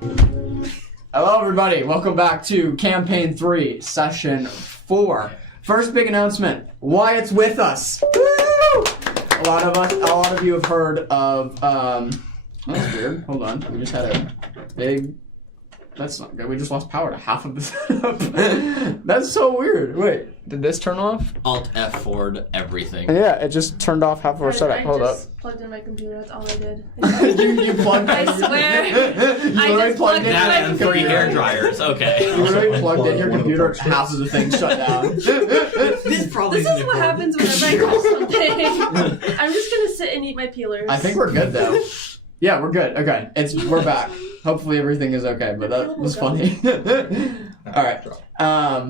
Hello, everybody. Welcome back to Campaign 3, Session 4. First big announcement: Wyatt's with us. Woo! A lot of you have heard of. That's weird. Hold on. We just had a big. That's not good. We just lost power to half of the setup. That's so weird. Wait, did this turn off? Alt F4'd everything. Yeah, it just turned off half of our setup. Hold up. I just plugged in my computer. That's all I did. you plugged in. I swear. You I just plugged in that my and 3 computer. hair dryers. Okay. You literally plugged in your computer, half of the thing shut down. This This is what happens whenever I call something. I'm just gonna sit and eat my peelers. I think we're good though. Yeah, we're good. Okay, we're back. Hopefully everything is okay, but that was funny. Alright.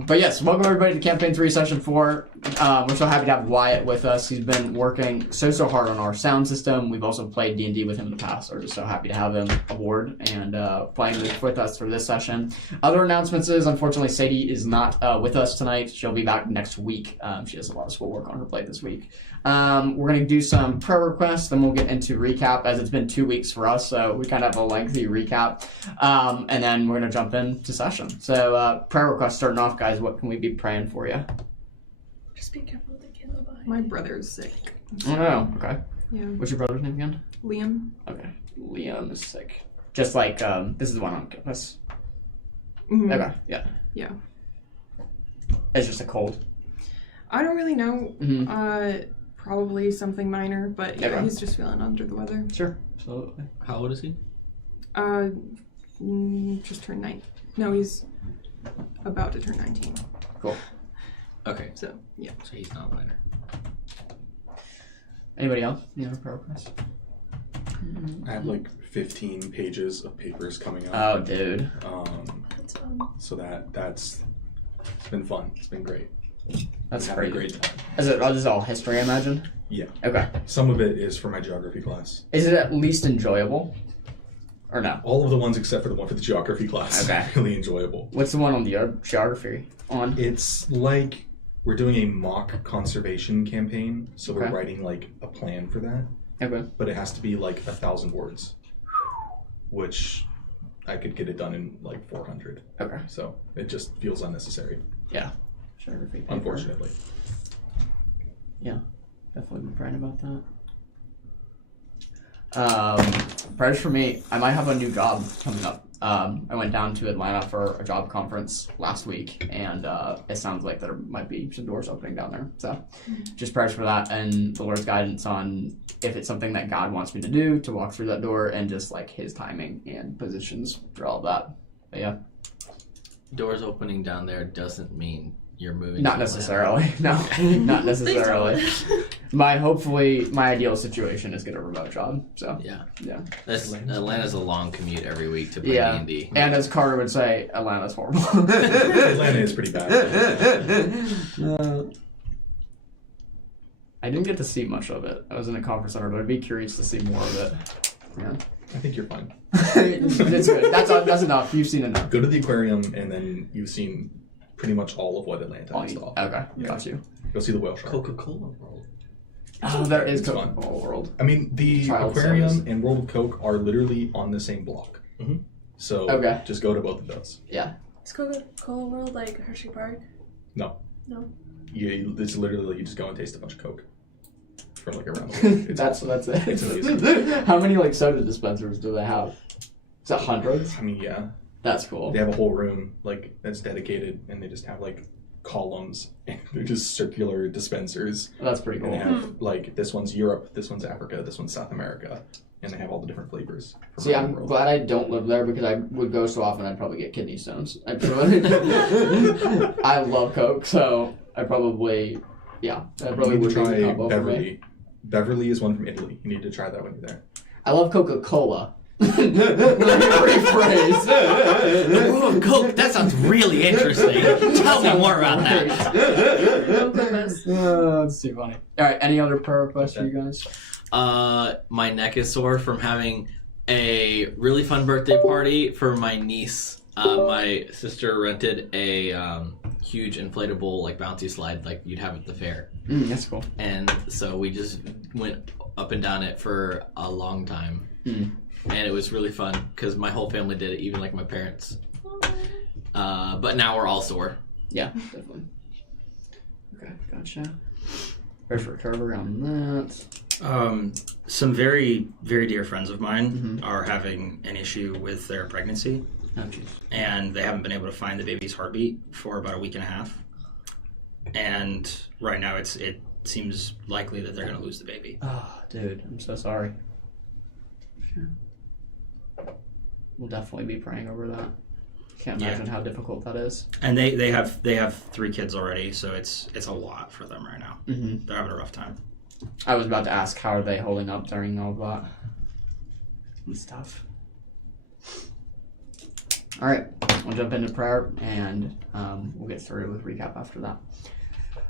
But yes, welcome everybody to Campaign 3, Session 4. We're so happy to have Wyatt with us. He's been working so hard on our sound system. We've also played D&D with him in the past. We're just so happy to have him aboard and playing with us for this session. Other announcements is, unfortunately, Sadie is not with us tonight. She'll be back next week. She has a lot of schoolwork on her plate this week. We're going to do some prayer requests, then we'll get into recap, as it's been 2 weeks for us, so we kind of have a lengthy recap. And then we're going to jump into session. So, prayer requests starting off, guys. What can we be praying for you? Just be careful with the candle behind. My brother's sick. Oh, no. Okay. Yeah. What's your brother's name again? Liam. Okay. Liam is sick. Just like, this is the one on campus. Mm-hmm. Okay, yeah. Yeah. It's just a cold. I don't really know. Mm-hmm. Probably something minor, but yeah, Okay. he's just feeling under the weather. Sure. Absolutely. How old is he? Just turned 9. No, he's about to turn 19. Cool. Okay. So, yeah. So he's not minor. Anybody else? Any other prayer requests? I have like 15 pages of papers coming up. Oh, dude. That's fun. So it's been fun. It's been great. That's Having great. a great time. Is it all history, I imagine? Yeah. Okay. Some of it is for my geography class. Is it at least enjoyable? Or no? All of the ones except for the one for the geography class. Okay. Are really enjoyable. What's the one on the geography on? It's like we're doing a mock conservation campaign, so we're Okay. writing like a plan for that. Okay. But it has to be like 1,000 words, which I could get it done in like 400. Okay. So it just feels unnecessary, Yeah. Geography paper. unfortunately. Yeah. Definitely been praying about that. Prayers for me. I might have a new job coming up. I went down to Atlanta for a job conference last week, and it sounds like there might be some doors opening down there. So just prayers for that and the Lord's guidance on if it's something that God wants me to do, to walk through that door, and just like His timing and positions for all of that. But yeah. Doors opening down there doesn't mean you're moving. Not to necessarily. No, not necessarily. My ideal situation is get a remote job. So Yeah. yeah. Atlanta's a long commute every week to play Yeah. D&D. And as Carter would say, Atlanta's horrible. Atlanta is pretty bad. I didn't get to see much of it. I was in a conference center, but I'd be curious to see more of it. Yeah. I think you're fine. It's good. That's enough. You've seen enough. Go to the aquarium, and then you've seen pretty much all of what Atlanta has to offer. Okay, Yeah. got you. Go see the whale shark. Coca-Cola World. Oh, there is It's fun. Coca-Cola World. I mean, the Child aquarium service. and World of Coke are literally on the same block. Mm-hmm. So Okay. just go to both of those. Yeah. Is Coca-Cola World like Hershey Park? No. No. It's literally you just go and taste a bunch of Coke from like around the world. It's That's awesome. it. It's amazing. How many like soda dispensers do they have? Is it hundreds? I mean, yeah. That's cool. They have a whole room like that's dedicated, and they just have like columns, and they're just circular dispensers. That's pretty And they cool. have like this one's Europe, this one's Africa, this one's South America, and they have all the different flavors. From See, around I'm the world. glad I don't live there because I would go so often I'd probably get kidney stones. I love Coke, so I probably, yeah, that probably You need would to be a try combo for me. Beverly. Beverly is one from Italy. You need to try that when you're there. I love Coca-Cola. Let me rephrase. Oh, Coke, that sounds really interesting. Tell me more about that. That's too funny. All right, any other prayer requests for you guys? My neck is sore from having a really fun birthday party for my niece. My sister rented a huge inflatable like bouncy slide like you'd have at the fair. That's cool. And so we just went up and down it for a long time. and it was really fun because my whole family did it, even like my parents. But now we're all sore. Yeah, definitely. Okay, gotcha. There's recovery on that. Some very, very dear friends of mine are having an issue with their pregnancy. Oh, jeez. And they haven't been able to find the baby's heartbeat for about a week and a half. And right now it seems likely that they're going to lose the baby. Oh, dude, I'm so sorry. Sure. We'll definitely be praying over that. Can't imagine how difficult that is. And they have 3 kids already, so it's a lot for them right now. Mm-hmm. They're having a rough time. I was about to ask, how are they holding up during all that? It's tough. All right, we'll jump into prayer, and we'll get started with recap after that.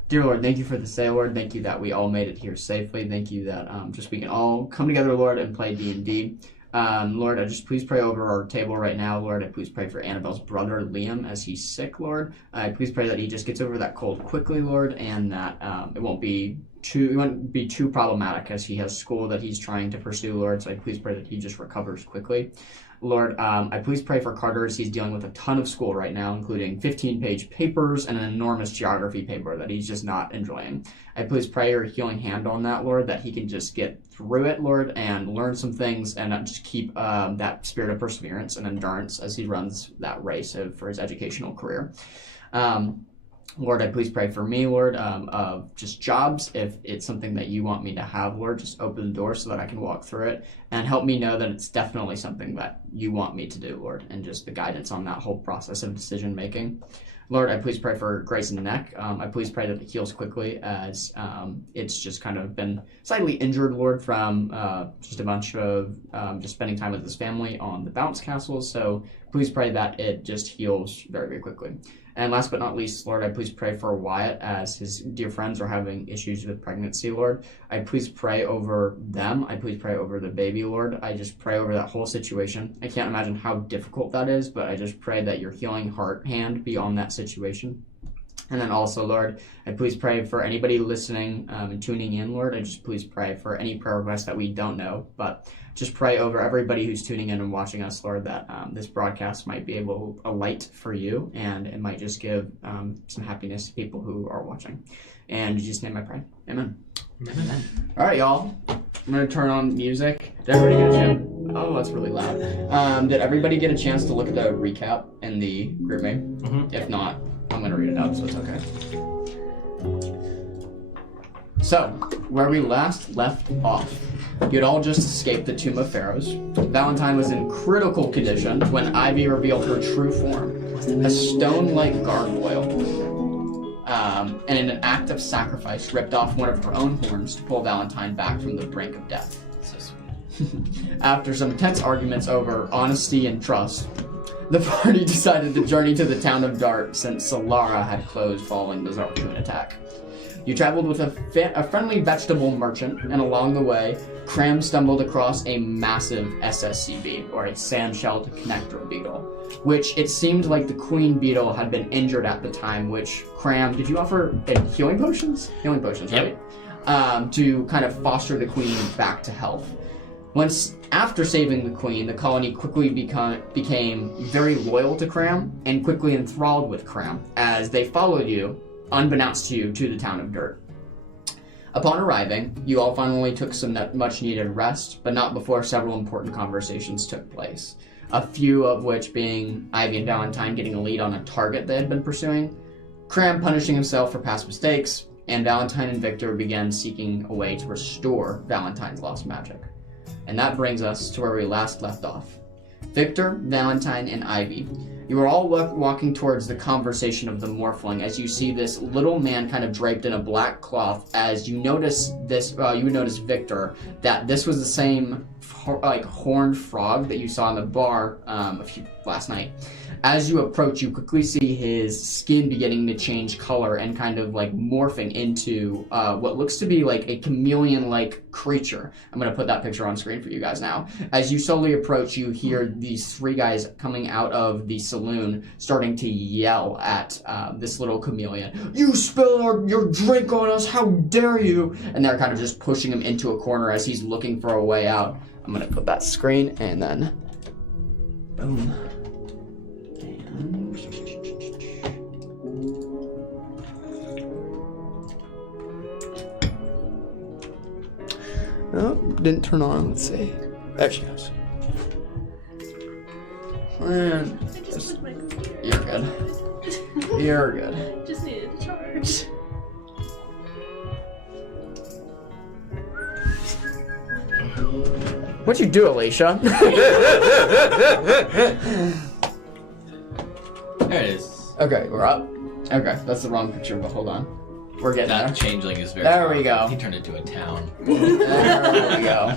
Dear Lord, thank you for this day, Lord. Thank you that we all made it here safely. Thank you that just we can all come together, Lord, and play D&D. Lord, I just please pray over our table right now, Lord. I please pray for Annabelle's brother, Liam, as he's sick, Lord. I please pray that he just gets over that cold quickly, Lord, and that it won't be too problematic as he has school that he's trying to pursue, Lord. So I please pray that he just recovers quickly. Lord, I please pray for Carter as he's dealing with a ton of school right now, including 15-page papers and an enormous geography paper that he's just not enjoying. I please pray your healing hand on that, Lord, that he can just get through it, Lord, and learn some things and just keep that spirit of perseverance and endurance as he runs that race for his educational career. Lord, I please pray for me, Lord, of just jobs. If it's something that you want me to have, Lord, just open the door so that I can walk through it and help me know that it's definitely something that you want me to do, Lord, and just the guidance on that whole process of decision making. Lord, I please pray for Grace in the neck. I please pray that it heals quickly as it's just kind of been slightly injured, Lord, from just a bunch of just spending time with his family on the bounce castles. So please pray that it just heals very, very quickly. And last but not least, Lord, I please pray for Wyatt as his dear friends are having issues with pregnancy, Lord. I please pray over them. I please pray over the baby, Lord. I just pray over that whole situation. I can't imagine how difficult that is, but I just pray that your healing heart hand be on that situation. And then also, Lord, I please pray for anybody listening and tuning in, Lord. I just please pray for any prayer requests that we don't know, but just pray over everybody who's tuning in and watching us, Lord, that this broadcast might be a light for you, and it might just give some happiness to people who are watching. And in Jesus' name I pray. Amen. Amen. All right, y'all. I'm going to turn on music. Did everybody get a chance? Oh, that's really loud. Did everybody get a chance to look at the recap in the group me? Mm-hmm. If not, I'm going to read it out, so it's okay. So, where we last left off, you'd all just escaped the Tomb of Pharaohs. Valentine was in critical condition when Ivy revealed her true form, a stone-like gargoyle, and in an act of sacrifice ripped off one of her own horns to pull Valentine back from the brink of death. So sweet. After some tense arguments over honesty and trust, the party decided to journey to the town of Dart since Solara had closed following the Zarkoon attack. You traveled with a friendly vegetable merchant, and along the way, Cram stumbled across a massive SSCB, or a sand-shelled connector beetle, which it seemed like the queen beetle had been injured at the time, which Cram, did you offer healing potions? Healing potions, right? Yep. To kind of foster the queen back to health. Once after saving the queen, the colony quickly became very loyal to Cram, and quickly enthralled with Cram, as they followed you, unbeknownst to you, to the town of Dirt. Upon arriving, you all finally took some much-needed rest, but not before several important conversations took place. A few of which being Ivy and Valentine getting a lead on a target they had been pursuing, Cram punishing himself for past mistakes, and Valentine and Victor began seeking a way to restore Valentine's lost magic. And that brings us to where we last left off. Victor, Valentine, and Ivy, you are all walking towards the conversation of the Morphling as you see this little man kind of draped in a black cloth. As you notice this, you would notice Victor, that this was the same horned frog that you saw in the bar last night. As you approach, you quickly see his skin beginning to change color and kind of like morphing into what looks to be like a chameleon-like creature. I'm going to put that picture on screen for you guys now. As you slowly approach, you hear these 3 guys coming out of the saloon starting to yell at this little chameleon. "You spilled your drink on us, how dare you!" And they're kind of just pushing him into a corner as he's looking for a way out. I'm gonna put that screen and then boom. And oh, didn't turn on. Let's see. There she goes. And I just put my computer. you're good. You're good. Just needed to charge. What'd you do, Alicia? There it is. Okay, we're up. Okay, that's the wrong picture, but hold on. We're getting That there. changeling is very There we powerful. go. He turned into a town. There we go.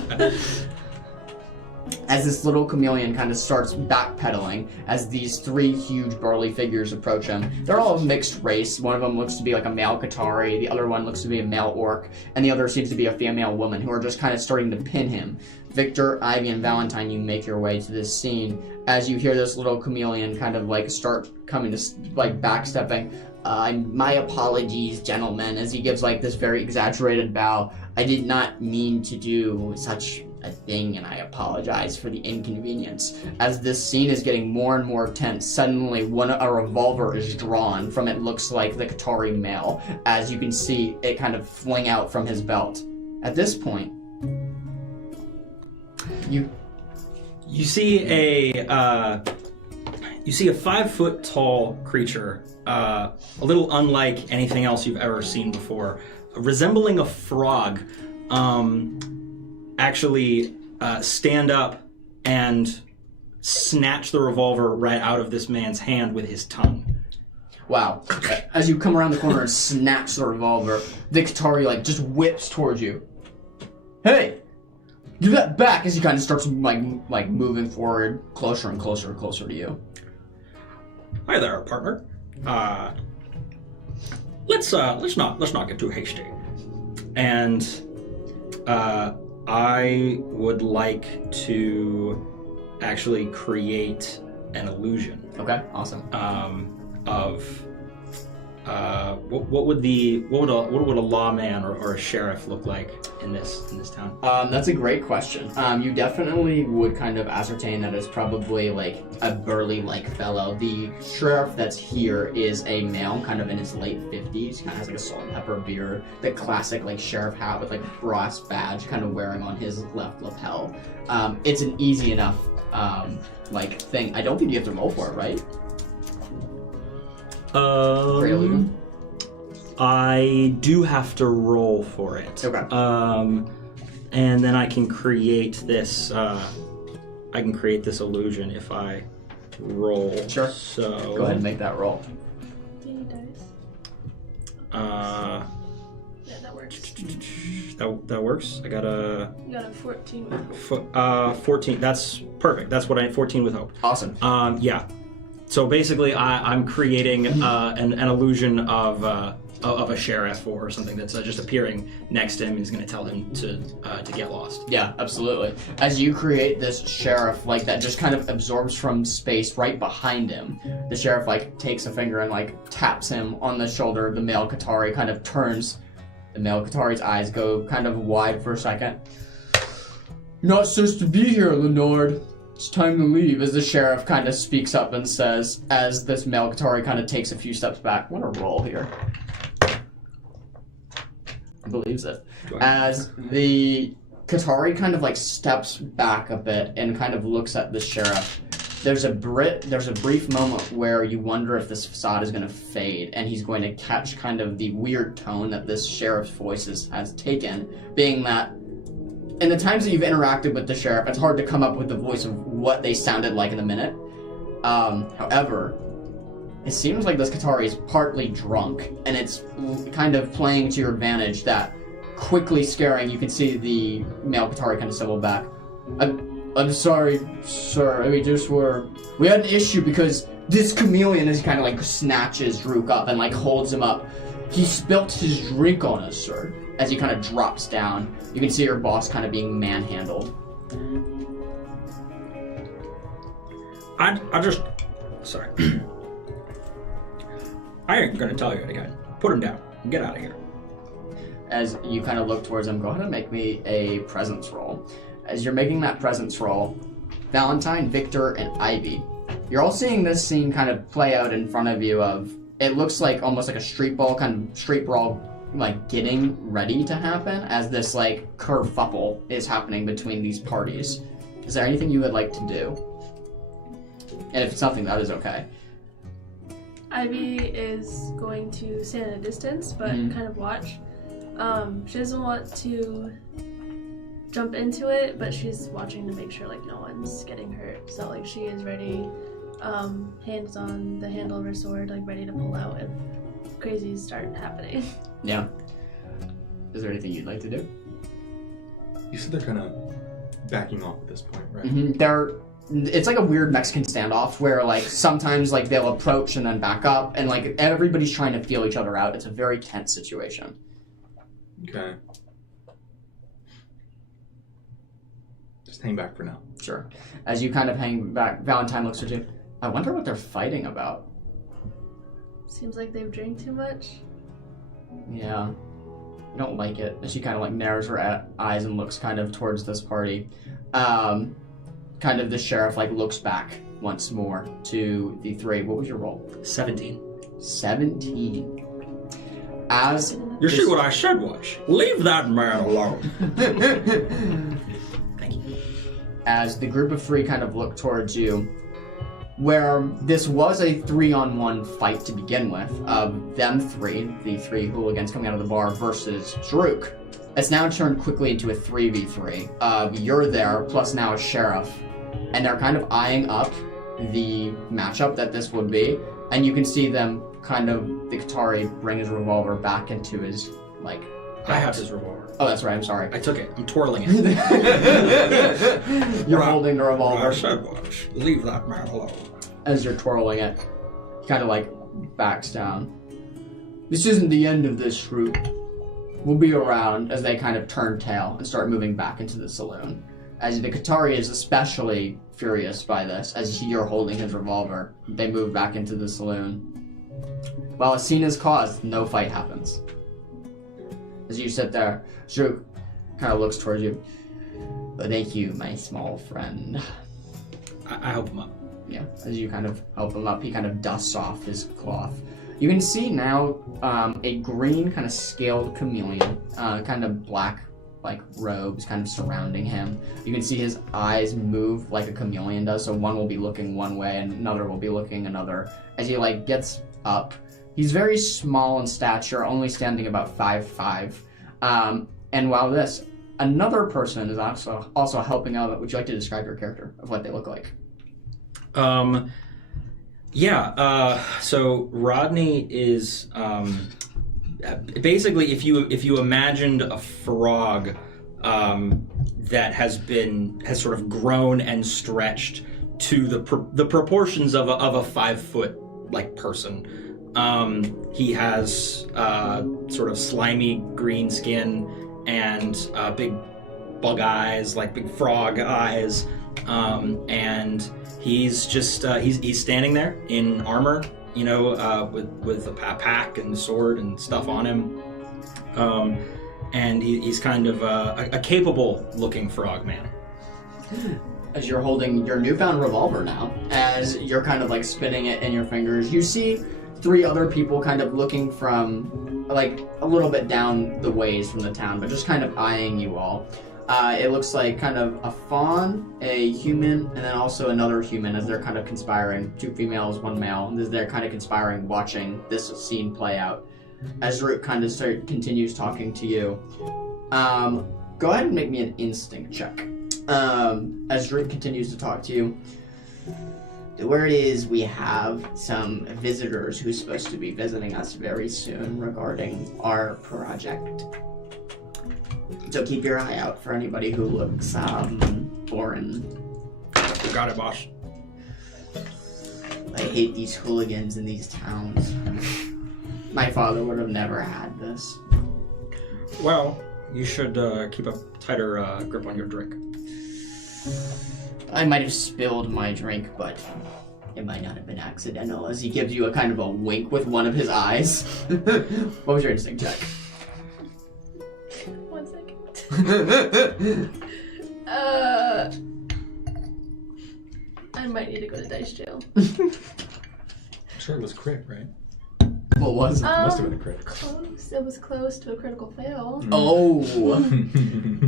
As this little chameleon kind of starts backpedaling, as these three huge burly figures approach him. They're all of mixed race. One of them looks to be like a male Qatari, the other one looks to be a male orc, and the other seems to be a female woman who are just kind of starting to pin him. Victor, Ivy, and Valentine, you make your way to this scene as you hear this little chameleon kind of like start coming to like backstepping. My apologies, gentlemen, as he gives like this very exaggerated bow. I did not mean to do such a thing, and I apologize for the inconvenience. As this scene is getting more and more tense, suddenly a revolver is drawn from it looks like the Qatari male, as you can see it kind of fling out from his belt. At this point, you see a 5-foot tall creature, a little unlike anything else you've ever seen before, resembling a frog, actually stand up and snatch the revolver right out of this man's hand with his tongue. Wow. As you come around the corner and snatch the revolver, the Qatari like just whips towards you. Hey! Give that back! As he kind of starts like moving forward closer and closer and closer to you. Hi there, partner. Let's not get too hasty. And I would like to actually create an illusion. Okay, awesome. What would a lawman or a sheriff look like in this town? That's a great question. You definitely would kind of ascertain that it's probably like a burly like fellow. The sheriff that's here is a male, kind of in his late 50s, kind of has like a salt and pepper beard, the classic like sheriff hat with like brass badge kind of wearing on his left lapel. It's an easy enough like thing. I don't think you have to roll for it, right? Great illusion? I do have to roll for it. Okay. And then I can create this. I can create this illusion if I roll. Sure. So Go ahead and make that roll. Any dice? Yeah, that works. that works. I got a You got a 14. 14. That's perfect. That's what 14 with hope. Awesome. Yeah. So basically, I'm creating an illusion of a sheriff or something that's just appearing next to him and is going to tell him to get lost. Yeah, absolutely. As you create this sheriff like that just kind of absorbs from space right behind him, the sheriff like takes a finger and like taps him on the shoulder. The male Qatari kind of turns. The male Qatari's eyes go kind of wide for a second. You're not supposed to be here, Leonard. It's time to leave, as the sheriff kind of speaks up and says, as this male Qatari kind of takes a few steps back. What a roll here. Believes it. As the Qatari kind of like steps back a bit and kind of looks at the sheriff. There's a brief moment where you wonder if this facade is going to fade and he's going to catch kind of the weird tone that this sheriff's voice has taken, being that in the times that you've interacted with the sheriff, it's hard to come up with the voice of what they sounded like in a minute. However, it seems like this Qatari is partly drunk, and it's kind of playing to your advantage that quickly scaring, you can see the male Qatari kind of stumble back. I'm sorry, sir. We had an issue because this chameleon is kind of like snatches Drook up and like holds him up. He spilt his drink on us, sir. As he kind of drops down, you can see your boss kind of being manhandled. Sorry. I ain't gonna tell you it again. Put him down. Get out of here. As you kind of look towards him, go ahead and make me a presence roll. As you're making that presence roll, Valentine, Victor, and Ivy, you're all seeing this scene kind of play out in front of you of, it looks like almost like a street brawl, like getting ready to happen as this like kerfuffle is happening between these parties. Is there anything you would like to do? And if it's nothing, that is okay. Ivy is going to stand at a distance, but kind of watch. She doesn't want to jump into it, but she's watching to make sure like no one's getting hurt. So like she is ready, hands on the handle of her sword, like ready to pull out if crazies start happening. Yeah. Is there anything you'd like to do? You said they're kind of backing off at this point, right? It's like a weird Mexican standoff where like sometimes like they'll approach and then back up and like everybody's trying to feel each other out. It's a very tense situation. Okay. Just hang back for now. Sure. As you kind of hang back, Valentine looks at you. I wonder what they're fighting about. Seems like they've drank too much. Yeah. I don't like it. As she kind of like narrows her eyes and looks kind of towards this party. Kind of the sheriff like looks back once more to the three. What was your roll? 17. 17. As You see what I said was, leave that man alone. Thank you. As the group of three kind of look towards you, where this was a 3-on-1 fight to begin with, of them three, the three hooligans coming out of the bar versus Shruk. It's now turned quickly into a 3v3. You're there, plus now a sheriff, and they're kind of eyeing up the matchup that this would be, and you can see them kind of, the Qatari bring his revolver back into his, like... I have his revolver. Oh, that's right, I'm sorry. I took it. I'm twirling it. You're holding the revolver. I said was, leave that man alone. As you're twirling it, he kind of like backs down. This isn't the end of this route. We'll be around as they kind of turn tail and start moving back into the saloon. As the Qatari is especially furious by this, as you're holding his revolver, they move back into the saloon. While a scene is caused, no fight happens. As you sit there, Shruk kind of looks towards you. But thank you, my small friend. I help him up. Yeah, as you kind of help him up, he kind of dusts off his cloth. You can see now a green kind of scaled chameleon, kind of black like robes kind of surrounding him. You can see his eyes move like a chameleon does, so one will be looking one way and another will be looking another. As he like gets up, he's very small in stature, only standing about 5'5". And while this, another person is also helping out. Would you like to describe your character of what they look like? So Rodney is basically if you imagined a frog that has sort of grown and stretched to the proportions of a 5 foot like person. He has sort of slimy green skin and big bug eyes, like big frog eyes, and he's just he's standing there in armor, with a pack and sword and stuff on him, and he's kind of a capable looking frog man. As you're holding your newfound revolver now, as you're kind of like spinning it in your fingers, you see 3 other people kind of looking from like a little bit down the ways from the town, but just kind of eyeing you all. It looks like kind of a fawn, a human, and then also another human as they're kind of conspiring. 2 females, 1 male, and as they're kind of conspiring, watching this scene play out. As Root kind of continues talking to you, go ahead and make me an instinct check. As Root continues to talk to you, the word is we have some visitors who's supposed to be visiting us very soon regarding our project. So keep your eye out for anybody who looks foreign. Got it, boss. I hate these hooligans in these towns. My father would have never had this. Well, you should keep a tighter grip on your drink. I might have spilled my drink, but it might not have been accidental, as he gives you a kind of a wink with one of his eyes. What was your instinct check? 1 second. I might need to go to dice jail. I'm sure it was crit, right? What was it? Must have been a crit. Close. It was close to a critical fail. Oh.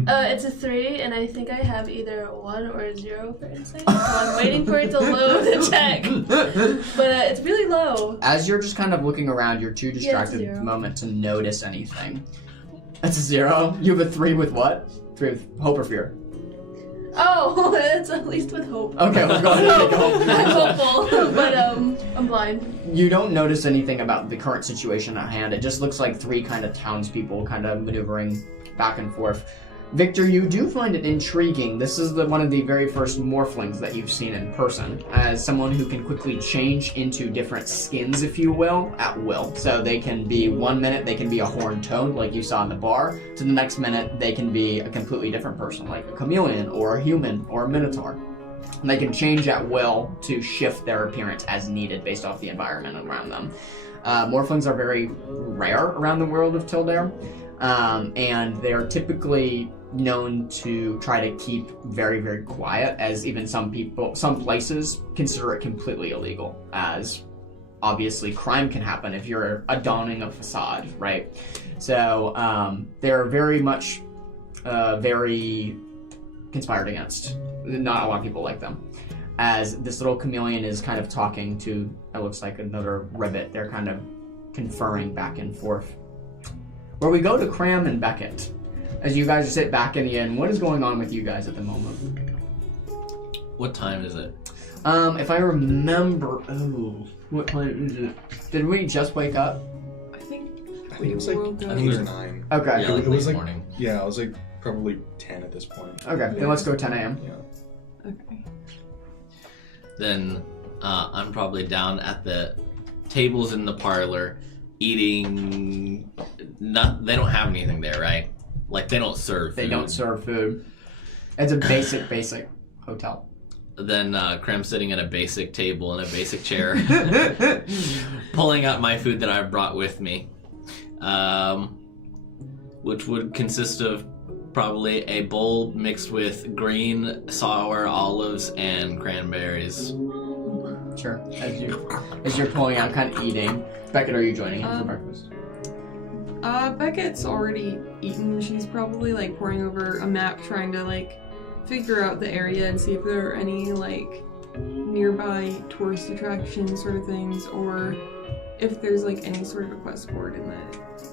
It's a 3, and I think I have either a 1 or a 0 for insight. So I'm waiting for it to load the check. But it's really low. As you're just kind of looking around, you're too distracted at the moment to notice anything. That's a 0. You have a 3 with what? 3 with hope or fear? Oh, it's at least with hope. Okay, let's go ahead and take a hope. I'm hopeful, but I'm blind. You don't notice anything about the current situation at hand. It just looks like 3 kind of townspeople kind of maneuvering back and forth. Victor, you do find it intriguing. This is one of the very first morphlings that you've seen in person, as someone who can quickly change into different skins, if you will, at will. So they can be, 1 minute they can be a horned toad, like you saw in the bar, to the next minute they can be a completely different person, like a chameleon, or a human, or a minotaur. And they can change at will to shift their appearance as needed based off the environment around them. Morphlings are very rare around the world of Tildare. And they are typically known to try to keep very, very quiet, as even some places consider it completely illegal, as obviously crime can happen if you're adorning a facade, right? So they're very much very conspired against. Not a lot of people like them. As this little chameleon is kind of talking to, it looks like another ribbit, they're kind of conferring back and forth. Where we go to Cram and Beckett. As you guys sit back in the inn, what is going on with you guys at the moment? What time is it? If I remember, what time is it? Did we just wake up? I think I think it was like woke up. 8 or 9. Okay. Yeah, like it was late like morning. Yeah, it was like probably 10 at this point. Okay, then let's go 10 a.m. Yeah. Okay. Then I'm probably down at the tables in the parlor eating. They don't have anything there, right? Like they don't serve. They food. don't serve food. It's a basic hotel. Then Cram's sitting at a basic table in a basic chair, pulling out my food that I brought with me, which would consist of probably a bowl mixed with green, sour olives and cranberries. Sure. As you're pulling out, kind of eating. Beckett, are you joining him for breakfast? Beckett's already eaten. She's probably like poring over a map, trying to like figure out the area and see if there are any like nearby tourist attraction sort of things, or if there's like any sort of a quest board in the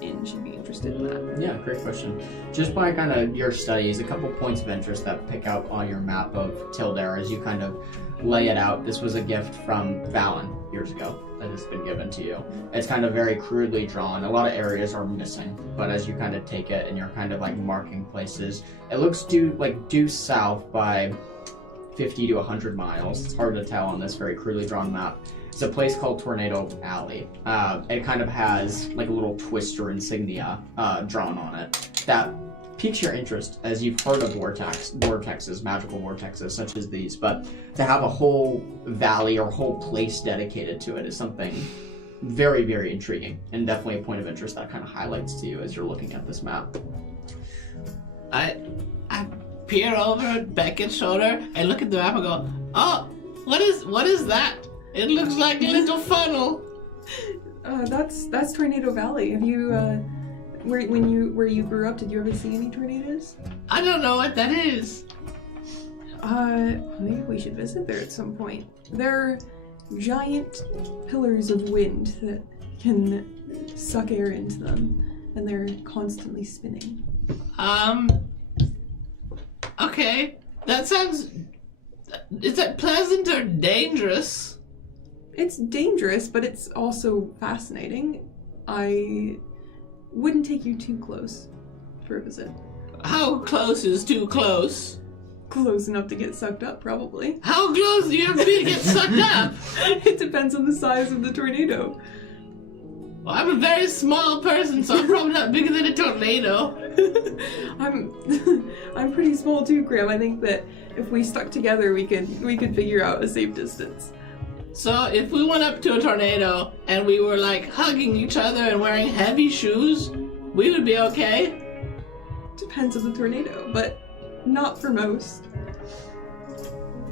inn. She'd be interested in that. Yeah, great question. Just by kind of your studies, a couple points of interest that pick out on your map of Tildare as you kind of lay it out. This was a gift from Valen years ago that has been given to you. It's kind of very crudely drawn. A lot of areas are missing, but as you kind of take it and you're kind of like marking places, it looks due south by 50 to 100 miles. It's hard to tell on this very crudely drawn map. It's a place called Tornado Alley. It kind of has like a little twister insignia drawn on it that piques your interest, as you've heard of vortexes, magical vortexes such as these, but to have a whole valley or whole place dedicated to it is something very, very intriguing, and definitely a point of interest that kind of highlights to you as you're looking at this map. I peer over at Beckett's shoulder and look at the map and go, "Oh, what is that? It looks like a little funnel." That's Tornado Valley. Have you where you grew up, did you ever see any tornadoes? I don't know what that is. Maybe we should visit there at some point. They're giant pillars of wind that can suck air into them, and they're constantly spinning. Okay. That sounds... Is that pleasant or dangerous? It's dangerous, but it's also fascinating. I wouldn't take you too close for a visit. How close is too close? Close enough to get sucked up, probably. How close do you have to be to get sucked up? It depends on the size of the tornado. Well, I'm a very small person, so I'm probably not bigger than a tornado. I'm pretty small too, Graham. I think that if we stuck together, we could figure out a safe distance. So if we went up to a tornado and we were like hugging each other and wearing heavy shoes, we would be okay? Depends on the tornado, but not for most.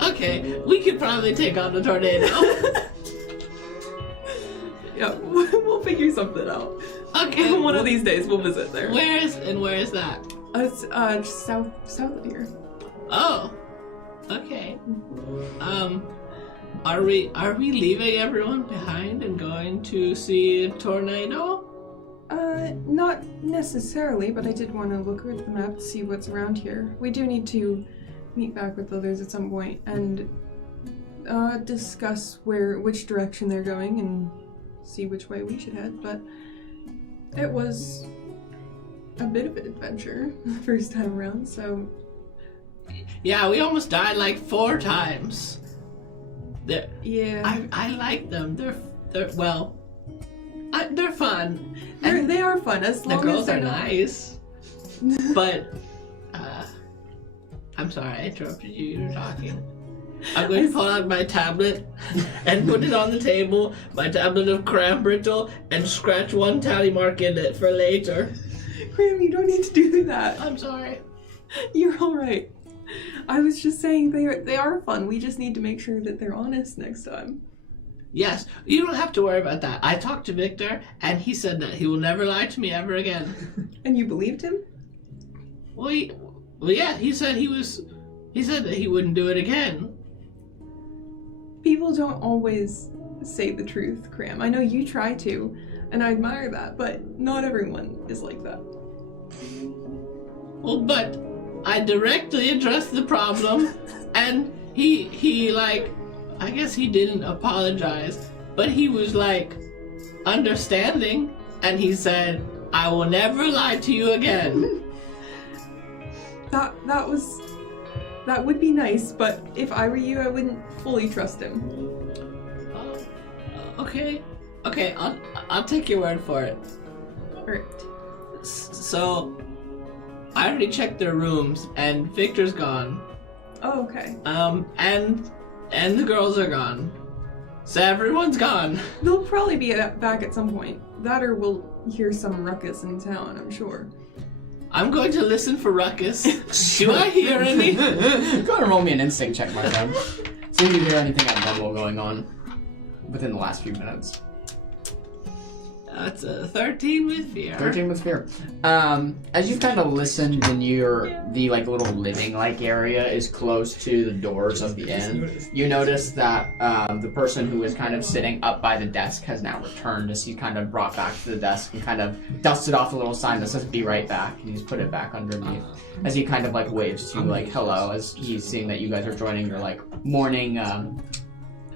Okay, we could probably take on the tornado. Yeah, we'll figure something out. Okay. One of these days we'll visit there. Where is that? It's just south of here. Oh. Okay. Are we leaving everyone behind and going to see a tornado? Not necessarily, but I did want to look at the map to see what's around here. We do need to meet back with others at some point and discuss which direction they're going and see which way we should head, but it was a bit of an adventure the first time around, so... Yeah, we almost died like 4 times. Yeah. I like them. They're fun. They are fun, as The long girls as they're are not... nice. But, I'm sorry, I interrupted you. You were talking. I'm going to pull out my tablet and put it on the table, my tablet of cram brittle, and scratch 1 tally mark in it for later. Graham, you don't need to do that. I'm sorry. You're alright. I was just saying they are fun. We just need to make sure that they're honest next time. Yes, you don't have to worry about that. I talked to Victor, and he said that he will never lie to me ever again. And you believed him? Well, yeah, he said that he wouldn't do it again. People don't always say the truth, Cram. I know you try to, and I admire that, but not everyone is like that. Well, but I directly addressed the problem, and he I guess he didn't apologize, but he was understanding, and he said, I will never lie to you again. That would be nice, but if I were you, I wouldn't fully trust him. Okay, I'll take your word for it. Alright. So, I already checked their rooms, and Victor's gone. Oh, okay. And the girls are gone. So everyone's gone. They'll probably be back at some point. That or we'll hear some ruckus in town, I'm sure. I'm going to listen for ruckus. Do I hear any? Go ahead and roll me an instinct check, my friend. See if you hear anything abnormal going on within the last few minutes. That's a 13 with fear. 13 with fear. As you've kind of listened, and the little living area is close to the doors of the inn, you notice that the person who was kind of sitting up by the desk has now returned, as he's kind of brought back to the desk and kind of dusted off the little sign that says "Be right back," and he's put it back underneath. As he kind of waves to you hello, as he's seeing that you guys are joining your morning,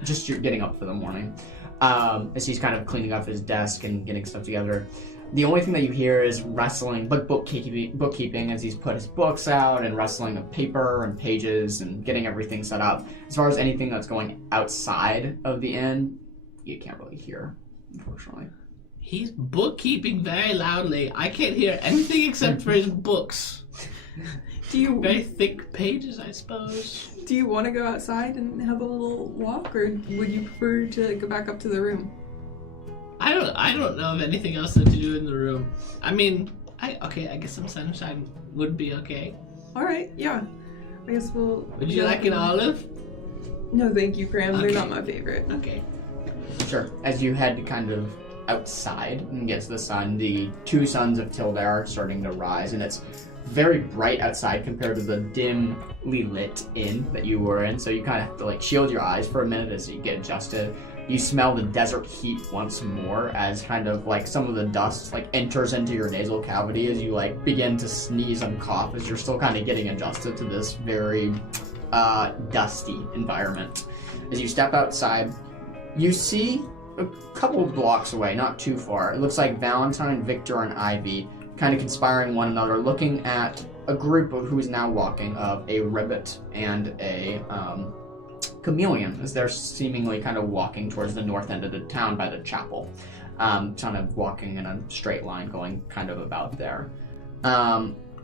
just you're getting up for the morning. As he's kind of cleaning up his desk and getting stuff together. The only thing that you hear is rustling, but bookkeeping as he's put his books out and rustling of paper and pages and getting everything set up. As far as anything that's going outside of the inn, you can't really hear, unfortunately. He's bookkeeping very loudly. I can't hear anything except for his books. Very thick pages, I suppose. Do you want to go outside and have a little walk, or would you prefer to go back up to the room? I don't know of anything else to do in the room. I mean, I guess some sunshine would be okay. Alright, yeah. I guess we'll... Would you like an olive? No, thank you, Graham. Okay. They're not my favorite. Okay. Sure. As you head kind of outside and get to the sun, the 2 suns of Tildare are starting to rise, and it's very bright outside compared to the dimly lit inn that you were in, so you kind of have to shield your eyes for a minute as you get adjusted. You smell the desert heat once more as kind of some of the dust enters into your nasal cavity as you begin to sneeze and cough as you're still kind of getting adjusted to this very dusty environment. As you step outside, you see a couple blocks away, not too far. It looks like Valentine, Victor, and Ivy kind of conspiring one another, looking at a group who is now walking of a ribbit and a chameleon, as they're seemingly kind of walking towards the north end of the town by the chapel, kind of walking in a straight line, going kind of about there.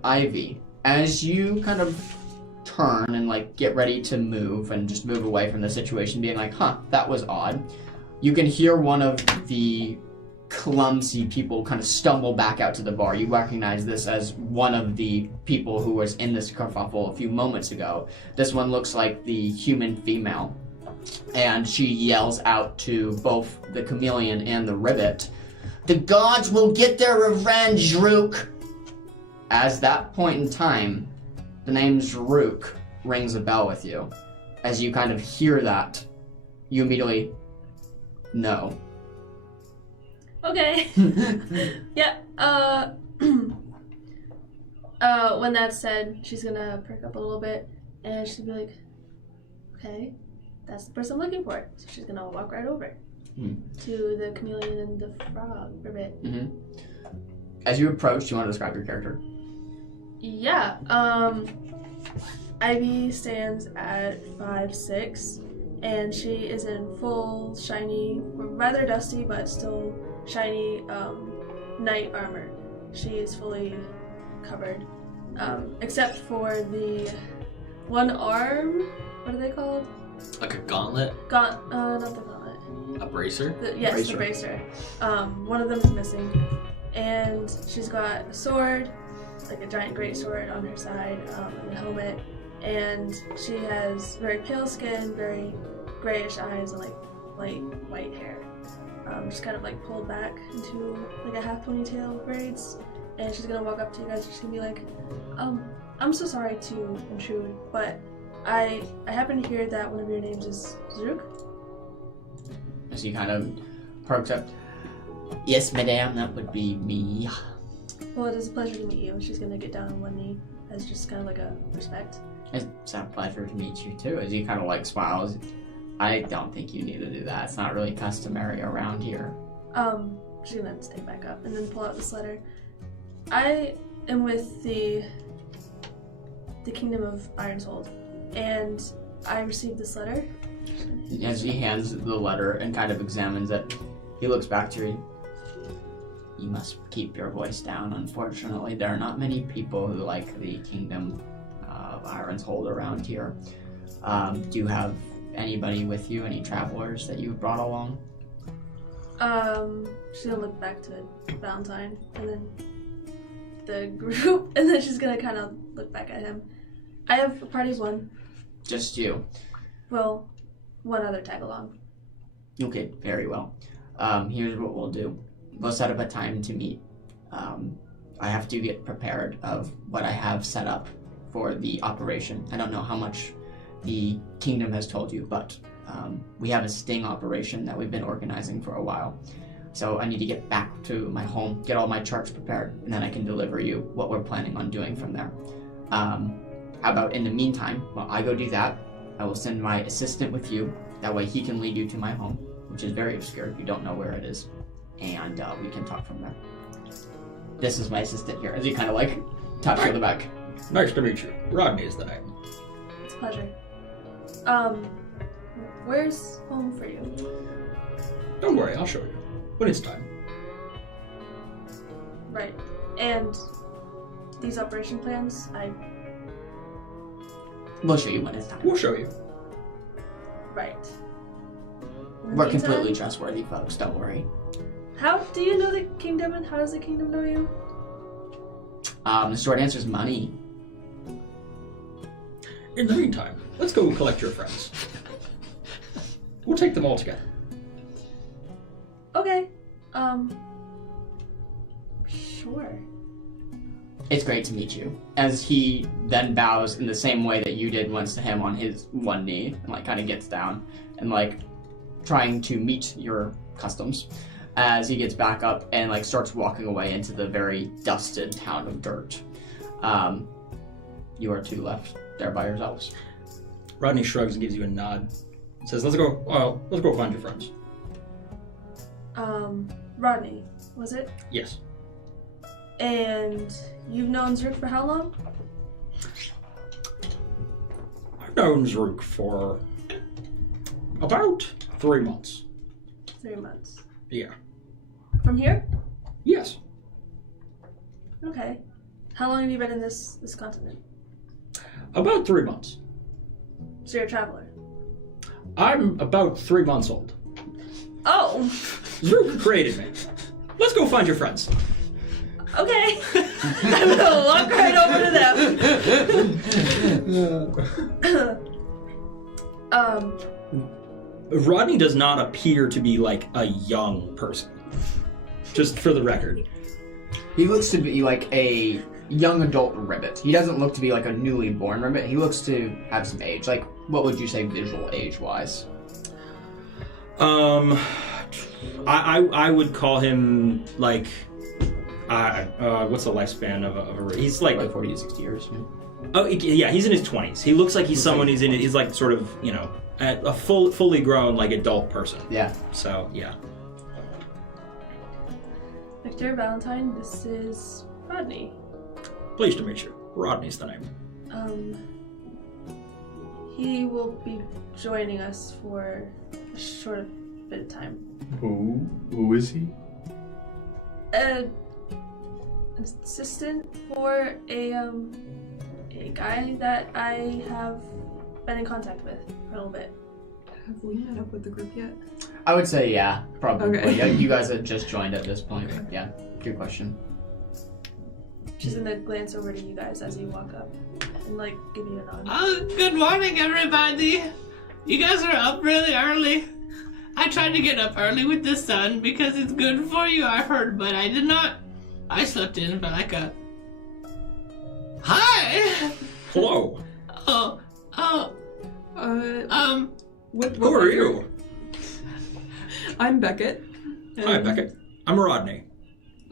Ivy, as you kind of turn and get ready to move and just move away from the situation, being that was odd, you can hear one of the clumsy people kind of stumble back out to the bar. You recognize this as one of the people who was in this kerfuffle a few moments ago. This one looks like the human female, and she yells out to both the chameleon and the ribbit, "The gods will get their revenge, Rook!" As that point in time, the name Rook rings a bell with you. As you kind of hear that, you immediately know. Okay. Yeah. When that's said, she's gonna perk up a little bit, and she'll be like, "Okay, that's the person I'm looking for." So she's gonna walk right over to the chameleon and the frog ribbit. As you approach, do you want to describe your character? Yeah. Ivy stands at 5'6", and she is in full shiny, rather dusty but still shiny knight armor. She is fully covered, except for the one arm. What are they called? Like a gauntlet? Not the gauntlet. A bracer? Yes, the bracer. One of them is missing, and she's got a sword, like a giant great sword on her side, and a helmet, and she has very pale skin, very grayish eyes, and like light white hair. Just kind of like pulled back into like a half ponytail braids, and she's gonna walk up to you guys. She's gonna be like, "I'm so sorry to intrude, but I happen to hear that one of your names is Zook." As he kind of perks up. "Yes, madame, that would be me." "Well, it is a pleasure to meet you." She's gonna get down on one knee as just kind of like a respect. "It's a pleasure to meet you too." As he kind of like smiles. "I don't think you need to do that. It's not really customary around here." She's gonna stay back up and then pull out this letter. "I am with the Kingdom of Ironshold, and I received this letter." As he hands the letter and kind of examines it, he looks back to you. "You must keep your voice down. Unfortunately, there are not many people who like the Kingdom of Ironshold around here. Do you have anybody with you? Any travelers that you brought along?" She's gonna look back to Valentine and then the group, and then she's gonna kind of look back at him. "I have a party of one." "Just you?" "Well, one other tag along." "Okay, very well. Here's what we'll do. We'll set up a time to meet. I have to get prepared of what I have set up for the operation. I don't know how much the kingdom has told you, but we have a sting operation that we've been organizing for a while. So I need to get back to my home, get all my charts prepared, and then I can deliver you what we're planning on doing from there. How about in the meantime, while I go do that, I will send my assistant with you. That way he can lead you to my home, which is very obscure if you don't know where it is, and we can talk from there. This is my assistant here," as he kind of like taps you on the back. Nice to meet you. Rodney is the name. "It's a pleasure. Where's home for you?" Don't worry, I'll show you. When it's time. "Right. And these operation plans, We'll show you when it's time. We'll show you. Right. In the We're meantime, completely trustworthy folks, don't worry. How do you know the kingdom, and how does the kingdom know you?" The short answer is money. In the meantime, let's go collect your friends. We'll take them all together. "Okay. Sure." "It's great to meet you." As he then bows in the same way that you did once to him on his one knee, and like kind of gets down and like trying to meet your customs. As he gets back up and like starts walking away into the very dusted town of dirt. You are two left there by yourselves. Rodney shrugs and gives you a nod. Says, let's go find your friends. Rodney, was it? Yes. And you've known Zerk for how long? I've known Zerk for about 3 months. 3 months. Yeah. From here? Yes. Okay. How long have you been in this continent? About 3 months. So you're a traveler? I'm about 3 months old. Oh! Zerk created me. let's go find your friends. Okay. I'm gonna walk right over to them. Rodney does not appear to be like a young person. Just for the record. He looks to be like a young adult ribbit. He doesn't look to be like a newly born ribbit. He looks to have some age. Like, what would you say visual age-wise? I would call him like, what's the lifespan of a he's like 40 to 60 years. Oh yeah, he's in his 20s. He looks like he's someone he's like sort of, you know, a fully grown like adult person. Yeah. So yeah. Victor Valentine, this is Rodney. Pleased to meet you. Rodney's the name. He will be joining us for a short bit of time. Who is he? An assistant for a guy that I have been in contact with for a little bit. Have we met up with the group yet? I would say yeah, probably. Okay. Yeah, you guys had just joined at this point. Okay. Yeah, good question. She's gonna glance over to you guys as you walk up and like give you a nod. Good morning, everybody. You guys are up really early. I tried to get up early with the sun because it's good for you, I heard, but I did not. I slept in for like a... Hi! Hello. Who are you? I'm Beckett. Hi, Beckett. I'm Rodney.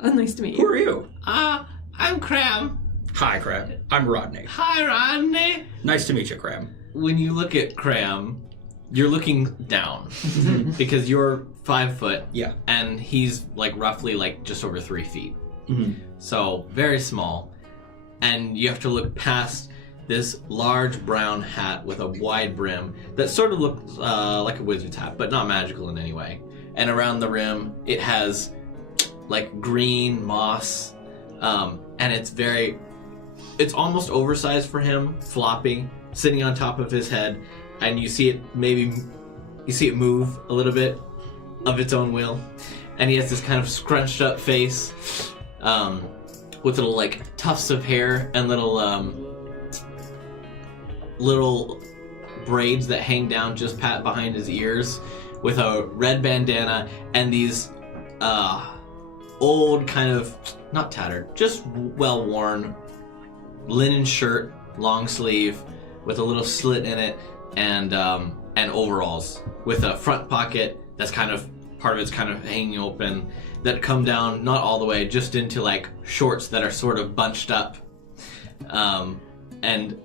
Nice to meet Who you. are you? I'm Cram. Hi, Crab. I'm Rodney. Hi, Rodney. Nice to meet you, Crab. When you look at Cram, you're looking down because you're 5 foot. Yeah. And he's like roughly like just over 3 feet. Mm-hmm. So very small. And you have to look past this large brown hat with a wide brim that sort of looks like a wizard's hat, but not magical in any way. And around the rim, it has like green moss, and it's almost oversized for him, floppy, sitting on top of his head, and you see it move a little bit of its own will, and he has this kind of scrunched up face, with little like tufts of hair and little braids that hang down just behind his ears, with a red bandana and these old kind of, not tattered, just well-worn linen shirt, long sleeve, with a little slit in it, and overalls with a front pocket that's kind of, part of it's kind of hanging open, that come down, not all the way, just into like shorts that are sort of bunched up, and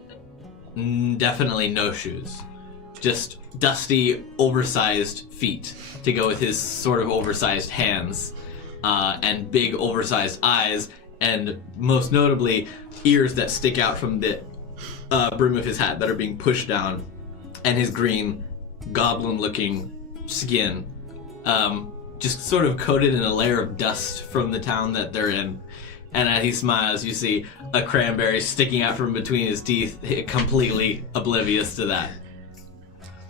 definitely no shoes. Just dusty, oversized feet to go with his sort of oversized hands, and big, oversized eyes, and most notably, ears that stick out from the brim of his hat that are being pushed down, and his green, goblin-looking skin, just sort of coated in a layer of dust from the town that they're in. And as he smiles, you see a cranberry sticking out from between his teeth, completely oblivious to that.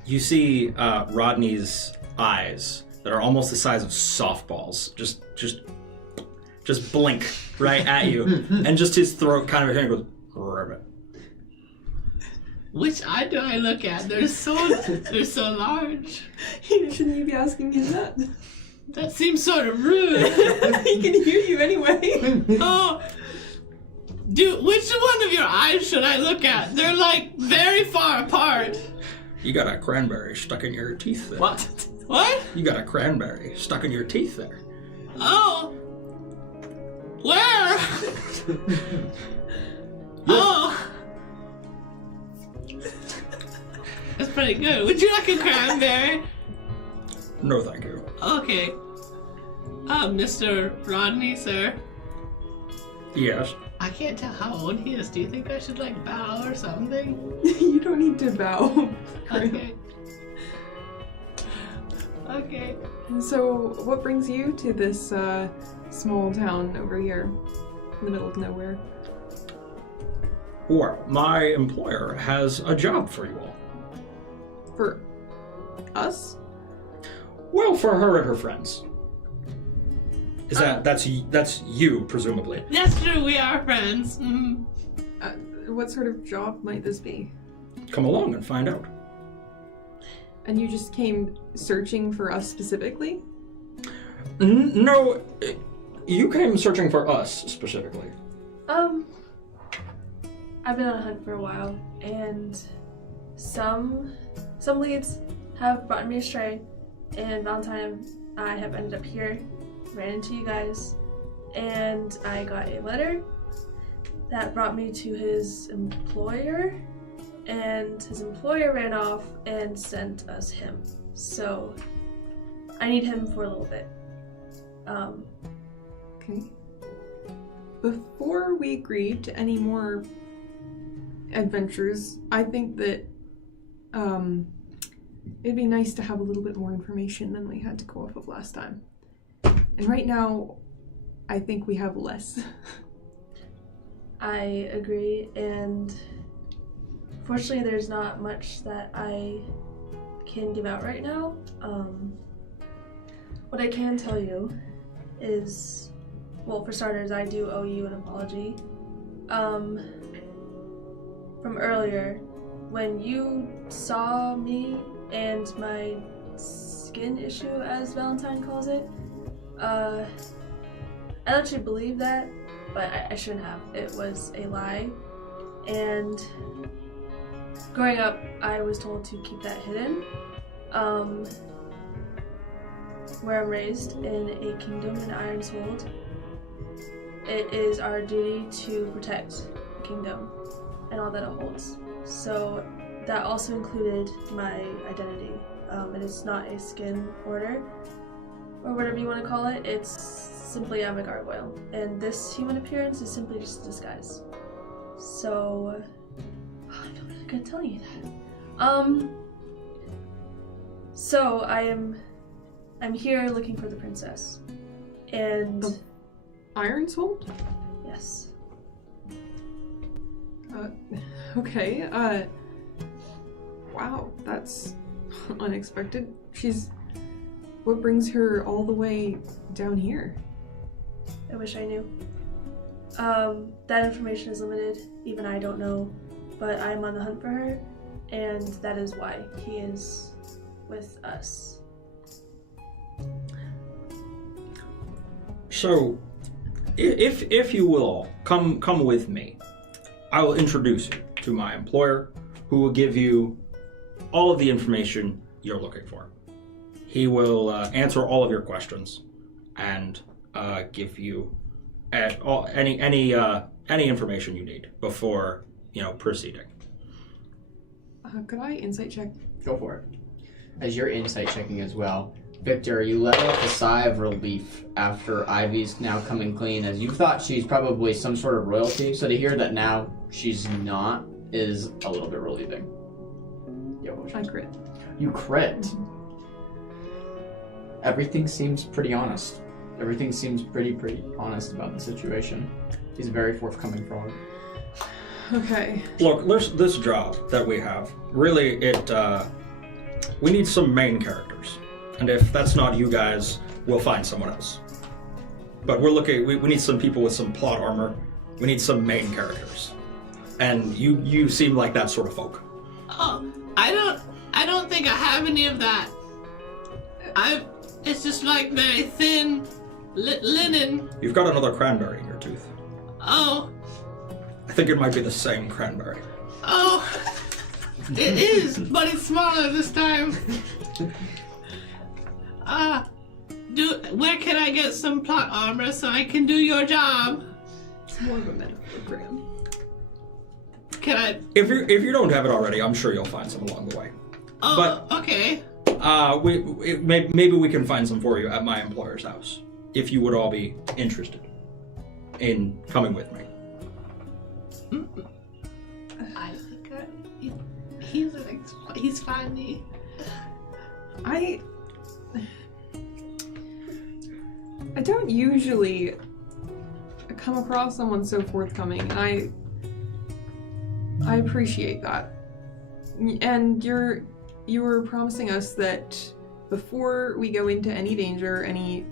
You see Rodney's eyes that are almost the size of softballs just blink right at you, and just his throat kind of goes, ribbit. Which eye do I look at? They're so large. Shouldn't you be asking me that? That seems sort of rude. He can hear you anyway. Oh, dude, which one of your eyes should I look at? They're like very far apart. You got a cranberry stuck in your teeth there. What? What? You got a cranberry stuck in your teeth there. Oh. Where? Oh. That's pretty good. Would you like a cranberry? No, thank you. Okay. Mr. Rodney, sir. Yes. I can't tell how old he is. Do you think I should, like, bow or something? You don't need to bow. Okay. Okay. So, what brings you to this small town over here in the middle of nowhere? Well, my employer has a job for you all. For us? Well, for her and her friends. Is that's you, presumably? That's true, we are friends. What sort of job might this be? Come along and find out. And you just came searching for us specifically? No, you came searching for us specifically. I've been on a hunt for a while, and some leads have brought me astray, and Valentine and I have ended up here, ran into you guys, and I got a letter that brought me to his employer, and his employer ran off and sent us him. So I need him for a little bit. Okay. Before we agree to any more adventures, I think that it'd be nice to have a little bit more information than we had to go off of last time. And right now, I think we have less. I agree, and fortunately there's not much that I can give out right now. What I can tell you is, well, for starters, I do owe you an apology. From earlier, when you saw me and my skin issue, as Valentine calls it, I let you believe that, but I shouldn't have. It was a lie, and growing up, I was told to keep that hidden. Where I'm raised, in a kingdom in Ironswold, it is our duty to protect the kingdom and all that it holds. So that also included my identity. And it's not a skin order, or whatever you want to call it. It's simply I'm a gargoyle, and this human appearance is simply just a disguise. So I feel really good telling you that. So I'm here looking for the princess, and Ironswold? yes. Okay, wow, that's unexpected. What brings her all the way down here? I wish I knew. That information is limited. Even I don't know, but I'm on the hunt for her, and that is why he is with us. So, if you will, come with me. I will introduce you to my employer, who will give you all of the information you're looking for. He will answer all of your questions and give you any information you need before proceeding. Could I insight check? Go for it. As you're insight checking as well, Victor, you let off a sigh of relief after Ivy's now coming clean, as you thought she's probably some sort of royalty, so to hear that now she's not is a little bit relieving. Yeah, what was yours? I crit. You crit. Everything seems pretty honest. Everything seems pretty honest about the situation. He's a very forthcoming frog. Okay. Look, this job that we have, really, we need some main characters. And if that's not you guys, we'll find someone else. But we need some people with some plot armor. We need some main characters. And you seem like that sort of folk. Oh, I don't think I have any of that. It's just like very thin linen. You've got another cranberry in your tooth. Oh. I think it might be the same cranberry. Oh. It is, but it's smaller this time. Where can I get some plot armor so I can do your job? It's more of a metaphor. Can I? If you don't have it already, I'm sure you'll find some along the way. Oh, but, okay. Maybe we can find some for you at my employer's house, if you would all be interested in coming with me. I think he's funny. I don't usually come across someone so forthcoming, and I appreciate that. And you were promising us that before we go into any danger, any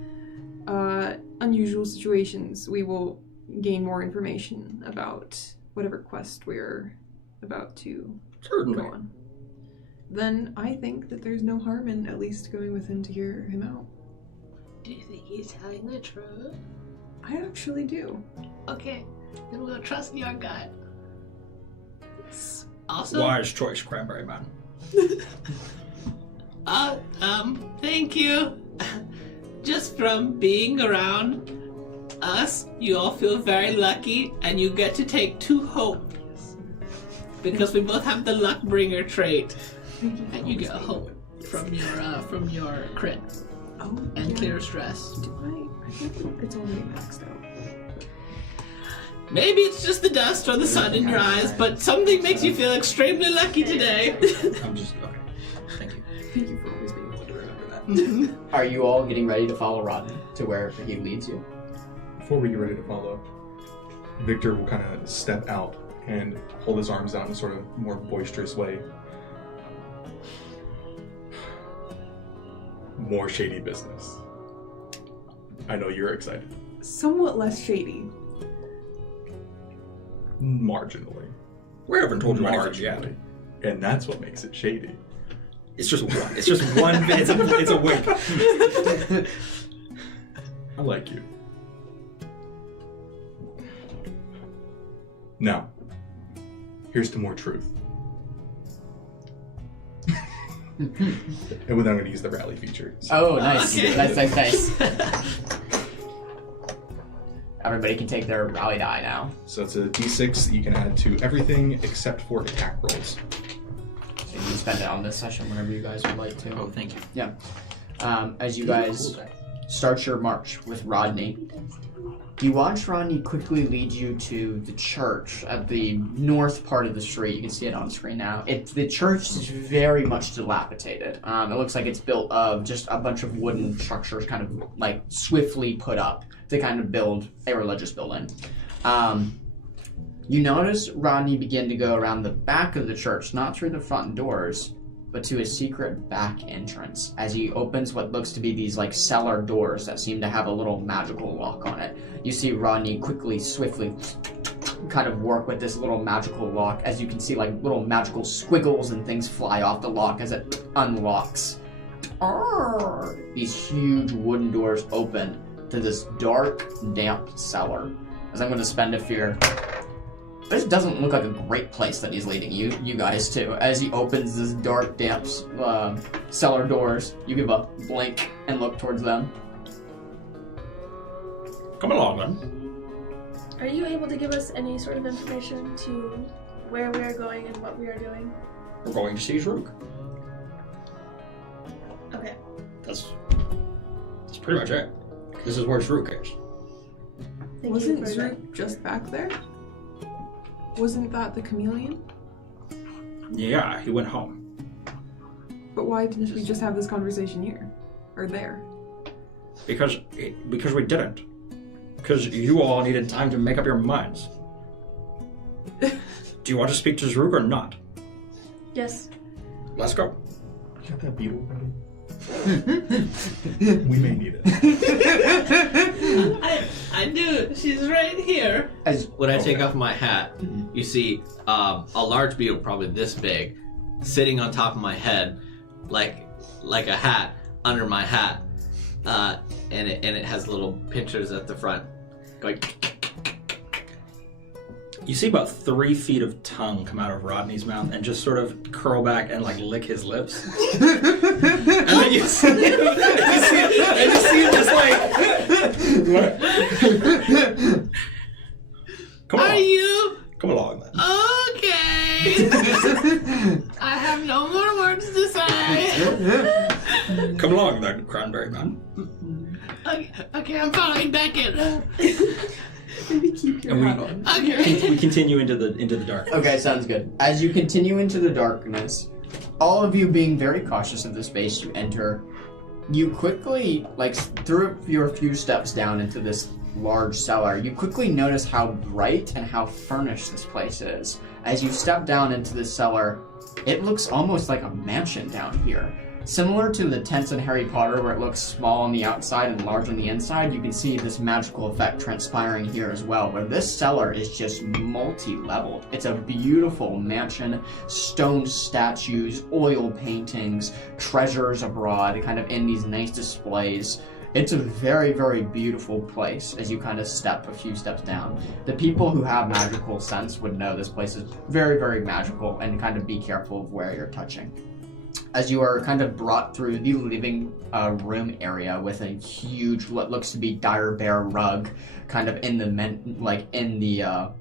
unusual situations, we will gain more information about whatever quest we're about to Certainly. go on. Then I think that there's no harm in at least going with him to hear him out. Do you think he's telling the truth? I actually do. Okay, then we'll trust your gut. Also, Wise choice, Cranberry Man. thank you. Just from being around us, you all feel very lucky, and you get to take 2 hope. Because we both have the luck bringer trait. And you get a hope from your crit. Oh, And clear stress. Do I think it's already maxed out. Maybe it's just the dust or the sun in your eyes, but something makes you feel extremely lucky today. I'm just okay. Thank you. Thank you for always being able to remember that. Are you all getting ready to follow Rodney to where he leads you? Before we get ready to follow, Victor will kind of step out and hold his arms out in a sort of more boisterous way. More shady business. I know you're excited. Somewhat less shady. Marginally. We haven't told you anything yet. Marginally. And that's what makes it shady. It's just one. It's just one bit. It's a wink. I like you. Now, here's to more truth. And then I'm going to use the rally feature. Oh, nice. Okay. Nice. Everybody can take their rally die now. So it's a d6 that you can add to everything except for attack rolls. So you can spend it on this session whenever you guys would like to. Oh, thank you. Yeah. As you guys start your march with Rodney, you watch Rodney quickly lead you to the church at the north part of the street. You can see it on screen now. The church is very much dilapidated. It looks like it's built of just a bunch of wooden structures kind of like swiftly put up to kind of build a religious building. You notice Rodney begin to go around the back of the church, not through the front doors, but to a secret back entrance as he opens what looks to be these like cellar doors that seem to have a little magical lock on it. You see Rodney quickly, swiftly kind of work with this little magical lock as you can see like little magical squiggles and things fly off the lock as it unlocks. These huge wooden doors open to this dark, damp cellar. As I'm going to spend a fear. This doesn't look like a great place that he's leading you guys to. As he opens this dark, damp cellar doors, you give a blink and look towards them. Come along, then. Are you able to give us any sort of information to where we are going and what we are doing? We're going to see Zrook. Okay. That's pretty much it. This is where Zrook is. Thank Wasn't you for that. Zrook just back there? Wasn't that the chameleon? Yeah, he went home. But why didn't we just have this conversation here? Or there? Because we didn't. Because you all needed time to make up your minds. Do you want to speak to Zrook or not? Yes. Let's go. You got that beetle ready? We may need it. I do. She's right here. When I take off my hat, you see a large beetle, probably this big, sitting on top of my head, like a hat under my hat, and it has little pinchers at the front, going. You see about 3 feet of tongue come out of Rodney's mouth and just sort of curl back and like lick his lips. And then you see him just like. Come on. Are you Come along then. okay? I have no more words to say. Come along then, Cranberry Man. Okay, I'm following back in. Maybe keep your hat on. Okay. We continue into the dark. Okay, sounds good. As you continue into the darkness, all of you being very cautious of the space you enter, you quickly, like through your few steps down into this large cellar, you quickly notice how bright and how furnished this place is. As you step down into the cellar, it looks almost like a mansion down here. Similar to the tents in Harry Potter where it looks small on the outside and large on the inside, you can see this magical effect transpiring here as well, where this cellar is just multi-leveled. It's a beautiful mansion, stone statues, oil paintings, treasures abroad, kind of in these nice displays. It's a very, very beautiful place as you kind of step a few steps down. The people who have magical sense would know this place is very, very magical and kind of be careful of where you're touching. As you are kind of brought through the living room area with a huge, what looks to be dire bear rug, kind of in the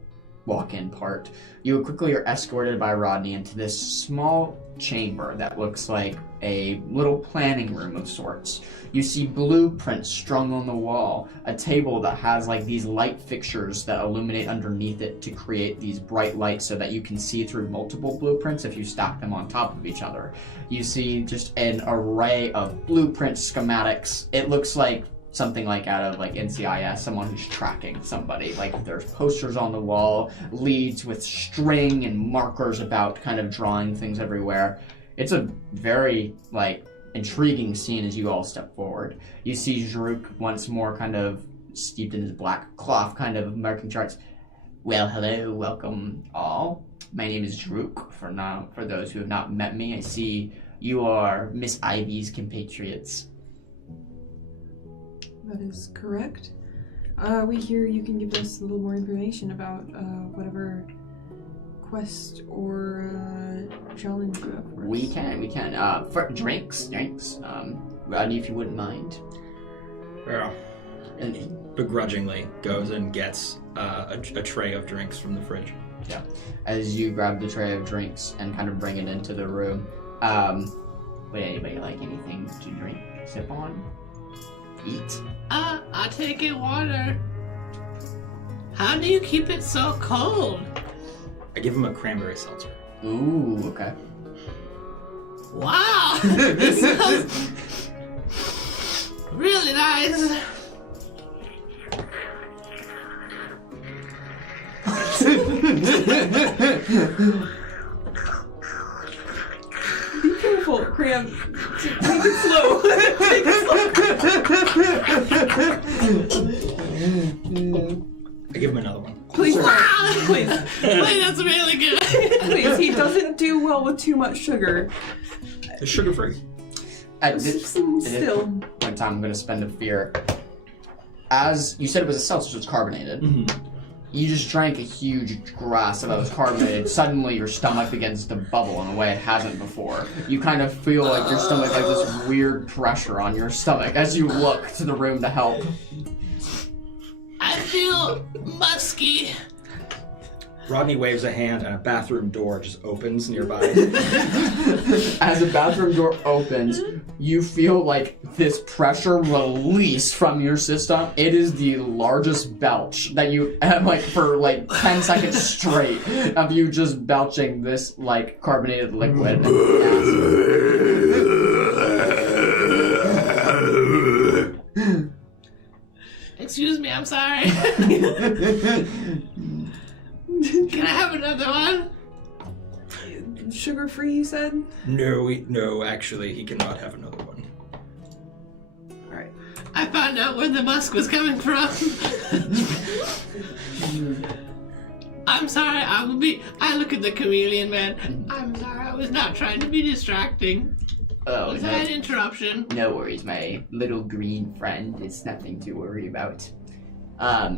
walk-in part, you quickly are escorted by Rodney into this small chamber that looks like a little planning room of sorts. You see blueprints strung on the wall, a table that has like these light fixtures that illuminate underneath it to create these bright lights so that you can see through multiple blueprints if you stack them on top of each other. You see just an array of blueprints, schematics. It looks like something like out of like NCIS, someone who's tracking somebody. Like there's posters on the wall, leads with string and markers about kind of drawing things everywhere. It's a very like intriguing scene as you all step forward. You see Jaruk once more kind of steeped in his black cloth, kind of marking charts. Well, hello, welcome all. My name is Jaruk. For those who have not met me, I see you are Miss Ivy's compatriots. That is correct. We hear you can give us a little more information about whatever quest or challenge you have for us. We can. For drinks. Rodney, if you wouldn't mind. Yeah. Begrudgingly goes and gets a tray of drinks from the fridge. Yeah. As you grab the tray of drinks and kind of bring it into the room, would anybody like anything to drink, sip on, eat? I'll take it water. How do you keep it so cold? I give him a cranberry seltzer. Ooh, okay. Wow! This smells really nice. Be careful, Cram. Take it slow. Take it slow. I give him another one. Please, Wow! please. Wait, that's really good. Please, he doesn't do well with too much sugar. It's sugar-free. At this Still. point in time, I'm going to spend a fear. As you said, it was a seltzer, so it's carbonated. Mm-hmm. You just drank a huge glass of it was carbonated. Suddenly, your stomach begins to bubble in a way it hasn't before. You kind of feel like your stomach, like this weird pressure on your stomach as you look to the room to help. I feel musky. Rodney waves a hand and a bathroom door just opens nearby. As the bathroom door opens, you feel like this pressure release from your system. It is the largest belch that you have, like, for like 10 seconds straight of you just belching this like carbonated liquid. Excuse me, I'm sorry. Can I have another one? Sugar-free, you said? No, actually, he cannot have another one. Alright. I found out where the musk was coming from. I'm sorry, I look at the chameleon man. I'm sorry, I was not trying to be distracting. Oh, Was no. that an interruption? No worries, my little green friend. It's nothing to worry about.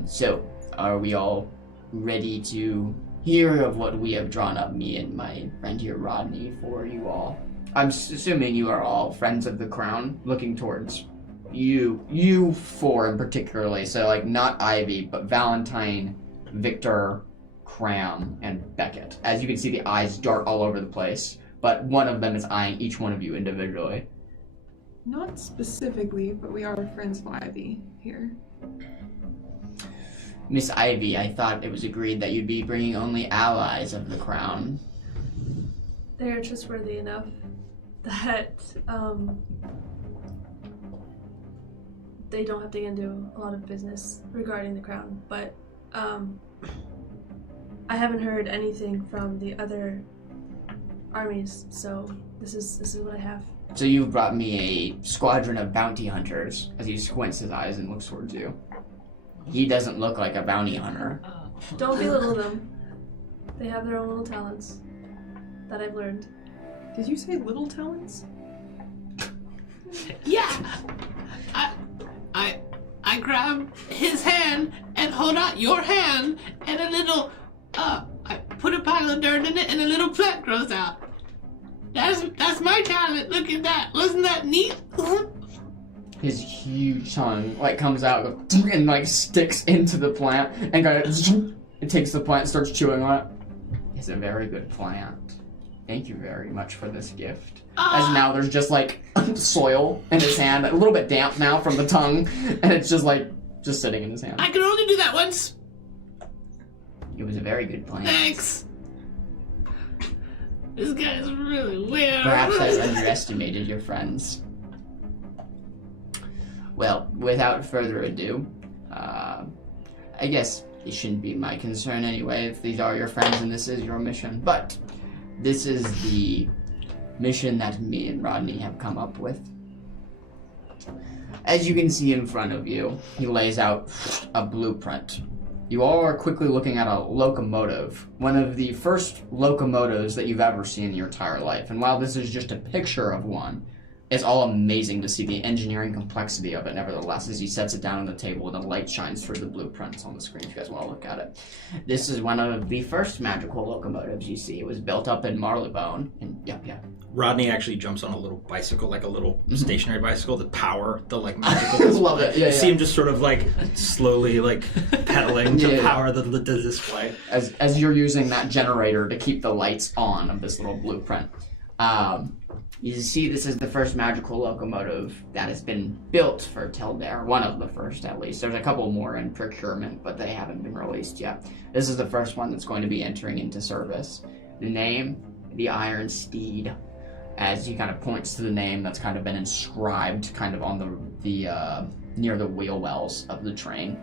So, are we all ready to hear of what we have drawn up, me and my friend here, Rodney, for you all? I'm assuming you are all friends of the crown, looking towards you four in particularly. So, like, not Ivy, but Valentine, Victor, Cram, and Beckett. As you can see, the eyes dart all over the place, but one of them is eyeing each one of you individually. Not specifically, but we are friends of Ivy here. Miss Ivy, I thought it was agreed that you'd be bringing only allies of the crown. They are trustworthy enough that they don't have to get into a lot of business regarding the crown. But I haven't heard anything from the other armies, so this is what I have. So you've brought me a squadron of bounty hunters, as he squints his eyes and looks towards you. He doesn't look like a bounty hunter. Don't belittle them. They have their own little talents that I've learned. Did you say little talents? Yeah. I grab his hand and hold out your hand, and a little, I put a pile of dirt in it, and a little plant grows out. That's my talent. Look at that. Wasn't that neat? His huge tongue like comes out and like sticks into the plant and kind of it takes the plant, starts chewing on it. It's a very good plant. Thank you very much for this gift. As now there's just like soil in his hand, a little bit damp now from the tongue, and it's just sitting in his hand. I can only do that once. It was a very good plant. Thanks. This guy's really weird. Perhaps I underestimated your friends. Well, without further ado, I guess it shouldn't be my concern anyway if these are your friends and this is your mission. But this is the mission that me and Rodney have come up with. As you can see in front of you, he lays out a blueprint. You all are quickly looking at a locomotive, one of the first locomotives that you've ever seen in your entire life. And while this is just a picture of one, it's all amazing to see the engineering complexity of it, nevertheless, as he sets it down on the table and the light shines through the blueprints on the screen if you guys want to look at it. This is one of the first magical locomotives you see. It was built up in Marleybone. And yeah. Rodney actually jumps on a little bicycle, like a little stationary bicycle, to power the like magical. Love it. Yeah. See him just sort of like slowly like pedaling to power the display. As you're using that generator to keep the lights on of this little blueprint. You see, this is the first magical locomotive that has been built for Tildare. One of the first, at least. There's a couple more in procurement, but they haven't been released yet. This is the first one that's going to be entering into service. The name, the Iron Steed. As he kind of points to the name that's kind of been inscribed kind of on the near the wheel wells of the train.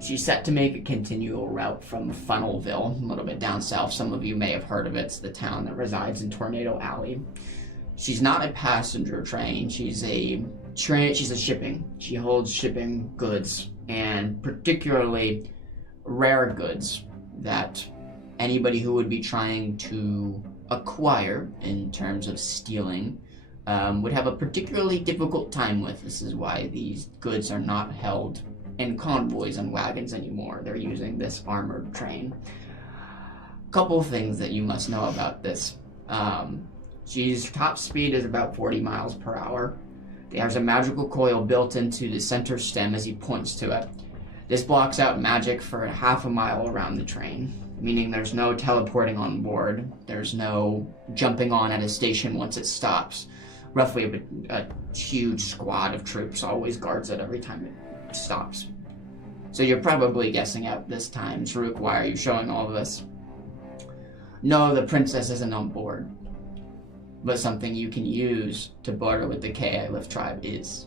She's set to make a continual route from Funnelville, a little bit down south. Some of you may have heard of it. It's the town that resides in Tornado Alley. She's not a passenger train. She's a shipping. She holds shipping goods, and particularly rare goods that anybody who would be trying to acquire in terms of stealing would have a particularly difficult time with. This is why these goods are not held in convoys and wagons anymore. They're using this armored train. Couple things that you must know about this. She's top speed is about 40 miles per hour. There's a magical coil built into the center stem as he points to it. This blocks out magic for half a mile around the train, meaning there's no teleporting on board. There's no jumping on at a station once it stops. Roughly a huge squad of troops always guards it every time it stops. So you're probably guessing at this time, Taruk, why are you showing all of this? No, the princess isn't on board. But something you can use to barter with the K-Alif tribe is.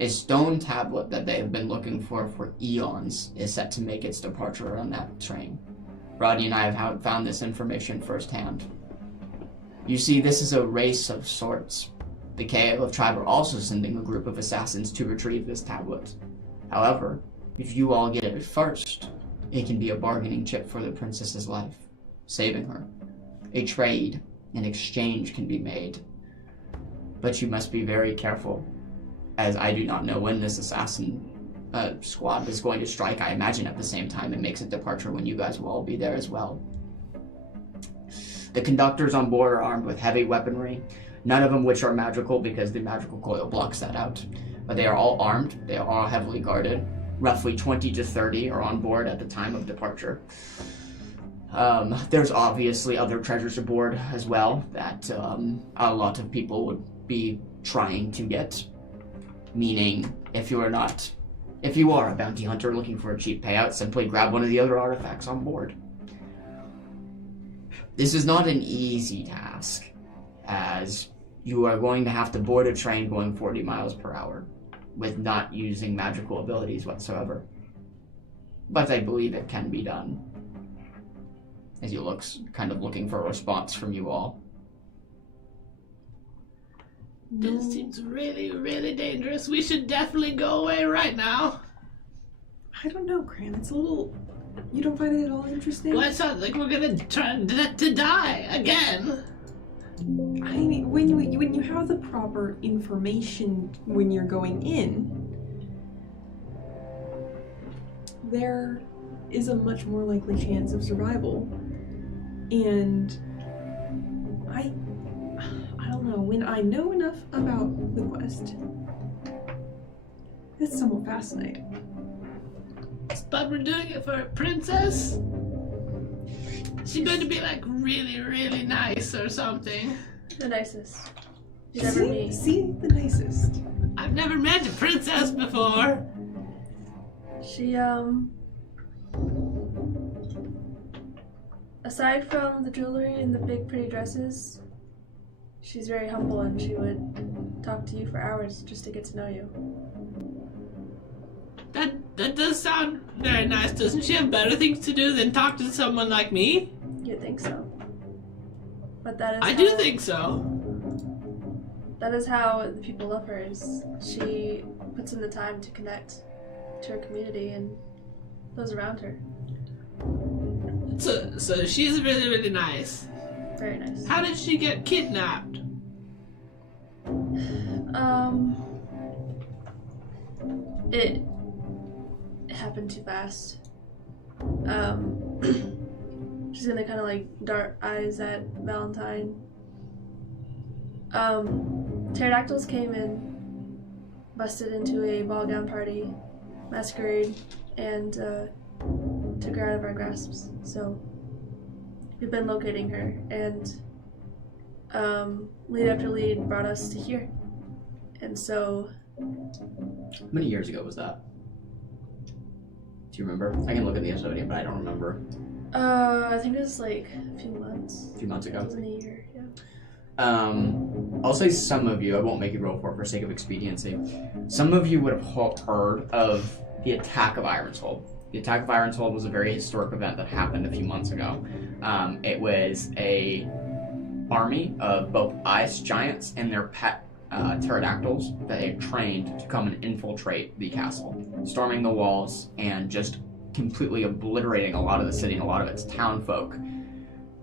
A stone tablet that they have been looking for eons is set to make its departure on that train. Rodney and I have found this information firsthand. You see, this is a race of sorts. The K-Alif tribe are also sending a group of assassins to retrieve this tablet. However, if you all get it first, it can be a bargaining chip for the princess's life, saving her. A trade, an exchange can be made. But you must be very careful, as I do not know when this assassin squad is going to strike. I imagine at the same time it makes a departure when you guys will all be there as well. The conductors on board are armed with heavy weaponry, none of them which are magical because the magical coil blocks that out. But they are all armed, they are all heavily guarded. Roughly 20 to 30 are on board at the time of departure. There's obviously other treasures aboard as well that a lot of people would be trying to get. Meaning, if you are a bounty hunter looking for a cheap payout, simply grab one of the other artifacts on board. This is not an easy task, as you are going to have to board a train going 40 miles per hour, with not using magical abilities whatsoever. But I believe it can be done. As he looks, kind of looking for a response from you all. This seems really, really dangerous. We should definitely go away right now. I don't know, Cram. It's a little... You don't find it at all interesting? Well, it sounds like we're gonna try to die again. I mean, when you have the proper information when you're going in, there is a much more likely chance of survival. And I don't know, when I know enough about the quest, it's somewhat fascinating. But we're doing it for a princess? She's going to be like really, really nice or something. The nicest you'd ever meet. See, the nicest. I've never met a princess before. She, aside from the jewelry and the big pretty dresses, she's very humble and she would talk to you for hours just to get to know you. That does sound very nice. Doesn't she have better things to do than talk to someone like me? You'd think so. But that is I do think so. That is how the people love her, is she puts in the time to connect to her community and those around her. So she's really, really nice. Very nice. How did she get kidnapped? It happened too fast. She's gonna kind of like dart eyes at Valentine. Pterodactyls came in, busted into a ball gown party, masquerade, and took her out of our grasps. So we've been locating her, and lead after lead brought us to here. And so... How many years ago was that? Do you remember? I can look at the episode, but I don't remember. I think it was like a few months. A few months ago? It wasn't a year, yeah. I'll say some of you, I won't make you roll for sake of expediency. Some of you would have heard of the attack of Ironshold. The attack of Ironshold was a very historic event that happened a few months ago. It was a army of both ice giants and their pet pterodactyls that they trained to come and infiltrate the castle, storming the walls and just completely obliterating a lot of the city and a lot of its townfolk.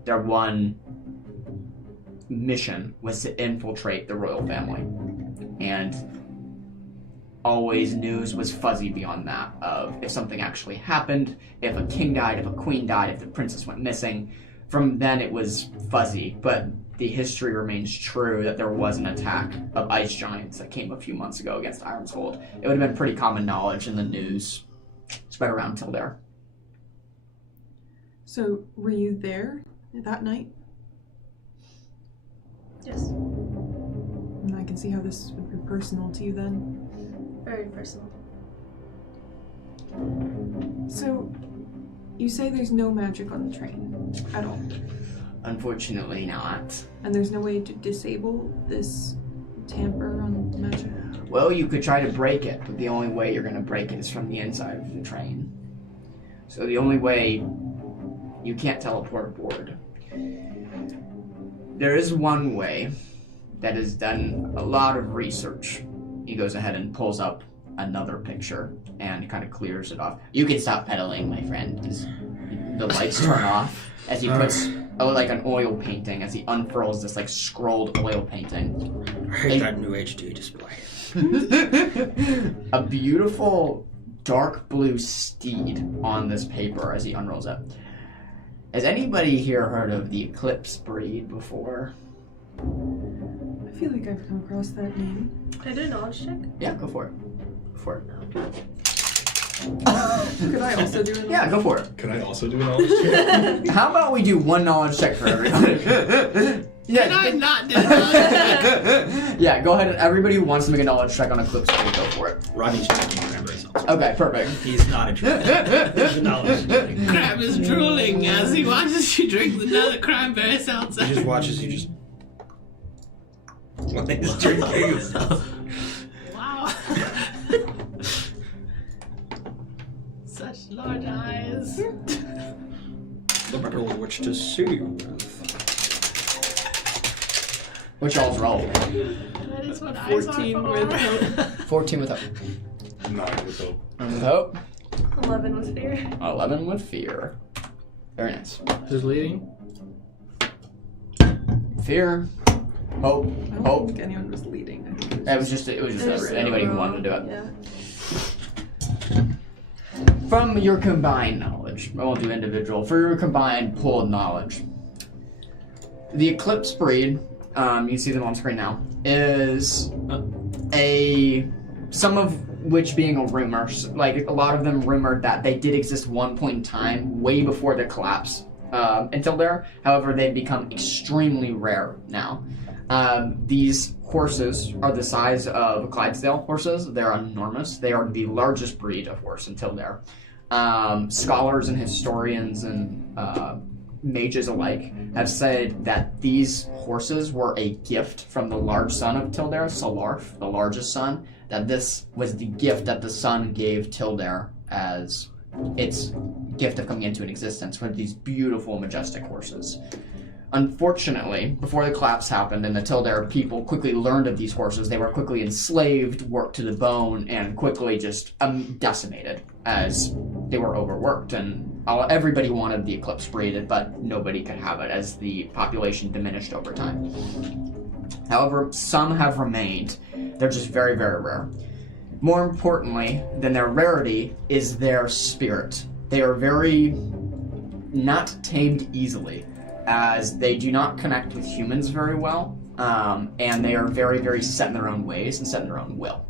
Their one mission was to infiltrate the royal family, and always news was fuzzy beyond that of if something actually happened, if a king died, if a queen died, if the princess went missing. From then it was fuzzy, but the history remains true that there was an attack of ice giants that came a few months ago against Ironshold. It would have been pretty common knowledge in the news spread around Tildare. So, were you there that night? Yes. And I can see how this would be personal to you then. Very personal. So, you say there's no magic on the train at all? Unfortunately not. And there's no way to disable this tamper on the magic? Well, you could try to break it, but the only way you're going to break it is from the inside of the train. So the only way... You can't teleport aboard. There is one way that has done a lot of research. He goes ahead and pulls up another picture and kind of clears it off. You can stop pedaling, my friend. The lights turn off as he puts like an oil painting, as he unfurls this like scrolled oil painting. I hate that new HD display. A beautiful dark blue steed on this paper as he unrolls it. Has anybody here heard of the Eclipse breed before? I feel like I've come across that name. Can I do a knowledge check? Yeah, go for it. Go for it. Could I also do it? Yeah, go for it. Can I also do a knowledge check? How about we do one knowledge check for everybody? Can I not do that? Yeah, go ahead. Everybody who wants to make a knowledge check on Eclipse breed, go for it. Rodney's checking Cranberry results. Okay, perfect. He's not interested. Knowledge checking. Crab is drooling as he watches you drink another cranberry seltzer. He just watches you just. What is drinking? Wow. Such large eyes. The better which to see you with. Which y'all's roll? That is what I saw 14 for. with hope. 14 with hope. 9 with hope. And with hope. 11 with fear. 11 with fear. Very nice. Who's leading? Fear. Hope. I don't Hope. think anyone was leading. I think It was just anybody who wanted to do it. Yeah. From your combined knowledge, I won't do individual, for your combined pooled knowledge, the Eclipse breed, you can see them on screen now, is some of which being a rumor, like a lot of them rumored that they did exist one point in time, way before the collapse until there. However, they've become extremely rare now. These horses are the size of Clydesdale horses. They're enormous. They are the largest breed of horse until there. Scholars and historians and mages alike have said that these horses were a gift from the large son of Tildare, Salarf, the largest son, that this was the gift that the sun gave Tildare as its gift of coming into an existence, were these beautiful, majestic horses. Unfortunately, before the collapse happened and the Tildare people quickly learned of these horses, they were quickly enslaved, worked to the bone, and quickly just decimated as they were overworked. And everybody wanted the Eclipse breed, but nobody could have it as the population diminished over time. However, some have remained. They're just very, very rare. More importantly than their rarity is their spirit. They are very not tamed easily, as they do not connect with humans very well, and they are very, very set in their own ways and set in their own will.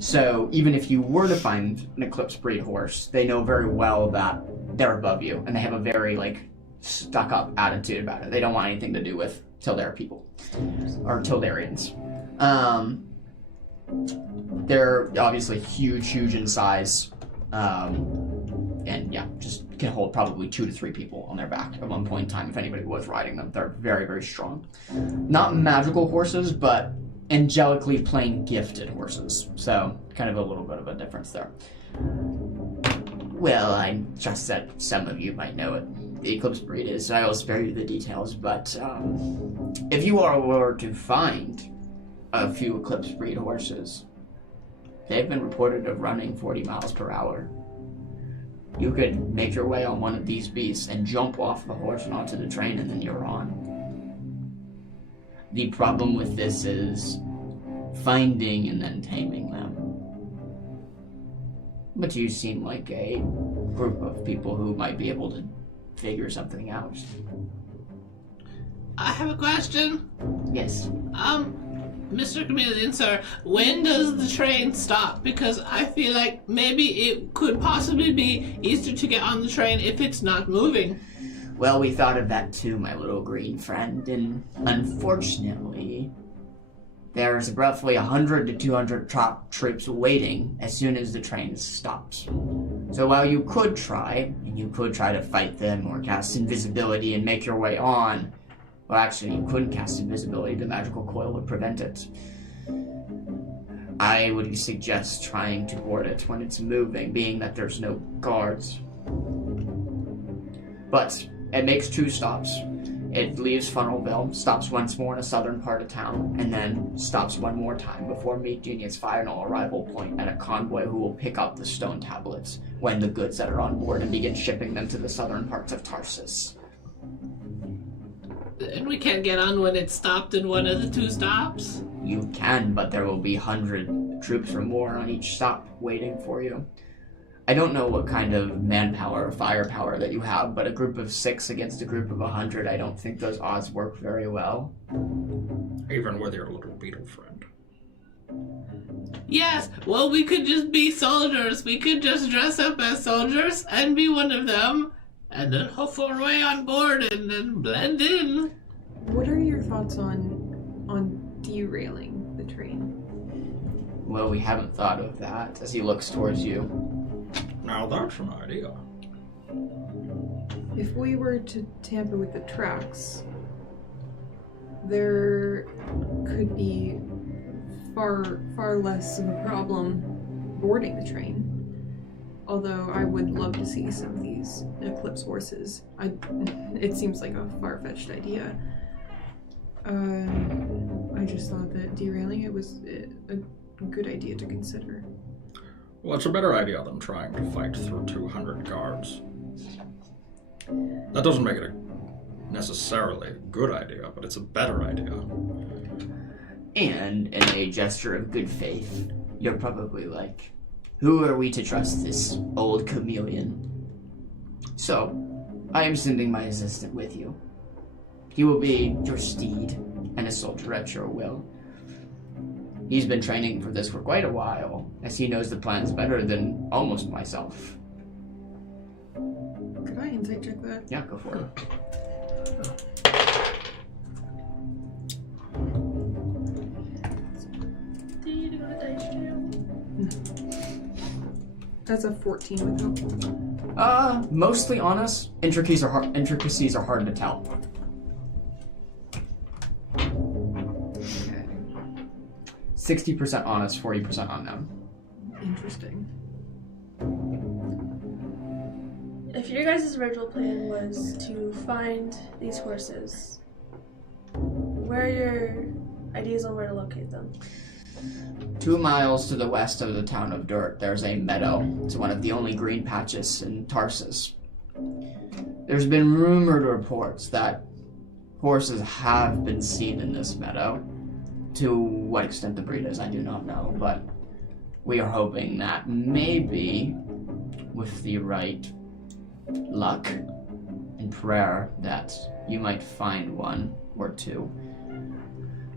So even if you were to find an Eclipse breed horse, they know very well that they're above you, and they have a very, stuck-up attitude about it. They don't want anything to do with Tildare people, or Tildarians. They're obviously huge in size, and yeah, just can hold probably 2 to 3 people on their back at one point in time if anybody was riding them. They're very, very strong. Not magical horses, but angelically plain gifted horses. So kind of a little bit of a difference there. Well, I trust that some of you might know what the Eclipse breed is, so I will spare you the details, but if you were to find a few Eclipse breed horses, they've been reported of running 40 miles per hour. You could make your way on one of these beasts and jump off the horse and onto the train, and then you're on. The problem with this is finding and then taming them. But you seem like a group of people who might be able to figure something out. I have a question. Yes. Mr. Chameleon, sir, when does the train stop? Because I feel like maybe it could possibly be easier to get on the train if it's not moving. Well, we thought of that too, my little green friend, and unfortunately, there's roughly 100 to 200 troops waiting as soon as the train stops. So while you could try, and you could try to fight them or cast invisibility and make your way on, well, actually, you couldn't cast invisibility. The magical coil would prevent it. I would suggest trying to board it when it's moving, being that there's no guards. But it makes 2 stops. It leaves Funnelville, stops once more in a southern part of town, and then stops one more time before meeting its final arrival point at a convoy who will pick up the stone tablets when the goods that are on board and begin shipping them to the southern parts of Tarsus. And we can't get on when it's stopped in one of the 2 stops? You can, but there will be 100 troops or more on each stop waiting for you. I don't know what kind of manpower or firepower that you have, but a group of 6 against a group of 100, I don't think those odds work very well. Even with your little beetle friend. Yes, well, we could just be soldiers. We could just dress up as soldiers and be one of them, and then hoof our way on board and then blend in. What are your thoughts on derailing the train? Well, we haven't thought of that, as he looks towards you. Now that's an idea. If we were to tamper with the tracks, there could be far less of a problem boarding the train. Although I would love to see some of these Eclipse horses. It seems like a far-fetched idea. I just thought that derailing it was a good idea to consider. Well, it's a better idea than trying to fight through 200 guards. That doesn't make it a necessarily a good idea, but it's a better idea. And in a gesture of good faith, you're probably like, who are we to trust this old chameleon? So, I am sending my assistant with you. He will be your steed and a soldier at your will. He's been training for this for quite a while, as he knows the plans better than almost myself. Could I insight check that? Yeah, go for it. Do you go to dice jail? That's a 14 with help. Mostly honest. Intricacies are hard to tell. Okay. 60% honest, 40% unknown. Interesting. If your guys' original plan was to find these horses, where are your ideas on where to locate them? 2 miles to the west of the town of Dirt, there's a meadow. It's one of the only green patches in Tarsus. There's been rumored reports that horses have been seen in this meadow. To what extent the breed is, I do not know, but we are hoping that maybe, with the right luck and prayer, that you might find one or two.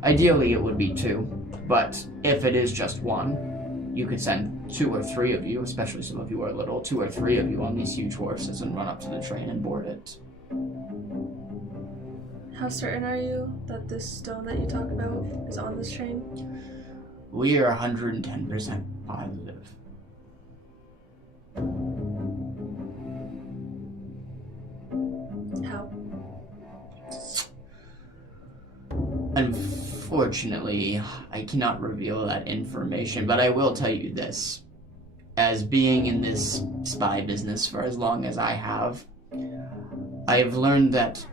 Ideally, it would be 2, but if it is just 1, you could send 2 or 3 of you, especially some of you are little, 2 or 3 of you on these huge horses and run up to the train and board it. How certain are you that this stone that you talk about is on this train? We are 110% positive. How? Unfortunately, I cannot reveal that information, but I will tell you this. As being in this spy business for as long as I have learned that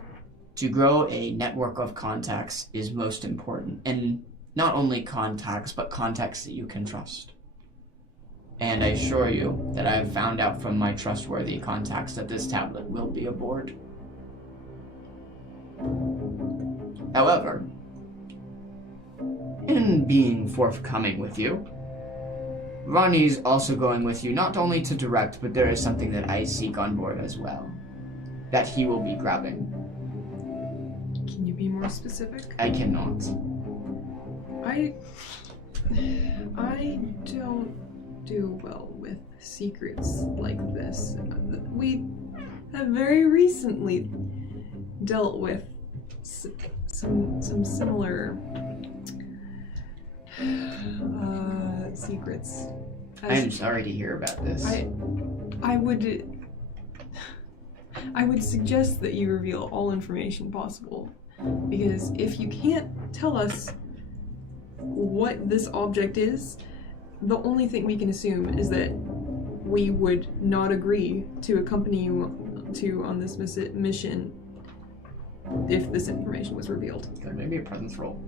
to grow a network of contacts is most important. And not only contacts, but contacts that you can trust. And I assure you that I have found out from my trustworthy contacts that this tablet will be aboard. However, in being forthcoming with you, Ronnie's also going with you, not only to direct, but there is something that I seek on board as well, that he will be grabbing. Can you be more specific? I cannot. I don't do well with secrets like this. We have very recently dealt with some similar secrets. I'm sorry to hear about this. I would suggest that you reveal all information possible, because if you can't tell us what this object is, the only thing we can assume is that we would not agree to accompany you on this mission if this information was revealed. Good, maybe a presence roll.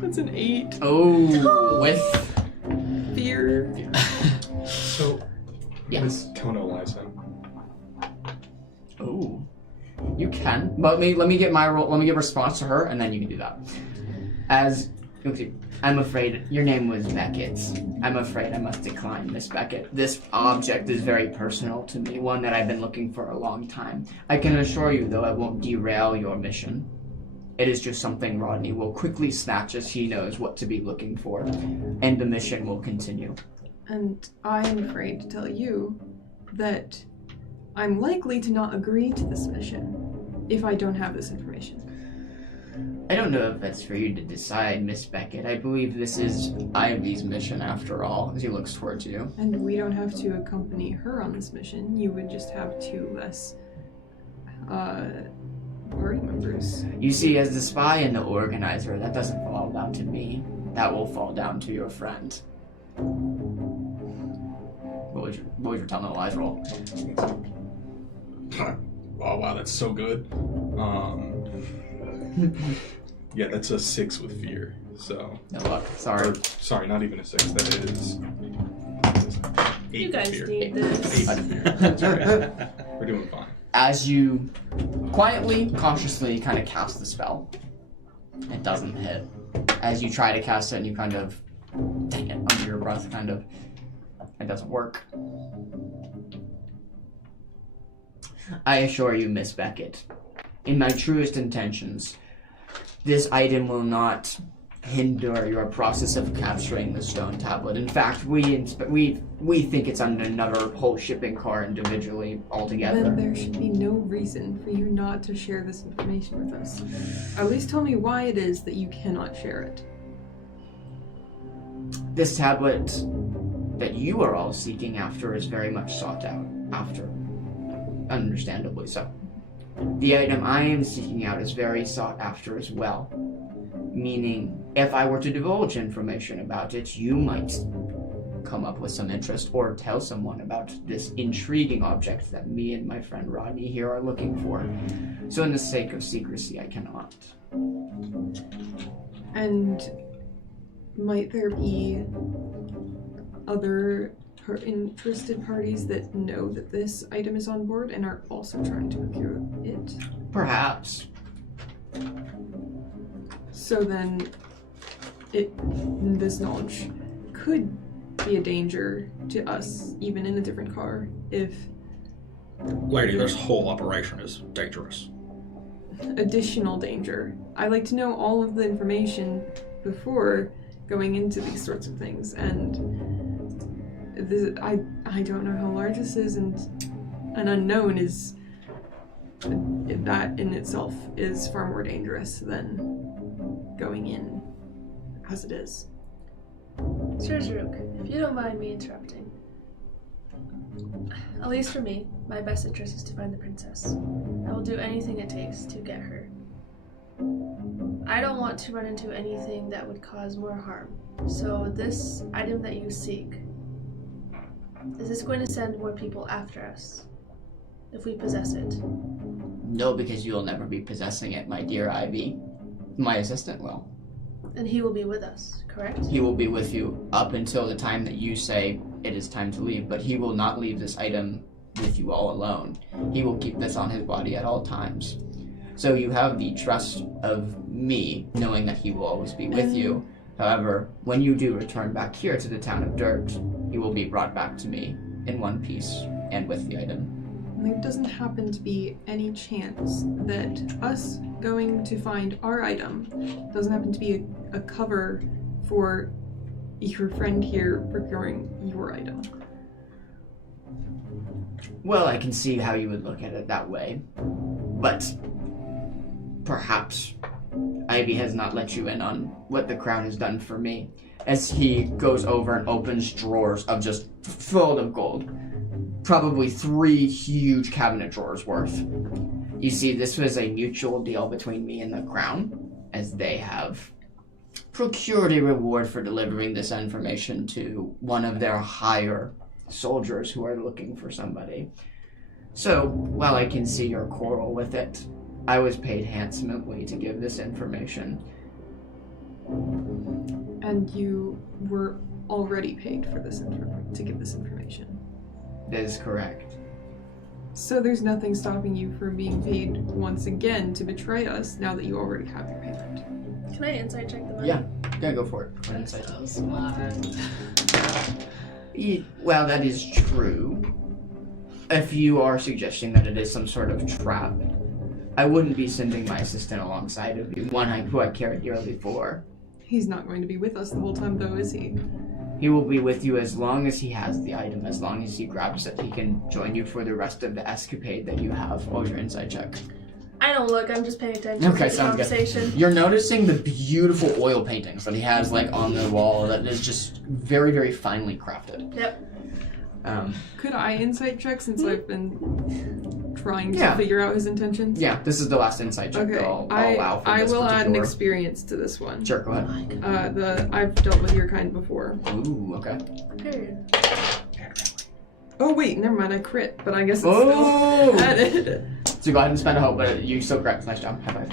That's an 8. Oh, with Fear. So, yes. Kona lies him. Oh, you can. But let me get my roll. Let me give a response to her, and then you can do that. I'm afraid your name was Beckett. I'm afraid I must decline, Miss Beckett. This object is very personal to me, one that I've been looking for a long time. I can assure you, though, it won't derail your mission. It is just something Rodney will quickly snatch as he knows what to be looking for, and the mission will continue. And I'm afraid to tell you that I'm likely to not agree to this mission if I don't have this information. I don't know if that's for you to decide, Miss Beckett. I believe this is Ivy's mission after all, as he looks towards you. And we don't have to accompany her on this mission. You would just have 2 less party members. You see, as the spy and the organizer, that doesn't fall down to me. That will fall down to your friend. What was your tell no lies roll? Oh wow, that's so good. Yeah, that's a 6 with fear. So No luck. Sorry. Sorry, not even a 6. That is 8 You with guys fear. need this. 8 with fear. That's okay. We're doing fine. As you quietly, cautiously kind of cast the spell, it doesn't hit. As you try to cast it and you kind of, dang it, under your breath, kind of, it doesn't work. I assure you, Miss Beckett, in my truest intentions, this item will not hinder your process of capturing the stone tablet. In fact, we think it's on another whole shipping car individually altogether. Then there should be no reason for you not to share this information with us. At least tell me why it is that you cannot share it. This tablet that you are all seeking after is very much sought out after. Understandably so. The item I am seeking out is very sought after as well. Meaning, if I were to divulge information about it, you might come up with some interest or tell someone about this intriguing object that me and my friend Rodney here are looking for. So in the sake of secrecy, I cannot. And might there be other interested parties that know that this item is on board and are also trying to procure it? Perhaps. So then, this knowledge could be a danger to us, even in a different car, if... Lady, this whole operation is dangerous. Additional danger. I like to know all of the information before going into these sorts of things, and I don't know how large this is, and an unknown is... that in itself is far more dangerous than going in as it is. Sure, Zaruk, if you don't mind me interrupting. At least for me, my best interest is to find the princess. I will do anything it takes to get her. I don't want to run into anything that would cause more harm. So this item that you seek, is this going to send more people after us if we possess it? No, because you'll never be possessing it, my dear Ivy. My assistant will. And he will be with us, correct? He will be with you up until the time that you say it is time to leave, but he will not leave this item with you all alone. He will keep this on his body at all times. So you have the trust of me, knowing that he will always be with you. However, when you do return back here to the town of Dirt, he will be brought back to me in one piece and with the item. There doesn't happen to be any chance that us going to find our item doesn't happen to be a cover for your friend here procuring your item. Well, I can see how you would look at it that way, but perhaps Ivy has not let you in on what the crown has done for me. As he goes over and opens drawers of just full of gold. Probably 3 huge cabinet drawers worth. You see, this was a mutual deal between me and the crown, as they have procured a reward for delivering this information to one of their higher soldiers who are looking for somebody. So, while I can see your quarrel with it, I was paid handsomely to give this information. And you were already paid for this to give this information. That is correct. So there's nothing stopping you from being paid once again to betray us now that you already have your payment. Can I insight check the money? Yeah, go for it. That's so smart. Well, that is true. If you are suggesting that it is some sort of trap, I wouldn't be sending my assistant alongside of you, who I care dearly for. He's not going to be with us the whole time, though, is he? He will be with you as long as he has the item, as long as he grabs it. He can join you for the rest of the escapade that you have. What was your insight check? I don't look, I'm just paying attention to the conversation. Good. You're noticing the beautiful oil paintings that he has on the wall that is just very, very finely crafted. Yep. Could I insight check since I've been trying to Yeah. figure out his intentions? Yeah, this is the last insight check. Okay, I'll I allow for this will add an particular- experience to this one. Sure, go ahead. I've dealt with your kind before. Ooh, okay. Period. Oh wait, never mind. I crit, but I guess it's Oh! still added. So go ahead and spend a hope, but you still correct. Nice job. High five.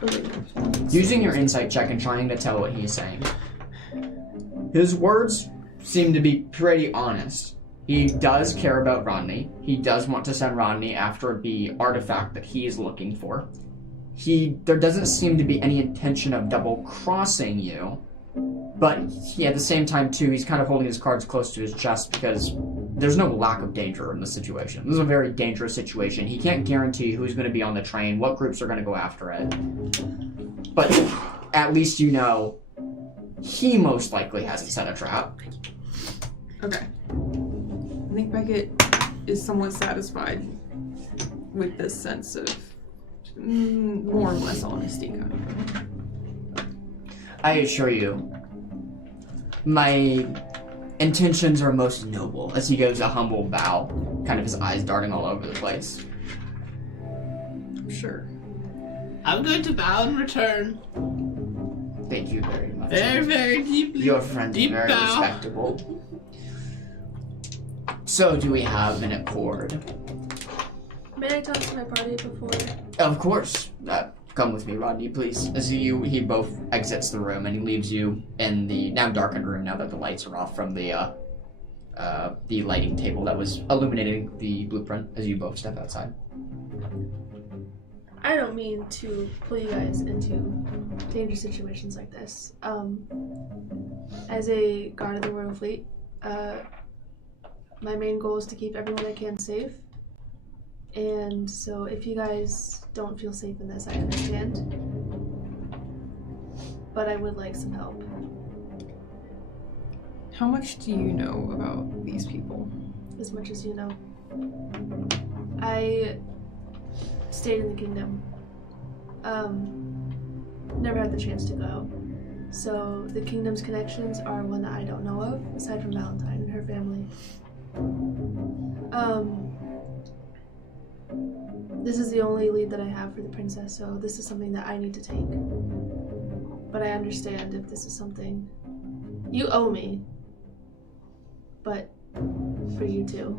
Good job. Using your insight check and trying to tell what he's saying. His words seem to be pretty honest. He does care about Rodney. He does want to send Rodney after the artifact that he is looking for. There doesn't seem to be any intention of double-crossing you, but at the same time, too, he's kind of holding his cards close to his chest because there's no lack of danger in this situation. This is a very dangerous situation. He can't guarantee who's going to be on the train, what groups are going to go after it. But at least you know he most likely hasn't set a trap. Okay. I think Beckett is somewhat satisfied with this sense of more or less honesty, kind of. I assure you, my intentions are most noble, as he gives a humble bow, kind of his eyes darting all over the place. I'm sure. I'm going to bow in return. Thank you very much. Very, very deeply. Your friend is Deep very bow. respectable. So, do we have an accord? May I talk to my party before? Of course. Come with me, Rodney, please. As he both exits the room and he leaves you in the now darkened room now that the lights are off from the lighting table that was illuminating the blueprint as you both step outside. I don't mean to pull you guys into dangerous situations like this. As a guard of the Royal Fleet, my main goal is to keep everyone I can safe. And so if you guys don't feel safe in this, I understand. But I would like some help. How much do you know about these people? As much as you know. I stayed in the kingdom. Never had the chance to go out. So the kingdom's connections are one that I don't know of, aside from Valentine and her family. This is the only lead that I have for the princess, so this is something that I need to take. But I understand if this is something you owe me, but for you too.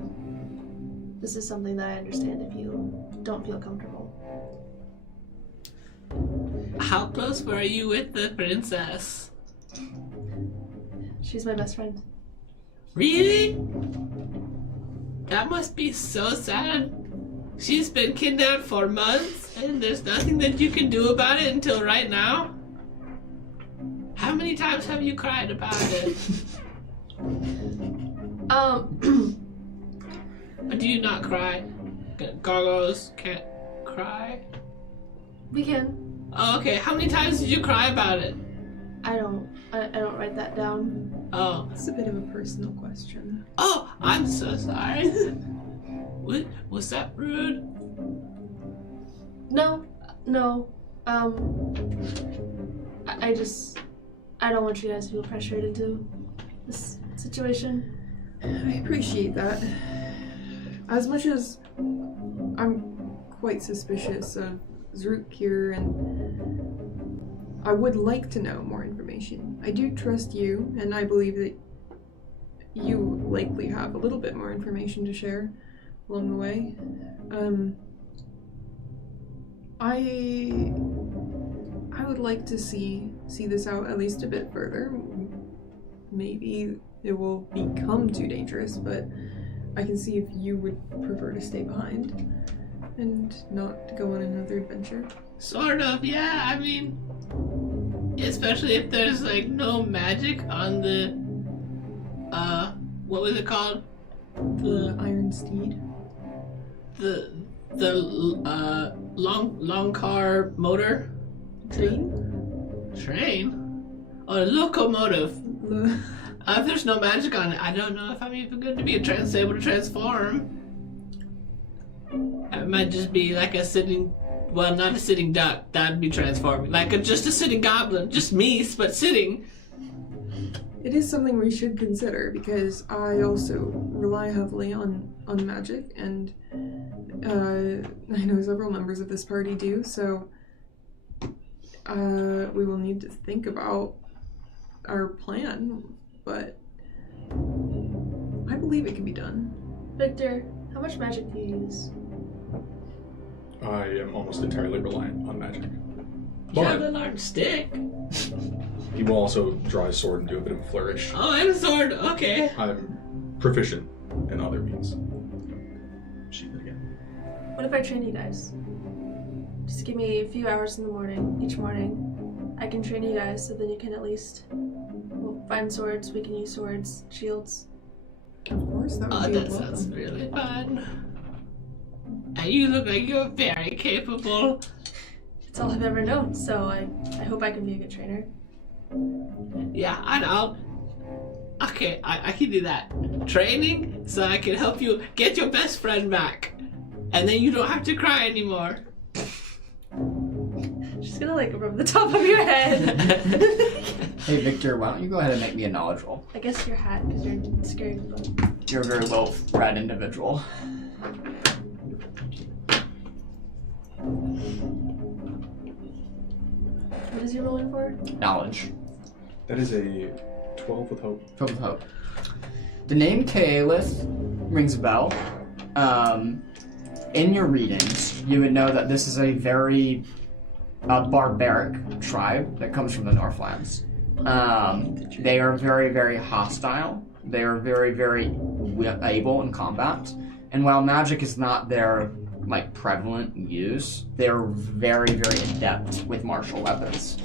This is something that I understand if you don't feel comfortable. How close were you with the princess? She's my best friend. Really? That must be so sad. She's been kidnapped for months, and there's nothing that you can do about it until right now? How many times have you cried about it? Or do you not cry? Gargoyles can't cry? We can. Oh, okay. How many times did you cry about it? I don't write that down. Oh. It's a bit of a personal question. Oh, I'm so sorry. What? Was that rude? No. I don't want you guys to feel pressured into this situation. I appreciate that. As much as I'm quite suspicious of Zrook here, and I would like to know more information. I do trust you, and I believe that you likely have a little bit more information to share along the way. I would like to see this out at least a bit further. Maybe it will become too dangerous, but I can see if you would prefer to stay behind and not go on another adventure. Sort of, yeah. I mean, especially if there's like no magic on the what was it called? The Iron Steed. The long car motor Train? Oh, a locomotive. The... If there's no magic on it, I don't know if I'm even going to be able to transform. It might just be like a sitting, well, not a sitting duck. That'd be transforming. Like just a sitting goblin, just me, but sitting. It is something we should consider because I also rely heavily on magic, and I know several members of this party do, so we will need to think about our plan, but I believe it can be done. Victor, how much magic do you use? I am almost entirely reliant on magic. You have But a large stick. he will also draw his sword and do a bit of a flourish. Oh, and a sword. Okay. I'm proficient in other means. Sheep again. What if I train you guys? Just give me a few hours in the morning, each morning. I can train you guys so then you can at least find swords, we can use swords, shields. Of course, that would Oh, be that welcome. sounds really fun. And you look like you're very capable. It's all I've ever known, so I hope I can be a good trainer. Yeah, I'll. Okay, I can do that. Training so I can help you get your best friend back. And then you don't have to cry anymore. She's gonna like rub the top of your head. Hey, Victor, why don't you go ahead and make me a knowledge roll? I guess your hat, because you're scaring people. You're a very well-bred individual. What is he rolling for? Knowledge. That is a 12 with hope. Filled with hope. The name Kaelith rings a bell. In your readings, you would know that this is a very barbaric tribe that comes from the Northlands. They are very, very hostile. They are very, very able in combat. And while magic is not their prevalent use, they're very, very adept with martial weapons.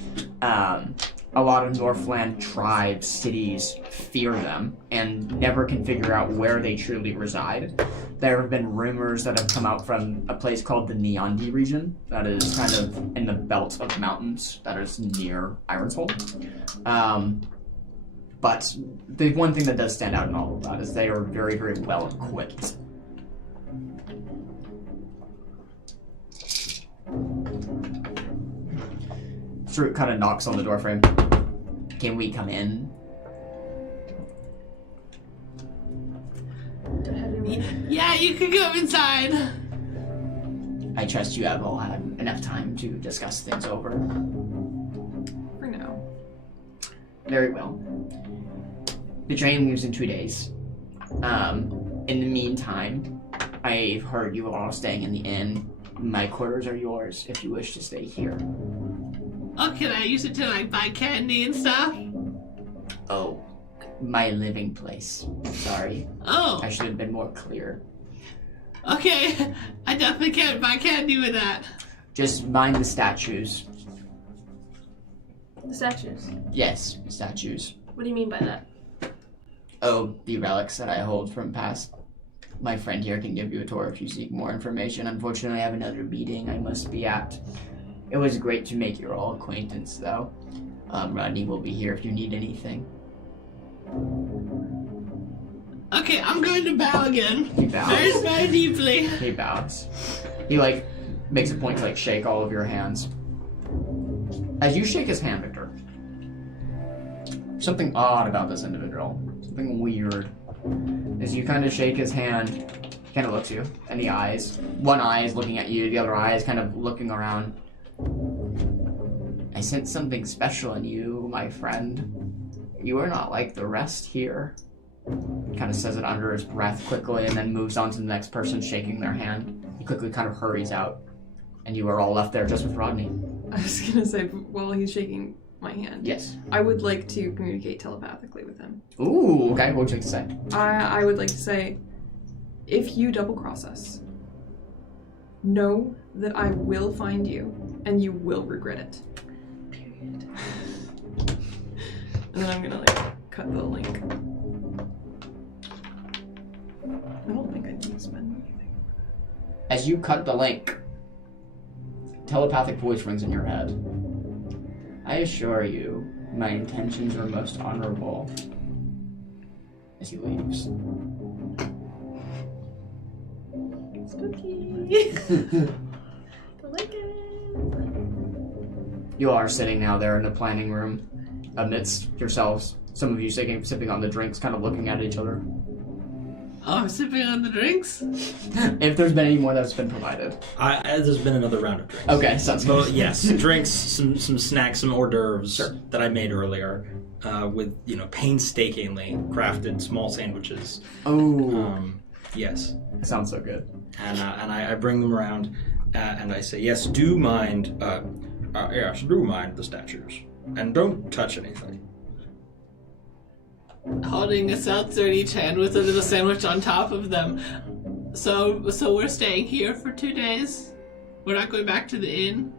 A lot of Northland tribes, cities fear them and never can figure out where they truly reside. There have been rumors that have come out from a place called the Neondi region that is kind of in the belt of mountains that is near Ironshold. But the one thing that does stand out in all of that is they are very, very well equipped. Strut kind of knocks on the doorframe. Can we come in? Do I have your way? Yeah, you can go inside. I trust you have all had enough time to discuss things over. For now. Very well. The train leaves in 2 days. In the meantime, I've heard you are all staying in the inn. My quarters are yours if you wish to stay here. Oh, can I use it to buy candy and stuff? Oh, my living place. Sorry. Oh, I should have been more clear. okay. I definitely can't buy candy with that. Just mind the statues. The statues. Yes, statues. What do you mean by that? Oh, the relics that I hold from past. My friend here can give you a tour if you seek more information. Unfortunately, I have another meeting I must be at. It was great to make your all acquaintance, though. Rodney will be here if you need anything. Okay, I'm going to bow again. He bows. Very, very deeply. He bows. He makes a point to shake all of your hands. As you shake his hand, Victor, something odd about this individual. Something weird. As you kind of shake his hand, he kind of looks you in the eyes. One eye is looking at you, the other eye is kind of looking around. I sense something special in you, my friend. You are not like the rest here. He kind of says it under his breath quickly and then moves on to the next person shaking their hand. He quickly kind of hurries out. And you are all left there just with Rodney. I was gonna say, while he's shaking my hand, Yes. I would like to communicate telepathically with him. Ooh, okay. What would you like to say? I would like to say, if you double cross us, know that I will find you and you will regret it. Period. And then I'm gonna cut the link. I don't think I need to spend anything. As you cut the link, telepathic voice rings in your head. I assure you, my intentions are most honorable. As he leaves. Spooky. I like it. You are sitting now there in the planning room, amidst yourselves, some of you sipping on the drinks, kind of looking at each other. Oh, I'm sipping on the drinks? If there's been any more that's been provided. There's been another round of drinks. Okay, sounds good. Well, yes, drinks, some snacks, some hors d'oeuvres Sure. that I made earlier, with painstakingly crafted small sandwiches. Oh, Yes, sounds so good. and I bring them around, and I say, yes, do mind the statues, and don't touch anything. Holding a seltzer in each hand with a little sandwich on top of them. So we're staying here for 2 days? We're not going back to the inn?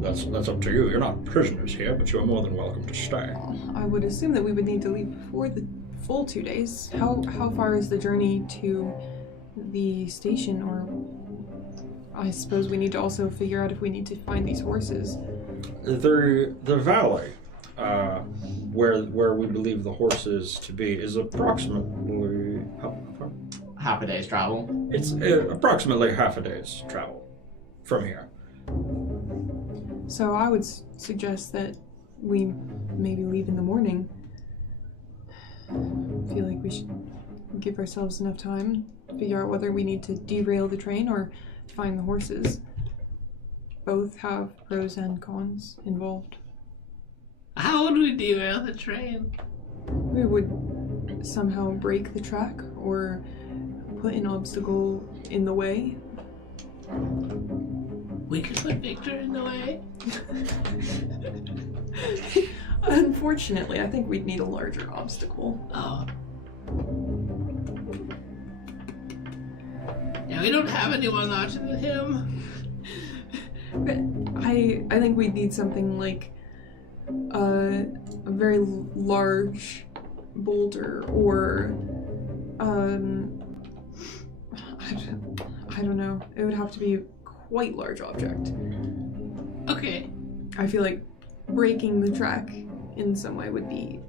That's up to you. You're not prisoners here, but you're more than welcome to stay. I would assume that we would need to leave before the full 2 days. How far is the journey to the station? Or I suppose we need to also figure out if we need to find these horses. The valley, where we believe the horses to be, is approximately how far? Half a day's travel. It's approximately half a day's travel from here. So I would suggest that we maybe leave in the morning. I feel like we should give ourselves enough time to figure out whether we need to derail the train or find the horses. Both have pros and cons involved. How would we derail the train? We would somehow break the track or put an obstacle in the way. We could put Victor in the way? Unfortunately, I think we'd need a larger obstacle. Oh. Yeah, we don't have anyone larger than him. But I think we'd need something like a very large boulder or I don't know. It would have to be a quite large object. Okay. I feel like breaking the track in some way would be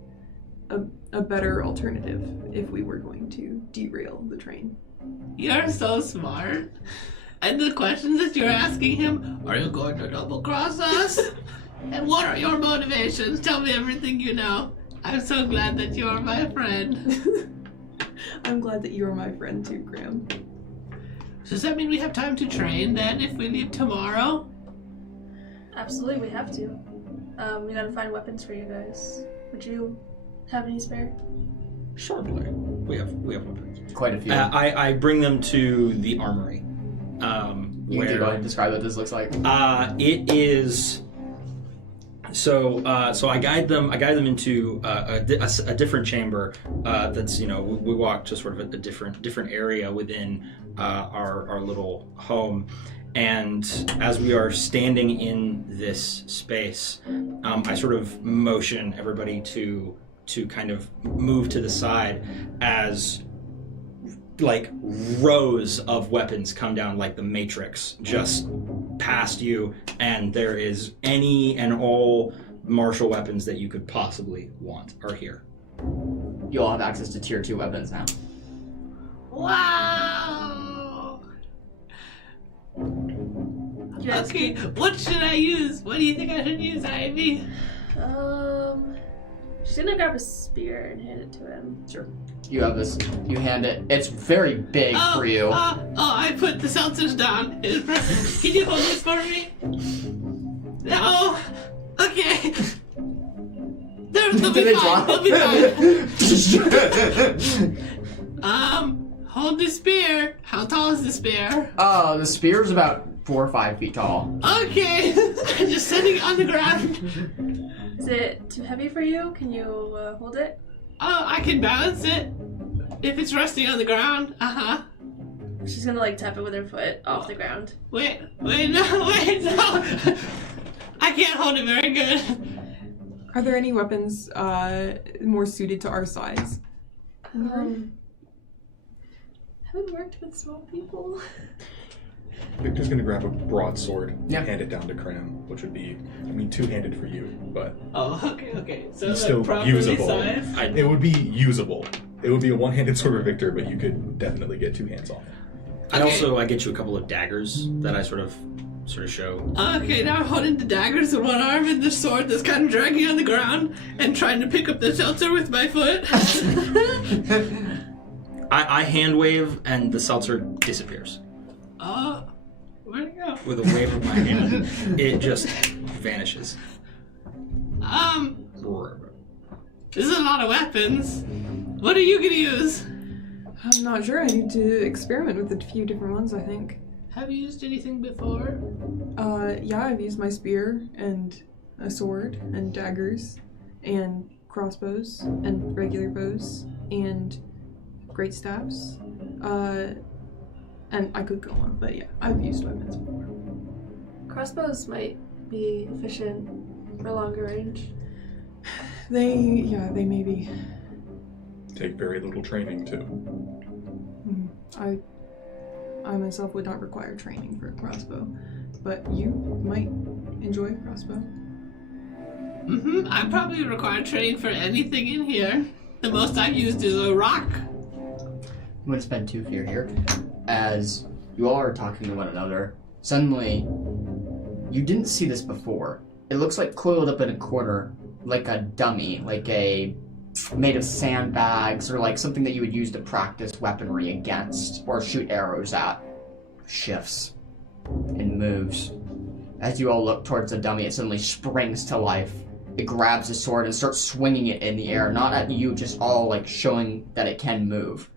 a better alternative if we were going to derail the train. You're so smart. And the questions that you're asking him, are you going to double cross us? And what are your motivations? Tell me everything you know. I'm so glad that you are my friend. I'm glad that you're my friend too, Graham. Does that mean we have time to train then if we leave tomorrow? Absolutely, we have to. We gotta find weapons for you guys. Would you have any spare? Certainly, we have weapons. Quite a few. I bring them to the armory. You can go ahead and describe what this looks like. It is. So I guide them into a different chamber. That's we walk to sort of a different area within our little home. And as we are standing in this space, I sort of motion everybody to kind of move to the side as like rows of weapons come down like the Matrix just past you, and there is any and all martial weapons that you could possibly want are here. You all have access to tier 2 weapons now. Wow! Yes. Okay, what should I use? What do you think I should use, Ivy? She's gonna grab a spear and hand it to him. Sure. You have this. You hand it. It's very big for you. I put the seltzers down. Can you hold this for me? No. Okay. They'll be fine. They'll be fine. Hold the spear. How tall is the spear? The spear is about 4 or 5 feet tall. Okay. I'm just sitting on the ground. Is it too heavy for you? Can you hold it? Oh, I can balance it. If it's resting on the ground. Uh-huh. She's gonna like tap it with her foot off the ground. Wait, no. I can't hold it very good. Are there any weapons more suited to our size? Haven't worked with small people. Victor's gonna grab a broadsword Yeah. and hand it down to Cram, which would be, two-handed for you, but Oh, okay. So it's still properly usable. sized. It would be usable. It would be a one-handed sword for Victor, but you could definitely get 2 hands on it. I get you a couple of daggers that I sort of sort of show. Okay, now I'm holding the daggers in one arm and the sword that's kind of dragging on the ground and trying to pick up the seltzer with my foot. I hand wave and the seltzer disappears. Where'd it go? With a wave of my hand, it just vanishes. This is a lot of weapons. What are you gonna use? I'm not sure. I need to experiment with a few different ones, I think. Have you used anything before? Yeah, I've used my spear and a sword and daggers and crossbows and regular bows and great staffs. And I could go on, but yeah, I've used weapons before. Crossbows might be efficient for longer range. They may be. Take very little training too. I myself would not require training for a crossbow, but you might enjoy a crossbow. I probably require training for anything in here. The most I've used is a rock. I'm going to spend 2 fear here. As you all are talking to one another, suddenly, you didn't see this before. It looks like coiled up in a corner, like a dummy, like a made of sandbags, or like something that you would use to practice weaponry against, or shoot arrows at, shifts and moves. As you all look towards the dummy, it suddenly springs to life. It grabs a sword and starts swinging it in the air, not at you, just all like showing that it can move.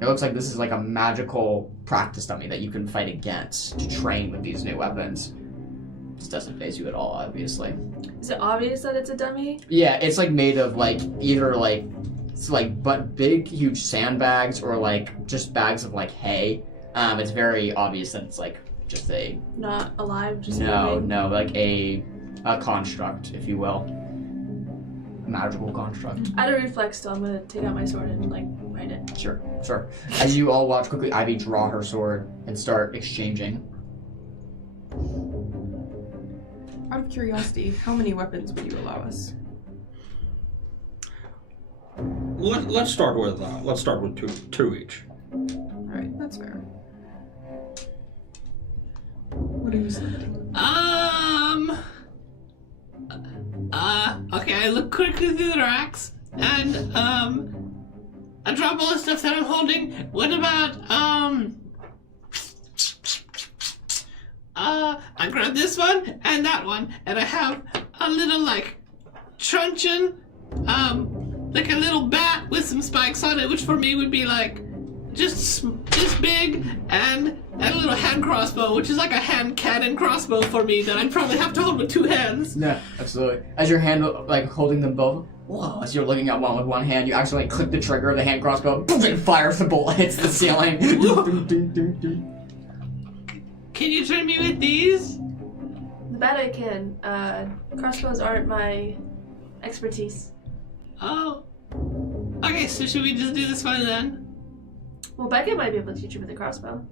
It looks like this is like a magical practice dummy that you can fight against to train with these new weapons. This doesn't faze you at all, obviously. Is it obvious that it's a dummy? Yeah, it's like made of like either like it's like but big huge sandbags or like just bags of like hay. It's very obvious that it's like just a Not alive, just no, moving. like a construct, if you will. A magical construct. Out of reflex still, I'm gonna take out my sword and like fight it. Sure. As you all watch quickly, Ivy draw her sword and start exchanging. Out of curiosity, how many weapons would you allow us? Let's start with two each. Alright, that's fair. What are you thinking? Okay, I look quickly through the racks, and, I drop all the stuff that I'm holding. What about, I grab this one, and that one, and I have a little, like, truncheon, like a little bat with some spikes on it, which for me would be, like, just this big, and a little hand crossbow, which is like a hand cannon crossbow for me that I'd probably have to hold with 2 hands. Yeah, absolutely. As your hand like holding them both, whoa, as you're looking at one with one hand, you accidentally click the trigger of the hand crossbow, boom, and fires the bullet, hits the ceiling. Can you train me with these? The bet I can. Crossbows aren't my expertise. Oh. Okay, so should we just do this one then? Well, Beckett might be able to teach you with a crossbow.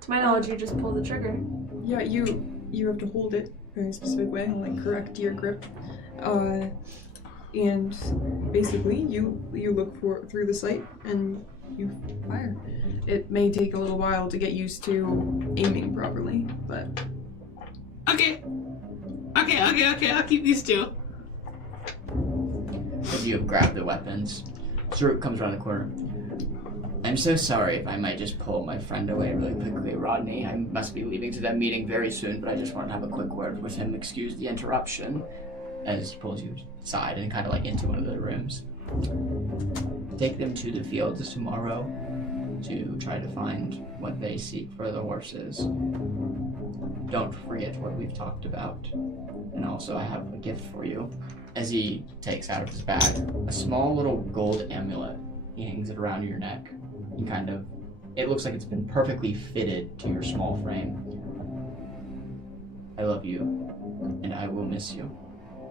To my knowledge, you just pull the trigger. Yeah, you have to hold it a very specific way, like correct your grip. And basically you look through the sight and you fire. It may take a little while to get used to aiming properly, but Okay, I'll keep these 2. As you have grabbed the weapons, Saruk comes around the corner. I'm so sorry if I might just pull my friend away really quickly, Rodney. I must be leaving to that meeting very soon, but I just wanted to have a quick word with him. Excuse the interruption. As he pulls you aside and kind of like into one of the rooms. Take them to the fields tomorrow to try to find what they seek for the horses. Don't forget what we've talked about. And also I have a gift for you. As he takes out of his bag a small little gold amulet. He hangs it around your neck. And kind of, it looks like it's been perfectly fitted to your small frame. I love you, and I will miss you.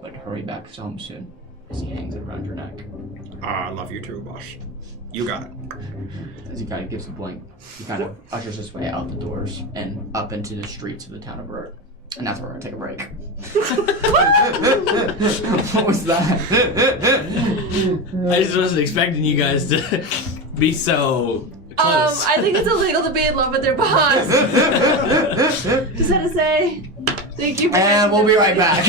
But hurry back home soon, as he hangs it around your neck. I love you too, boss. You got it. As he kind of gives a blink, he kind of ushers his way out the doors and up into the streets of the town of Burt. And that's where we're gonna take a break. What was that? I just wasn't expecting you guys to be so close. I think it's illegal to be in love with their boss. Just had to say. Thank you for And we'll be right back.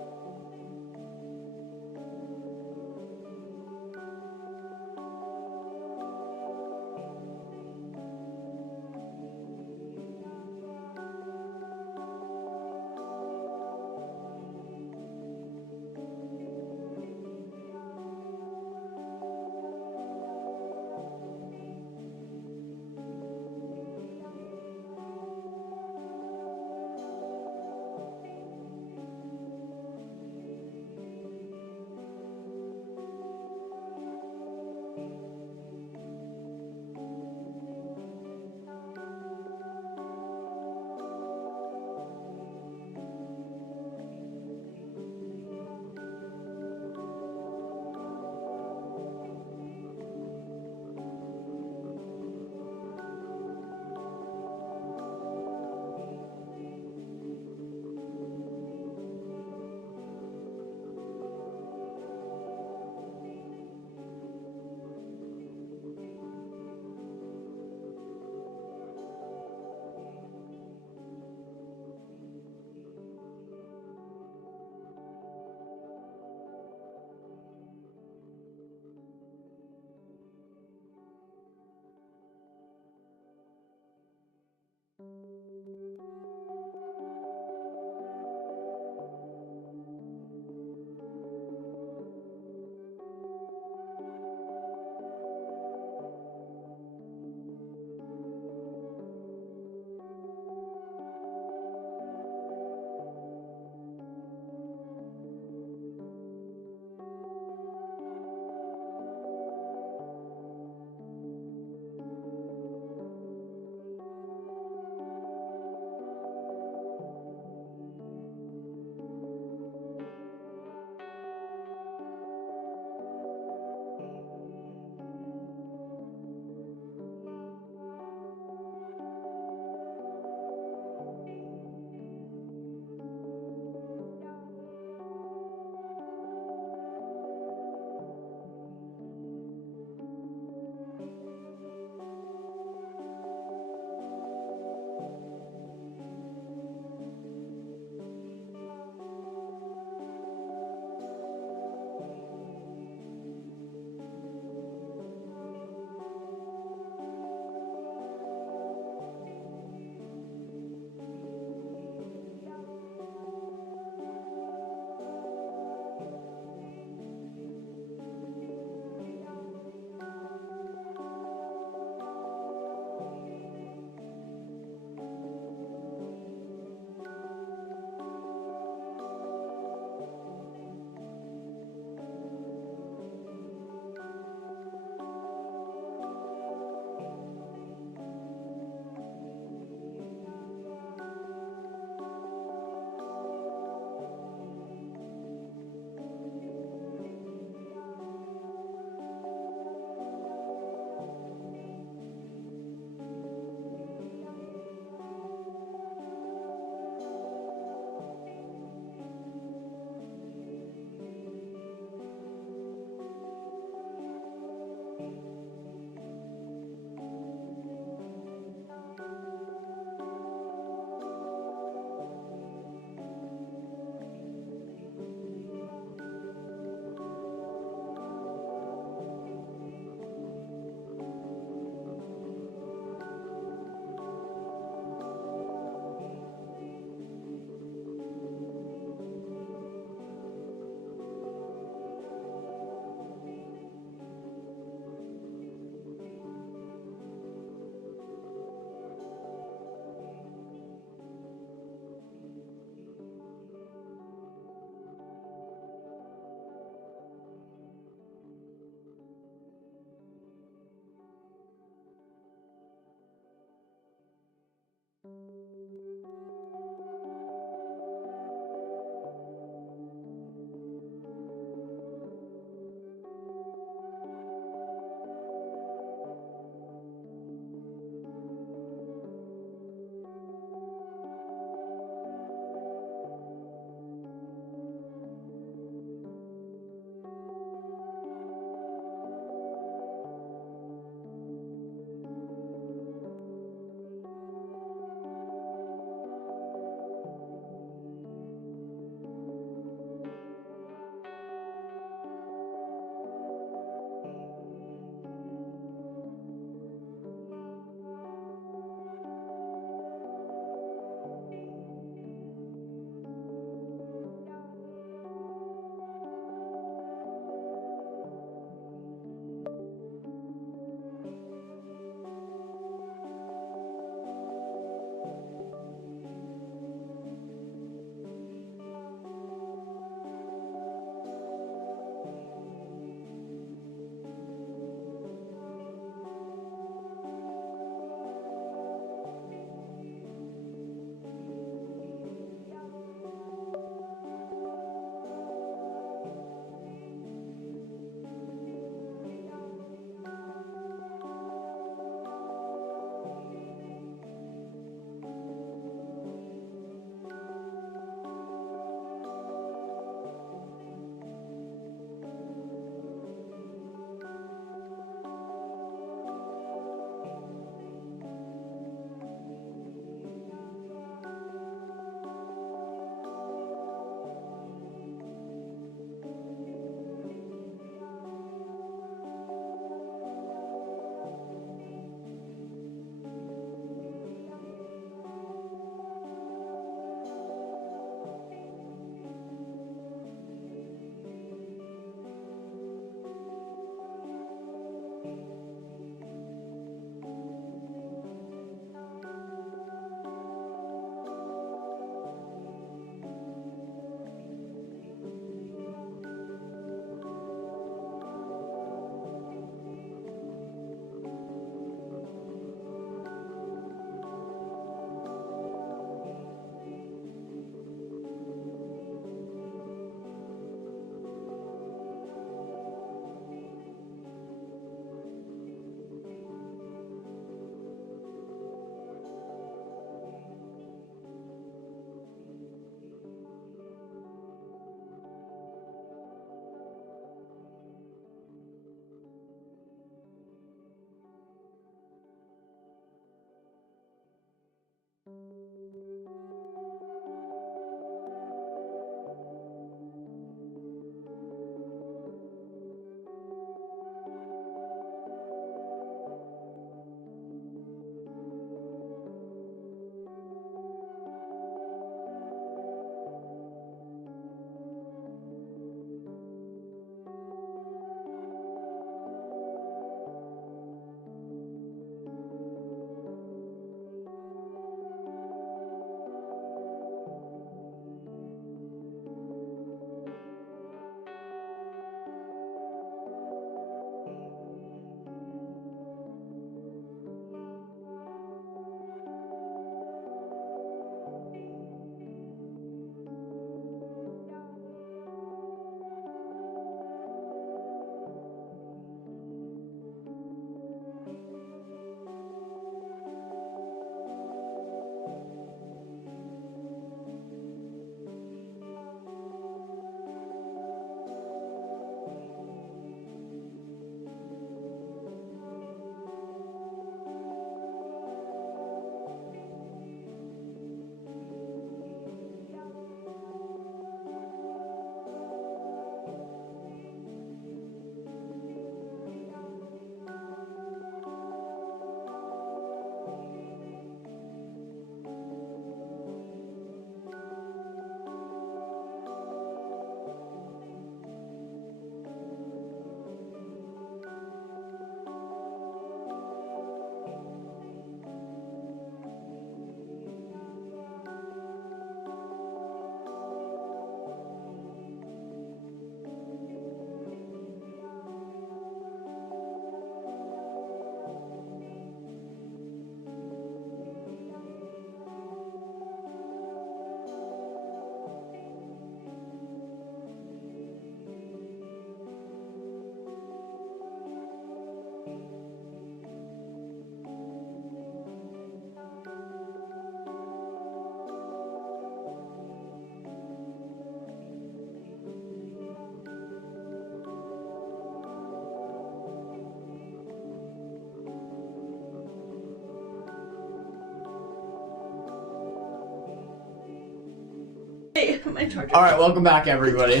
my charger. All right, welcome back, everybody.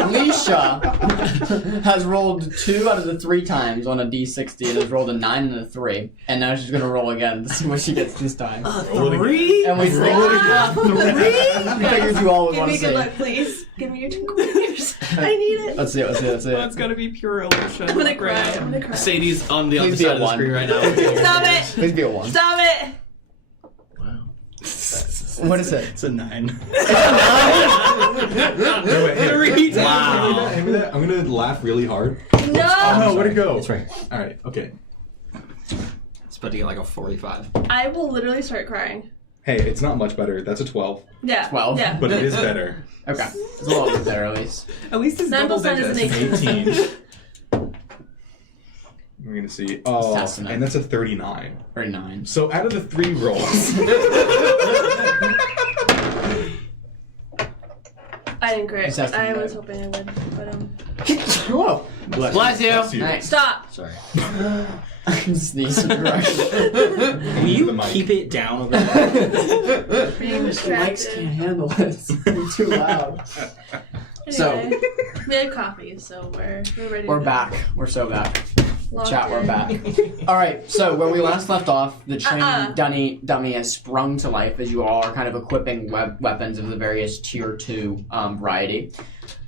Leisha has rolled 2 out of the 3 times on a D60 and has rolled a 9 and a 3. And now she's going to roll again to see what she gets this time. 3? And we figured you all would Give want me to good see. luck, please. Give me your twinkles. I need it. Let's see it. Well, it's gotta be pure illusion. I'm gonna cry. Sadie's on the Please other be a side of the 1. screen right now. Stop it! Please be a 1. Stop it! Wow. What is it? It's a 9. No, wait, hey. Wow. Hand me that. I'm gonna laugh really hard. No! Oh no, where'd it go? It's right. All right, okay. It's about to get like a 45. I will literally start crying. Hey, it's not much better. That's a 12, Yeah. 12? Yeah. but it is better. Okay. It's a little bit better, at least. At least it's 9 double plus 9 is an digits. 18. We're gonna see. Oh, Assassinate. and that's a 39. 39. So out of the 3 rolls, I didn't crit. Assassin I was die. hoping I would, but Whoa. Bless you. Nice. Stop! Sorry. I can sneeze in direction. Will you The mic. keep it down over there? Being The mics distracted. can't handle this. It's too loud. Anyway, we had coffee, so we're ready. We're to back. We're so back. Locked Chat, we're in. back. All right, so where we last left off, the training Uh-uh. dummy has sprung to life as you all are kind of equipping weapons of the various tier 2 variety.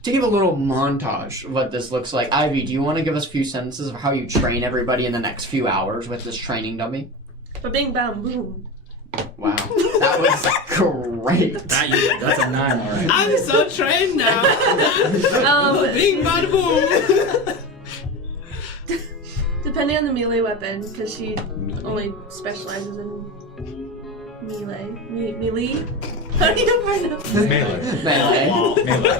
To give a little montage of what this looks like, Ivy, do you want to give us a few sentences of how you train everybody in the next few hours with this training dummy? But bing bam boom. Wow, that was great. That's a 9, alright. I'm so trained now. Bing bada boom. Depending on the melee weapon, because she only specializes in melee. Melee? How do you pronounce it? melee. Melee. Melee.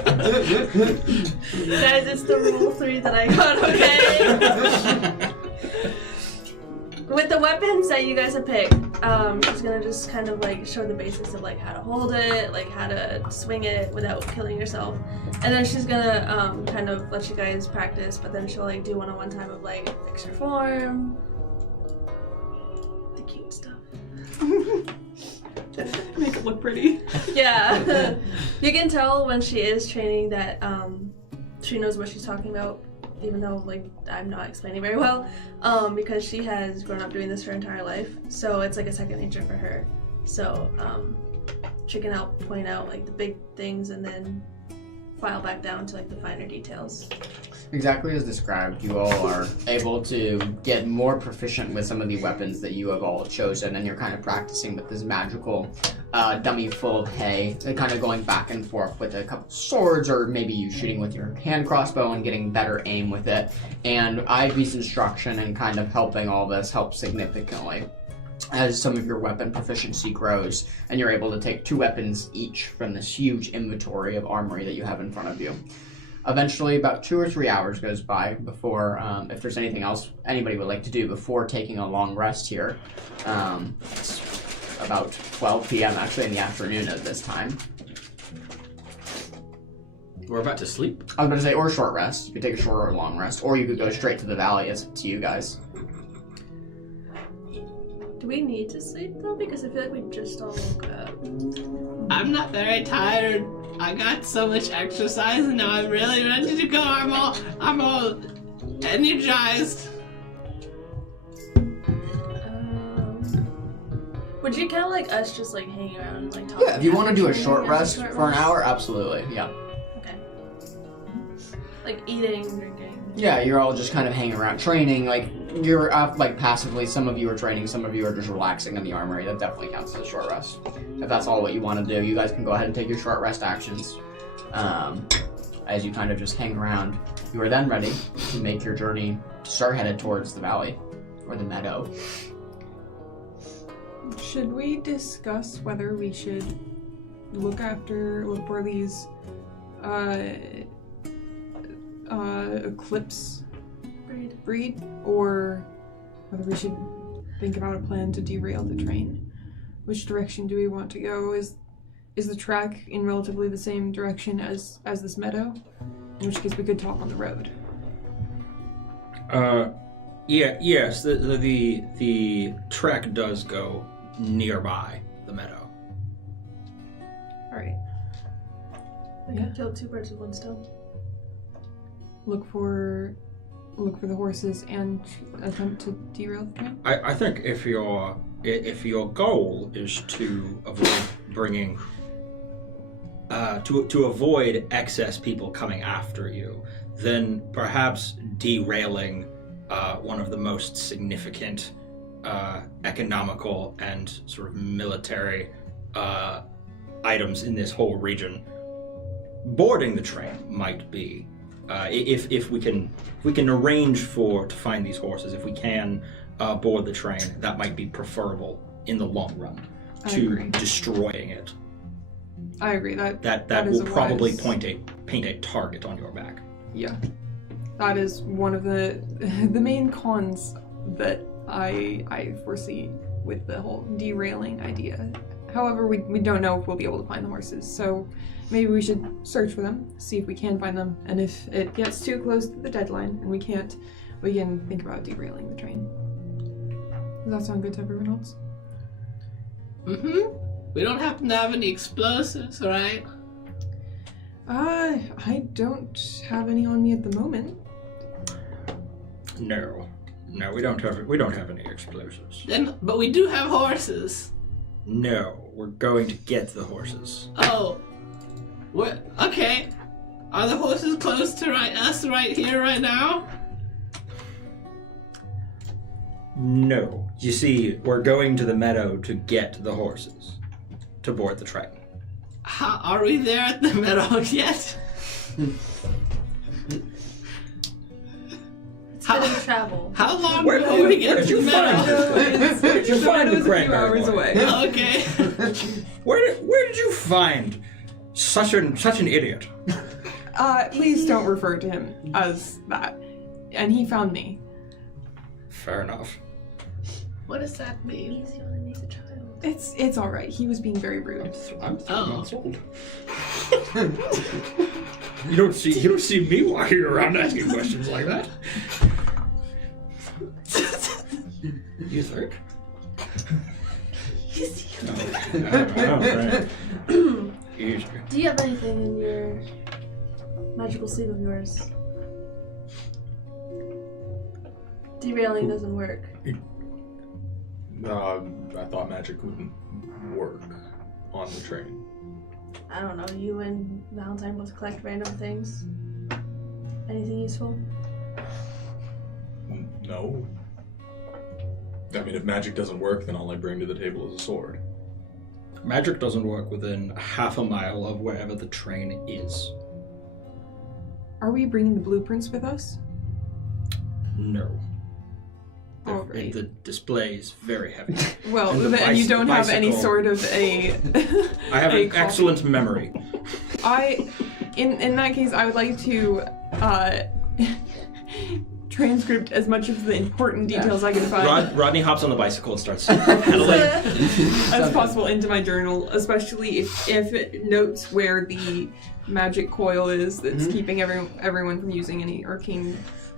Guys, it's the rule 3 that I got, okay? With the weapons that you guys have picked, she's gonna just kind of like show the basics of like how to hold it, like how to swing it without killing yourself. And then she's gonna kind of let you guys practice, but then she'll like do one-on-one time of like fix your form. The cute stuff. Make it look pretty. Yeah. You can tell when she is training that she knows what she's talking about, even though like I'm not explaining very well, because she has grown up doing this her entire life, so it's like a second nature for her. So she can help point out like the big things and then file back down to like the finer details. Exactly as described, you all are able to get more proficient with some of the weapons that you have all chosen, and you're kind of practicing with this magical dummy full of hay, and kind of going back and forth with a couple swords, or maybe you shooting with your hand crossbow and getting better aim with it. And Ivy's instruction and kind of helping all this helps significantly as some of your weapon proficiency grows, and you're able to take 2 weapons each from this huge inventory of armory that you have in front of you. Eventually, about 2 or 3 hours goes by before, if there's anything else anybody would like to do before taking a long rest here. It's about 12 p.m. actually in the afternoon at this time. We're about to sleep. I was about to say, or short rest. You could take a short or long rest, or you could go straight to the valley. It's up to you guys. Do we need to sleep though? Because I feel like we just all woke up. I'm not very tired. I got so much exercise and now I'm really ready to go. I'm all energized. Would you count like us just like hanging around and like talking? Yeah, if you want to do a short as rest short for an rest? hour, absolutely, yeah. Okay. Like eating, drinking. Yeah, you're all just kind of hanging around, training, like, you're up, like, passively, some of you are training, some of you are just relaxing in the armory. That definitely counts as a short rest. If that's all what you want to do, you guys can go ahead and take your short rest actions. As you kind of just hang around. You are then ready to make your journey to start headed towards the valley, or the meadow. Should we discuss whether we should look for these Eclipse breed, or whether we should think about a plan to derail the train? Which direction do we want to go? Is the track in relatively the same direction as this meadow? In which case we could talk on the road. Yes, the track does go nearby the meadow. Alright. I Yeah. could kill 2 birds with 1 stone. Look for the horses and attempt to derail the train. I think if your goal is to avoid bringing to avoid excess people coming after you, then perhaps derailing one of the most significant economical and sort of military items in this whole region, boarding the train might be. If we can arrange to find these horses, if we can board the train, that might be preferable in the long run to destroying it. I agree. That will probably wise... paint a target on your back. Yeah, that is one of the main cons that I foresee with the whole derailing idea. However, we don't know if we'll be able to find the horses, so maybe we should search for them, see if we can find them, and if it gets too close to the deadline and we can't, we can think about derailing the train. Does that sound good to everyone else? Mm-hmm. We don't happen to have any explosives, right? I don't have any on me at the moment. No, we don't have any explosives. But we do have horses. No, we're going to get the horses. Oh. What? Okay. Are the horses close to us right here, right now? No. You see, we're going to the meadow to get the horses, to board the train. Are we there at the meadow yet? It's been a travel. How long Where before we get did to you the find meadow? it? Where did you find the a few cranberry hours boy? away. Okay. Where did you find such an idiot? Please don't refer to him as that. And he found me. Fair enough. What does that mean? Easy on an easy child. It's all right. He was being very rude. I'm 3 Oh. months old. You don't see me walking around asking questions like that. You think? Right. Easy. Do you have anything in your magical sleeve of yours? Derailing doesn't work. I thought magic wouldn't work on the train. I don't know, you and Valentine both collect random things. Anything useful? No. I mean, if magic doesn't work, then all I bring to the table is a sword. Magic doesn't work within half a mile of wherever the train is. Are we bringing the blueprints with us? No. All right. The display is very heavy. Well, And the then you don't have any bicycle. sort of a... I have a an copy. excellent memory. In that case, I would like to transcript as much of the important details I can find Rodney hops on the bicycle and starts pedaling. as possible into my journal, especially if it notes where the magic coil is that's keeping everyone from using any arcane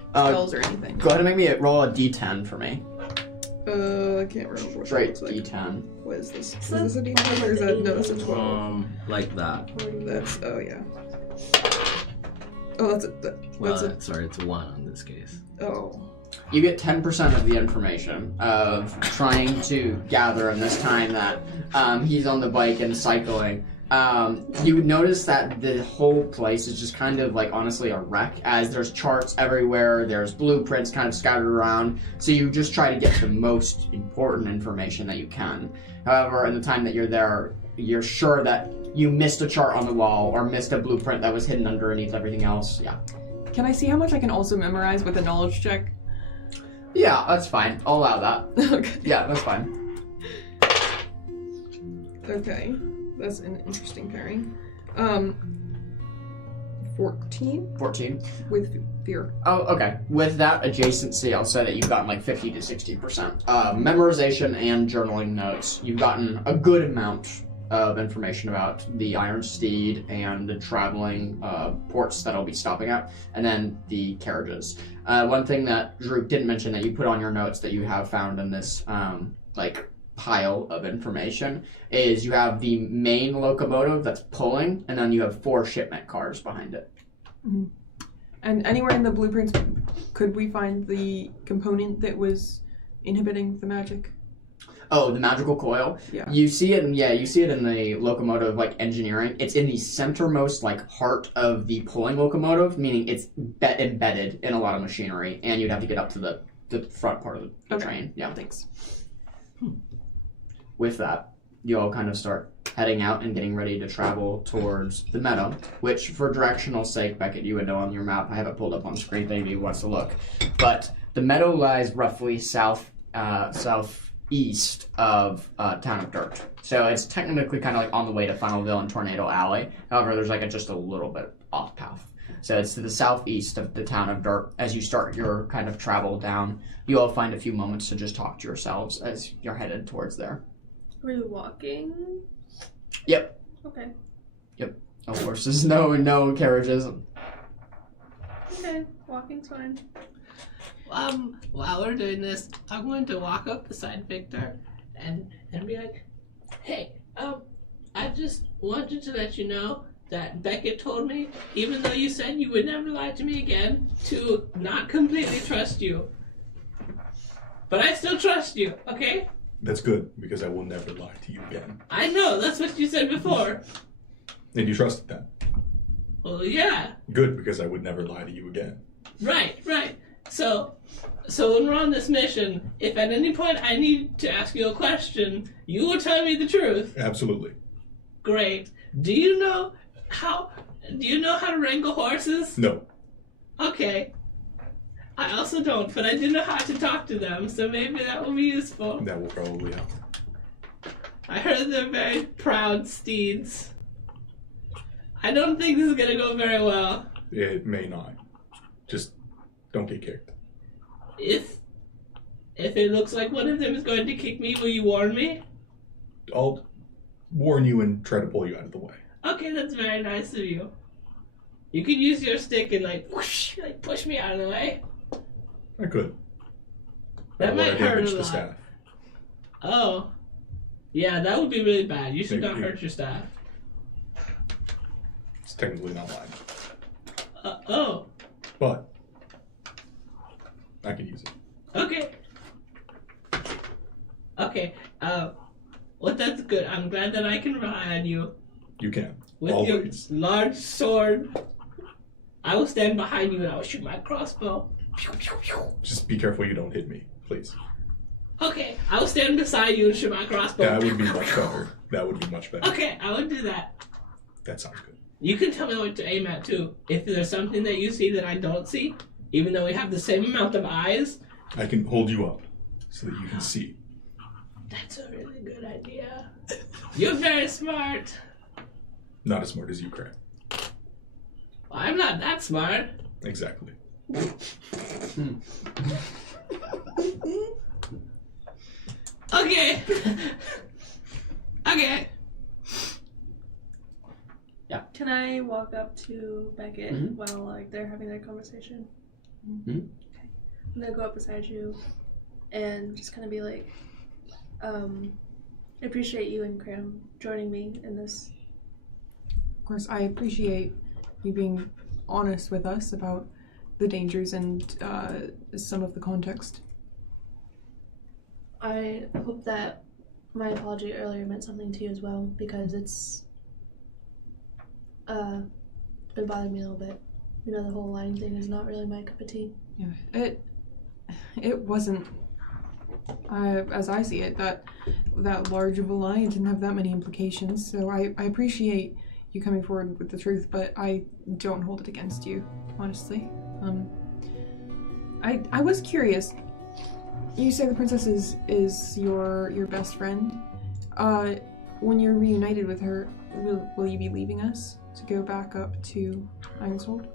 spells or anything. Go ahead and make me roll a d10 for me. I can't remember what Straight that looks like. d10. What is this? Is this a D10 or is that... No, that's a 12. Like that. That's... Oh, yeah. Oh, that's a... Well, That's a... sorry, it's 1 in this case. Oh. You get 10% of the information of trying to gather in this time that he's on the bike and cycling. You would notice that the whole place is just kind of like honestly a wreck, as there's charts everywhere, there's blueprints kind of scattered around, so you just try to get the most important information that you can. However, in the time that you're there, you're sure that you missed a chart on the wall or missed a blueprint that was hidden underneath everything else. Yeah. Can I see how much I can also memorize with a knowledge check? Yeah, that's fine. I'll allow that. Okay. Yeah, that's fine. Okay. That's an interesting pairing. 14 14. with fear. Oh, okay. With that adjacency, I'll say that you've gotten like 50 to 60%. Memorization and journaling notes. You've gotten a good amount of information about the Iron Steed and the traveling ports that I'll be stopping at, and then the carriages. One thing that Drew didn't mention that you put on your notes that you have found in this pile of information is you have the main locomotive that's pulling, and then you have 4 shipment cars behind it. Mm-hmm. And anywhere in the blueprints, could we find the component that was inhibiting the magic? Oh, the magical coil. Yeah. You see it. You see it in the locomotive like engineering. It's in the centermost like heart of the pulling locomotive, meaning it's embedded in a lot of machinery, and you'd have to get up to the front part of the train. Yeah. Thanks. With that, you all kind of start heading out and getting ready to travel towards the meadow, which for directional sake, Beckett, you would know on your map. I have it pulled up on the screen if anybody wants to look. But the meadow lies roughly southeast of Town of Dirt. So it's technically kind of like on the way to Funnelville and Tornado Alley. However, there's like just a little bit off path. So it's to the southeast of the Town of Dirt. As you start your kind of travel down, you all find a few moments to just talk to yourselves as you're headed towards there. Are you walking? Yep. Okay. No horses, no carriages. Okay, walking's fine. While we're doing this, I'm going to walk up beside Victor and be like, hey, I just wanted to let you know that Beckett told me, even though you said you would never lie to me again, to not completely trust you. But I still trust you, okay? That's good, because I will never lie to you again. I know, that's what you said before. And you trusted that. Well, yeah. Good, because I would never lie to you again. Right. So when we're on this mission, if at any point I need to ask you a question, you will tell me the truth. Absolutely. Great. Do you know how to wrangle horses? No. Okay. I also don't, but I do know how to talk to them, so maybe that will be useful. That will probably help. I heard they're very proud steeds. I don't think this is gonna go very well. It may not. Just don't get kicked. If it looks like one of them is going to kick me, will you warn me? I'll warn you and try to pull you out of the way. Okay, that's very nice of you. You can use your stick and whoosh, push me out of the way. I could. That might hurt a the lot. staff. Oh. Yeah, that would be really bad. You should not hurt your staff. It's technically not mine. Oh. But I can use it. Okay. Well, that's good. I'm glad that I can rely on you. You can. With Always. your large sword. I will stand behind you and I will shoot my crossbow. Just be careful you don't hit me, please. Okay, I will stand beside you and shoot my crossbow. That would be much better. That would be much better. Okay, I would do that. That sounds good. You can tell me what to aim at too. If there's something that you see that I don't see, even though we have the same amount of eyes. I can hold you up so that you can see. That's a really good idea. You're very smart. Not as smart as you, Craig. Well, I'm not that smart. Exactly. Okay. Okay. Yeah. Can I walk up to Beckett Mhm. while they're having their conversation? Mhm. Okay. I'm gonna go up beside you and just kind of be like, I appreciate you and Cram joining me in this. Of course, I appreciate you being honest with us about the dangers and some of the context. I hope that my apology earlier meant something to you as well, because it's been bothering me a little bit. You know, the whole lying thing is not really my cup of tea. Yeah, it wasn't. As I see it, that large of a lie didn't have that many implications. So I appreciate you coming forward with the truth, but I don't hold it against you, honestly. I was curious. You say the princess is your best friend. When you're reunited with her, will you be leaving us to go back up to Ironshold?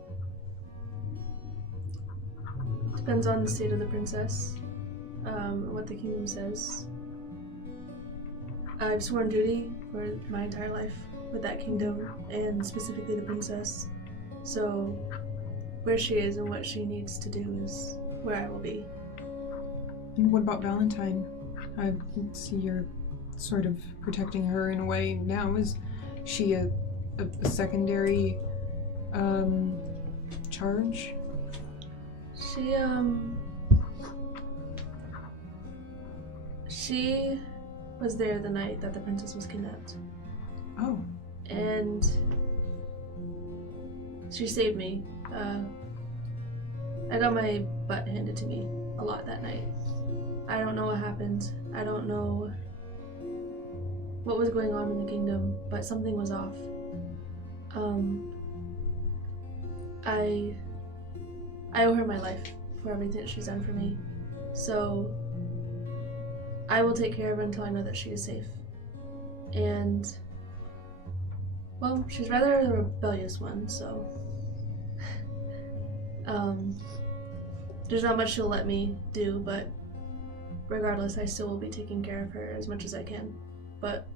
Depends on the state of the princess, what the kingdom says. I've sworn duty for my entire life with that kingdom, and specifically the princess. So where she is and what she needs to do is where I will be. And what about Valentine? I see you're sort of protecting her in a way now. Is she a secondary charge? She was there the night that the princess was kidnapped. Oh. And she saved me. I got my butt handed to me a lot that night. I don't know what happened. I don't know what was going on in the kingdom, but something was off. I owe her my life for everything that she's done for me. So I will take care of her until I know that she is safe. And, well, she's rather a rebellious one, so there's not much she'll let me do, but regardless, I still will be taking care of her as much as I can. But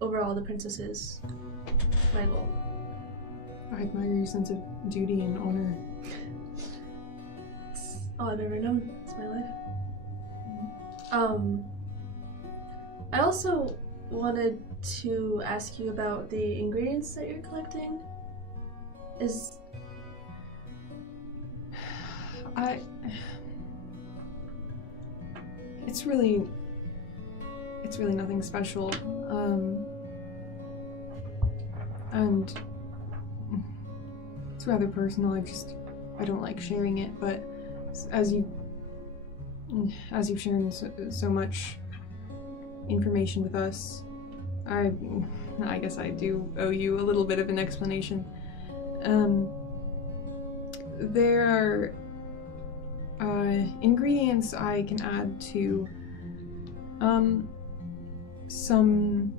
overall, the princess is my goal. I admire your sense of duty and honor. It's all I've ever known. It's my life. I also wanted to ask you about the ingredients that you're collecting. It's really nothing special. And it's rather personal. I don't like sharing it, but as you've shared so much information with us, I guess I do owe you a little bit of an explanation. There are ingredients I can add to some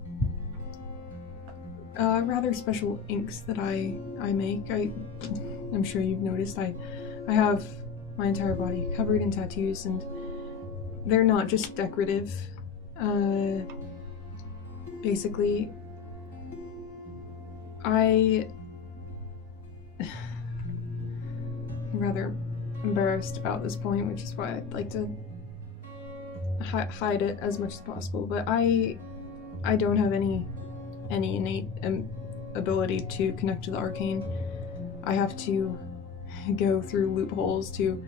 rather special inks that I make. I'm sure you've noticed I have my entire body covered in tattoos, and they're not just decorative. Basically, I'm rather embarrassed about this point, which is why I'd like to hide it as much as possible, but I don't have any innate ability to connect to the arcane. I have to go through loopholes to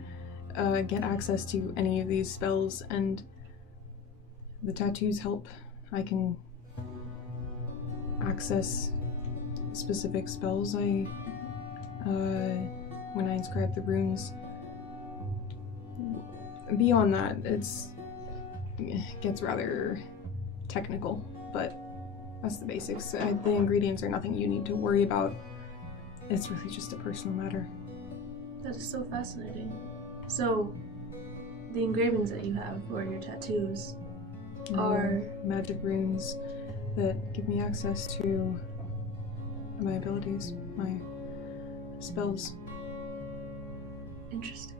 get access to any of these spells, and the tattoos help. I can access specific spells when I inscribe the runes. Beyond that, it gets rather technical, but that's the basics. The ingredients are nothing you need to worry about. It's really just a personal matter. That is so fascinating. So, the engravings that you have, or your tattoos, are magic runes that give me access to my abilities, my spells. Interesting.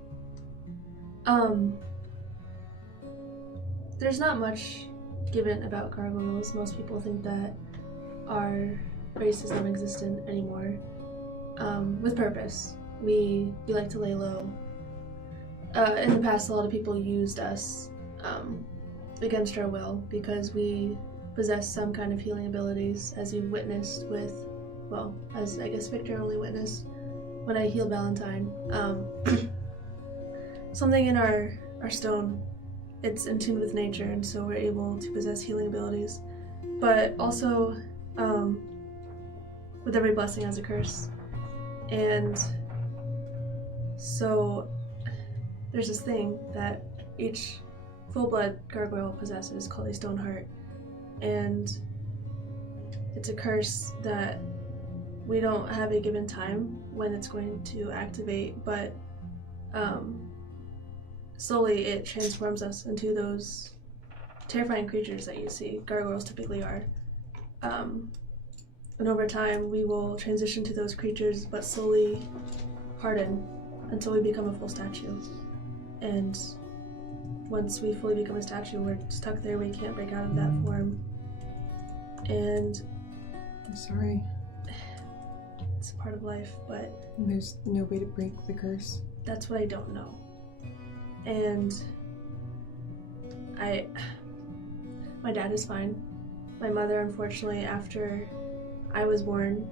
There's not much given about gargoyles. Most people think that our race is non-existent anymore. With purpose. We like to lay low. In the past, a lot of people used us against our will because we possess some kind of healing abilities, as you've witnessed with, well, as I guess Victor only witnessed when I healed Valentine. Something in our stone, it's in tune with nature, and so we're able to possess healing abilities. But also, with every blessing has a curse. And so there's this thing that each full-blood gargoyle possesses called a stone heart, and it's a curse that we don't have a given time when it's going to activate, but slowly it transforms us into those terrifying creatures that you see gargoyles typically are. And over time we will transition to those creatures, but slowly harden until we become a full statue. And once we fully become a statue, we're stuck there. We can't break out of that form. And I'm sorry. It's a part of life, but there's no way to break the curse. That's what I don't know. And My dad is fine. My mother, unfortunately, after I was born,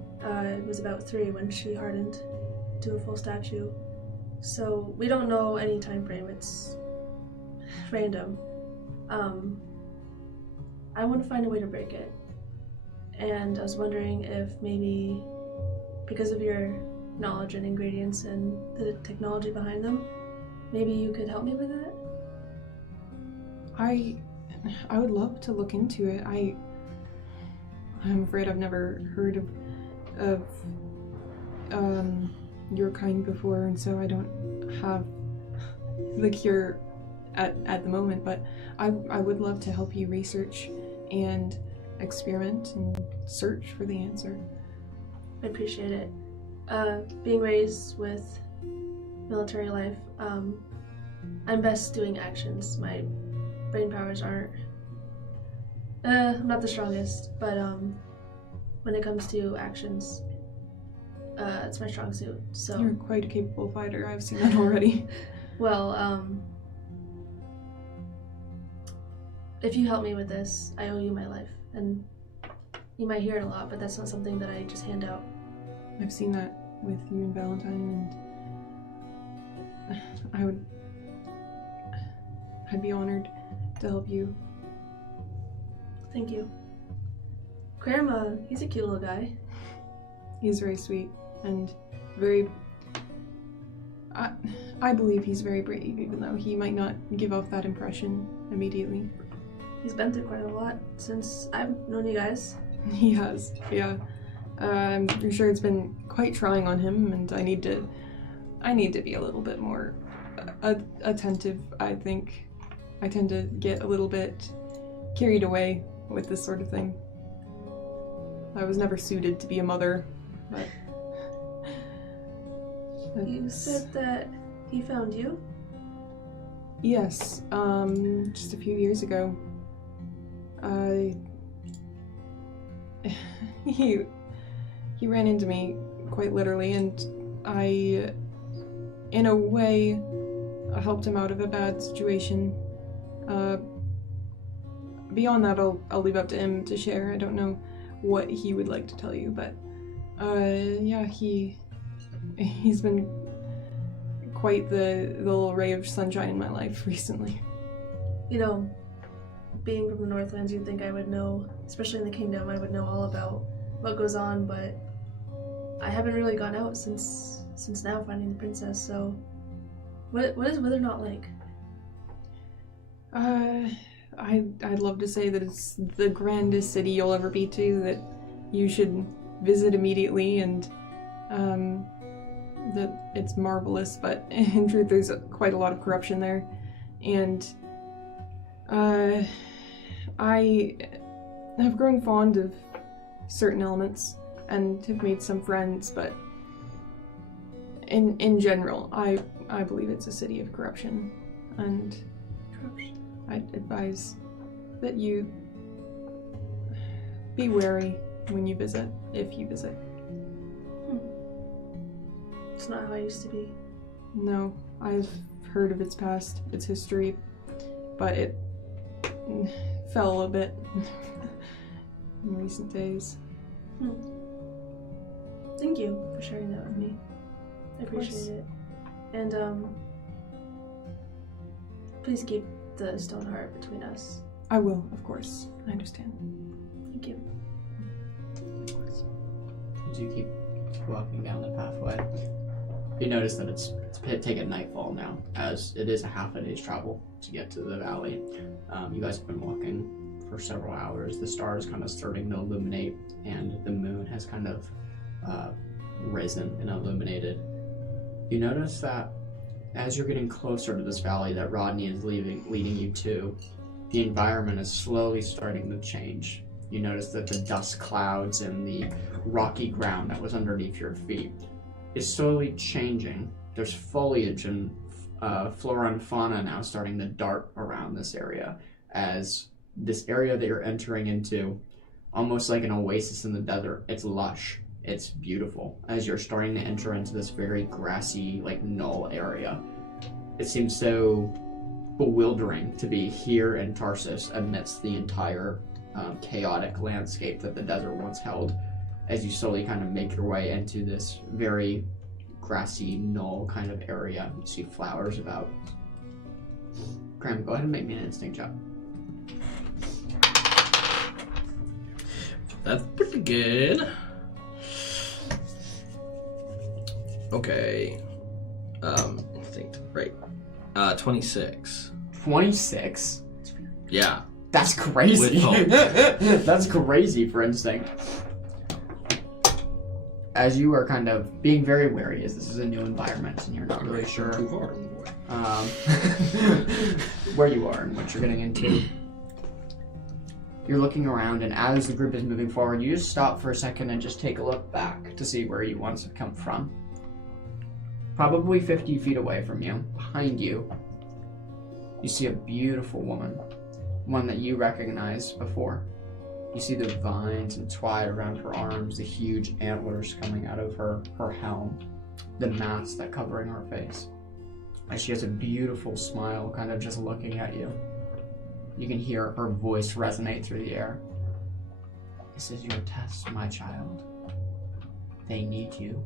was about 3 when she hardened to a full statue. So we don't know any time frame. It's random. I want to find a way to break it. And I was wondering if maybe, because of your knowledge and ingredients and the technology behind them, maybe you could help me with that? I would love to look into it. I'm afraid I've never heard of your kind before, and so I don't have the cure at the moment, but I would love to help you research and experiment and search for the answer. I appreciate it. Being raised with military life, I'm best doing actions. My brain powers aren't, I'm not the strongest, but when it comes to actions, it's my strong suit, so. You're quite a capable fighter, I've seen that already. Well, if you help me with this, I owe you my life, and you might hear it a lot, but that's not something that I just hand out. I've seen that with you and Valentine, and I'd be honored to help you. Thank you. Grandma, he's a cute little guy. He's very sweet and very... I believe he's very brave, even though he might not give off that impression immediately. He's been through quite a lot since I've known you guys. He has, yeah. I'm sure it's been quite trying on him, and I need to be a little bit more attentive, I think. I tend to get a little bit carried away with this sort of thing. I was never suited to be a mother, but... You said that he found you? Yes, just a few years ago. He ran into me, quite literally, and I, in a way, helped him out of a bad situation. Beyond that, I'll leave up to him to share. I don't know what he would like to tell you, but yeah, he's been quite the little ray of sunshine in my life recently. You know, being from the Northlands, you'd think I would know, especially in the Kingdom, I would know all about what goes on, but I haven't really gone out since now, finding the princess, so what is Withernot like? I'd love to say that it's the grandest city you'll ever be to, that you should visit immediately, and that it's marvelous, but in truth there's quite a lot of corruption there, and I have grown fond of certain elements and have made some friends, but in general, I believe it's a city of corruption, and I'd advise that you be wary when you visit, if you visit. It's not how I used to be. No, I've heard of its past, its history, but it fell a bit in recent days. Thank you for sharing that with me. I appreciate it. And please keep the stone heart between us. I will, of course. I understand. Thank you. Of course. As you keep walking down the pathway, you notice that it's taken nightfall now, as it is a half a day's travel to get to the valley. You guys have been walking for several hours. The stars kind of starting to illuminate, and the moon has kind of risen and illuminated. You notice that as you're getting closer to this valley that Rodney is leading you to, the environment is slowly starting to change. You notice that the dust clouds and the rocky ground that was underneath your feet is slowly changing. There's foliage and flora and fauna now starting to dart around this area, as this area that you're entering into, almost like an oasis in the desert. It's lush. It's beautiful as you're starting to enter into this very grassy, like, knoll area. It seems so bewildering to be here in Tarsus amidst the entire chaotic landscape that the desert once held, as you slowly kind of make your way into this very grassy knoll kind of area. You see flowers about. Graham, go ahead and make me an instinct check. That's pretty good. Okay. Instinct, right. 26. 26? Yeah. That's crazy. With hope. That's crazy for instinct. As you are kind of being very wary, as this is a new environment and you're not really sure Too hard, boy. where you are and what you're getting into. You're looking around, and as the group is moving forward, you just stop for a second and just take a look back to see where you once have come from. Probably 50 feet away from you, behind you, you see a beautiful woman, one that you recognize before. You see the vines entwined around her arms, the huge antlers coming out of her helm, the mask that covering her face. And she has a beautiful smile, kind of just looking at you. You can hear her voice resonate through the air. This is your test, my child. They need you.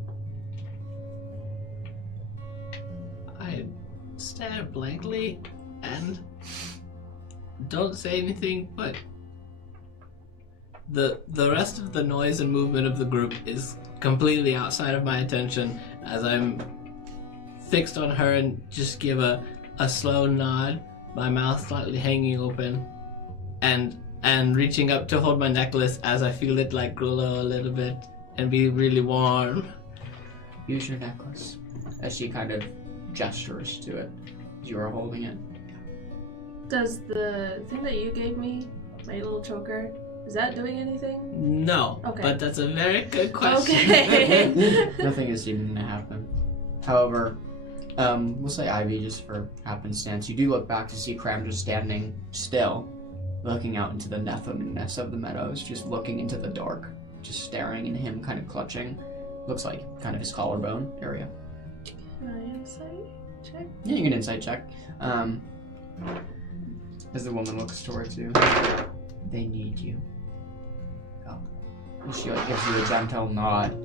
I stare blankly and don't say anything, but the rest of the noise and movement of the group is completely outside of my attention as I'm fixed on her and just give a slow nod, my mouth slightly hanging open, and reaching up to hold my necklace as I feel it like glow a little bit and be really warm. Use your necklace. As she kind of gestures to it as you are holding it. Does the thing that you gave me, my little choker, is that doing anything? No, Okay. but that's a very good question. Okay. Nothing is seeming to happen. However, we'll say Ivy just for happenstance. You do look back to see Cram just standing still, looking out into the nothingness of the meadows, just looking into the dark, just staring, and him kind of clutching. Looks like kind of his collarbone area. Can I insight check? Yeah, you can insight check. As the woman looks towards you, they need you. Go. And she gives you a gentle nod.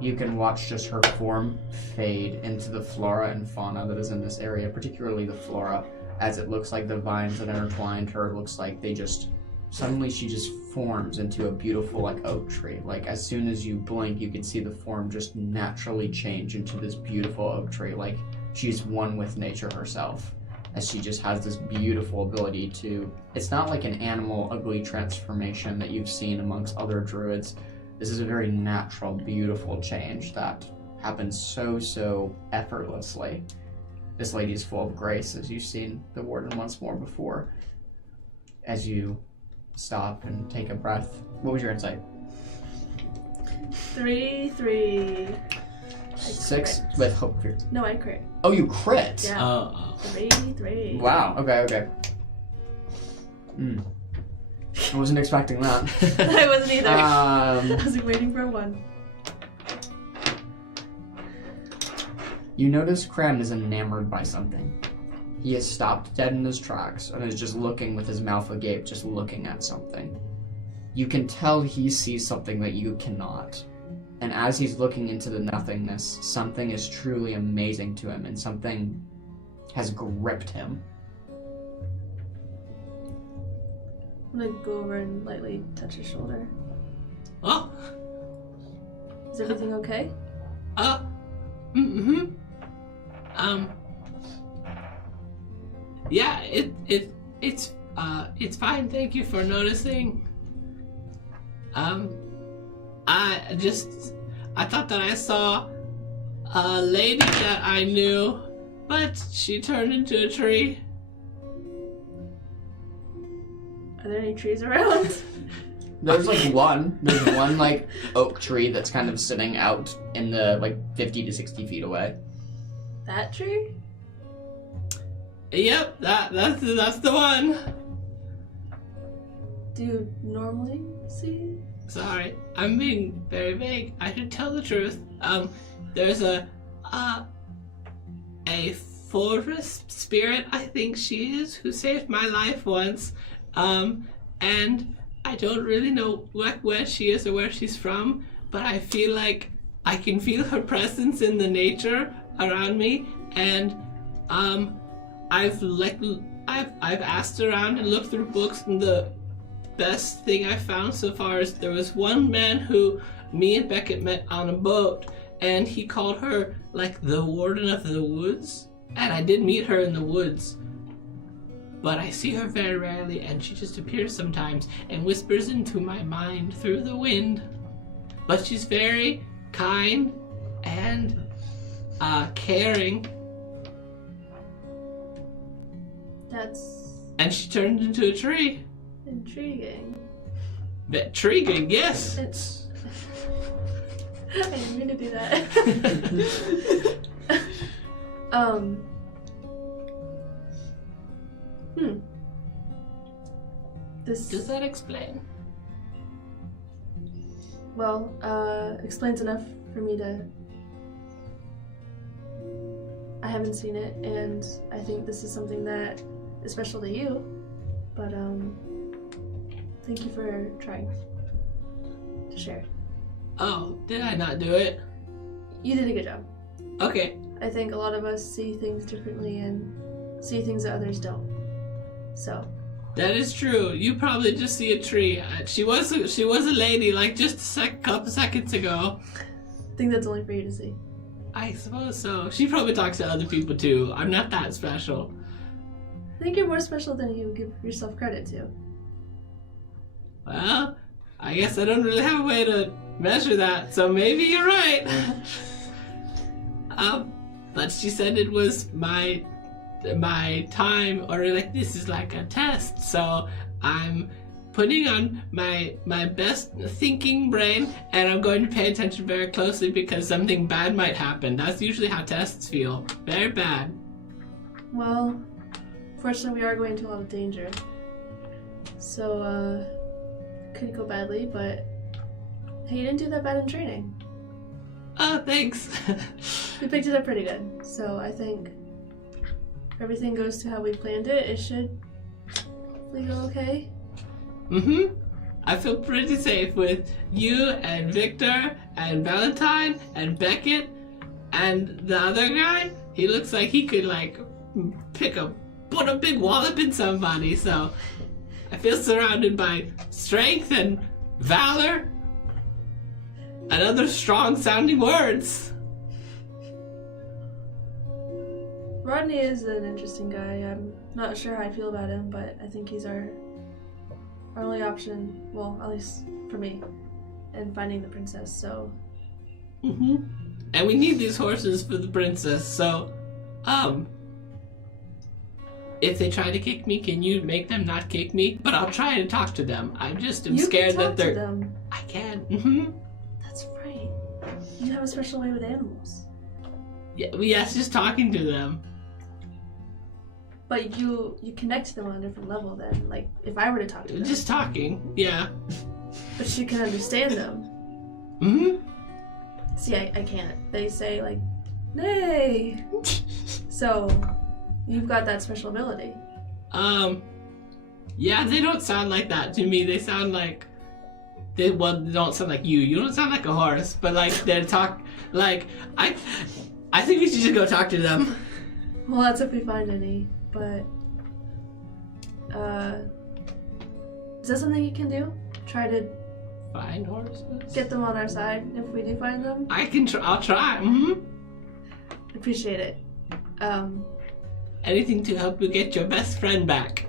You can watch just her form fade into the flora and fauna that is in this area, particularly the flora, as it looks like the vines that intertwined her looks like they just suddenly she just forms into a beautiful like oak tree. Like as soon as you blink, you can see the form just naturally change into this beautiful oak tree. Like she's one with nature herself, as she just has this beautiful ability to, it's not like an animal ugly transformation that you've seen amongst other druids. This is a very natural, beautiful change that happens so effortlessly. This lady is full of grace, as you've seen the warden once more before. As you stop and take a breath, what was your insight? 3. 6 crit. with hope fear. No, I crit. Oh, you crit? Yeah. 3. Wow, okay. I wasn't expecting that. I wasn't either. I Um, was waiting for 1. you notice Cram is enamored by something. He has stopped dead in his tracks and is just looking with his mouth agape, just looking at something. You can tell he sees something that you cannot. And as he's looking into the nothingness, something is truly amazing to him and something has gripped him. I'm gonna go over and lightly touch his shoulder. Oh, Is everything okay? mm-hmm. Yeah, it's fine. Thank you for noticing. I thought that I saw a lady that I knew, but she turned into a tree. Are there any trees around? There's one like oak tree that's kind of sitting out in the like 50 to 60 feet away. That tree? Yep, that's the one. Do you normally see? Sorry, I'm being very vague. I should tell the truth. There's a forest spirit, I think she is, who saved my life once. And I don't really know where she is or where she's from, but I feel like I can feel her presence in the nature around me, and I've asked around and looked through books, and the best thing I found so far is there was one man who me and Beckett met on a boat, and he called her like the Warden of the Woods, and I did meet her in the woods, but I see her very rarely, and she just appears sometimes and whispers into my mind through the wind. But she's very kind and caring. That's And she turned into a tree. intriguing. Intriguing, yes. It's... I didn't mean to do that. This Does that explain? well explains enough for me to. I haven't seen it, and I think this is something that is special to you. But thank you for trying to share. Oh, did I not do it? You did a good job. Okay. I think a lot of us see things differently and see things that others don't. So That is true. You probably just see a tree. She was a lady like just a couple seconds ago. I think that's only for you to see. I suppose so. She probably talks to other people too. I'm not that special. I think you're more special than you give yourself credit to. Well, I guess I don't really have a way to measure that, so maybe you're right. But she said it was my time, or like this is like a test, so I'm putting on my best thinking brain, and I'm going to pay attention very closely because something bad might happen. That's usually how tests feel. Very bad. Well, fortunately we are going into a lot of danger. So, could go badly, but hey, you didn't do that bad in training. Oh, thanks. We picked it up pretty good, so I think if everything goes to how we planned it, it should hopefully go okay. Mm-hmm. I feel pretty safe with you and Victor and Valentine and Beckett and the other guy. He looks like he could like put a big wallop in somebody, so I feel surrounded by strength and valor and other strong sounding words. Rodney is an interesting guy. I'm not sure how I feel about him, but I think he's our only option, well, at least for me, in finding the princess, so... Mm-hmm. And we need these horses for the princess, so, if they try to kick me, can you make them not kick me? But I'll try to talk to them. I'm scared that they're... You can talk to them. I can. Mm-hmm. That's right. You have a special way with animals. Yeah, yes, just talking to them. But you connect to them on a different level then. Like, if I were to talk to them. Just talking, yeah. But you can understand them. Mm-hmm. See, I can't. They say, like, nay. So, you've got that special ability. Yeah, they don't sound like that to me. They sound like... They don't sound like you. You don't sound like a horse, but, like, they talk... Like, I think we should just go talk to them. Well, that's if we find any, but... Is that something you can do? Try to Find horses? get them on our side if we do find them? I'll try. Mm-hmm. Appreciate it. Anything to help you get your best friend back.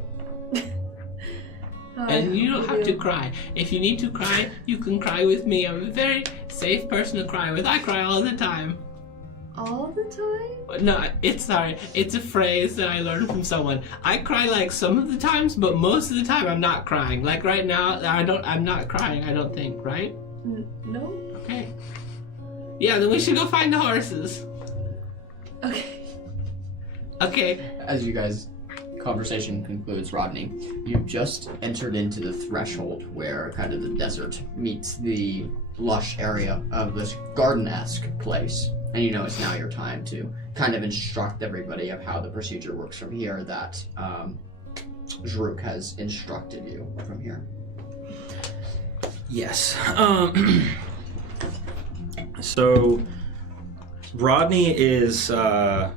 And you don't have to cry. If you need to cry, you can cry with me. I'm a very safe person to cry with. I cry all the time. All the time? No, it's a phrase that I learned from someone. I cry like some of the times, but most of the time I'm not crying. Like right now, I'm not crying, I don't think, right? No? Okay. Yeah, then we should go find the horses. Okay. Okay. As you guys' conversation concludes, Rodney, you've just entered into the threshold where kind of the desert meets the lush area of this garden-esque place. And you know it's now your time to kind of instruct everybody of how the procedure works from here that Zhruk has instructed you from here. Yes. So Rodney is going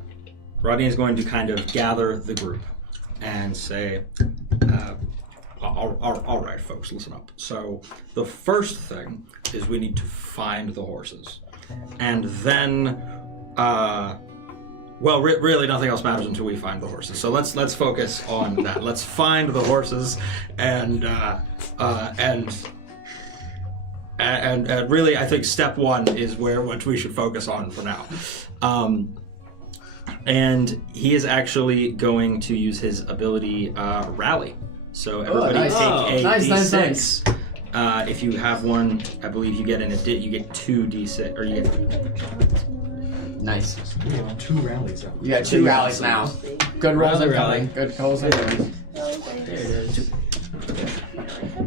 to kind of gather the group and say, all right, folks, listen up. So the first thing is we need to find the horses. And then, really nothing else matters until we find the horses. So let's focus on that. Let's find the horses and really, I think step one is what we should focus on for now. And he is actually going to use his ability Rally. So everybody take a D6. Nice. If you have one, I believe you get you get 2 D6, or you get. Nice. We have 2 rallies out. You got 2 rallies now. Good rolls Rally. incoming. Good rolls incoming. Oh, thanks. There it is.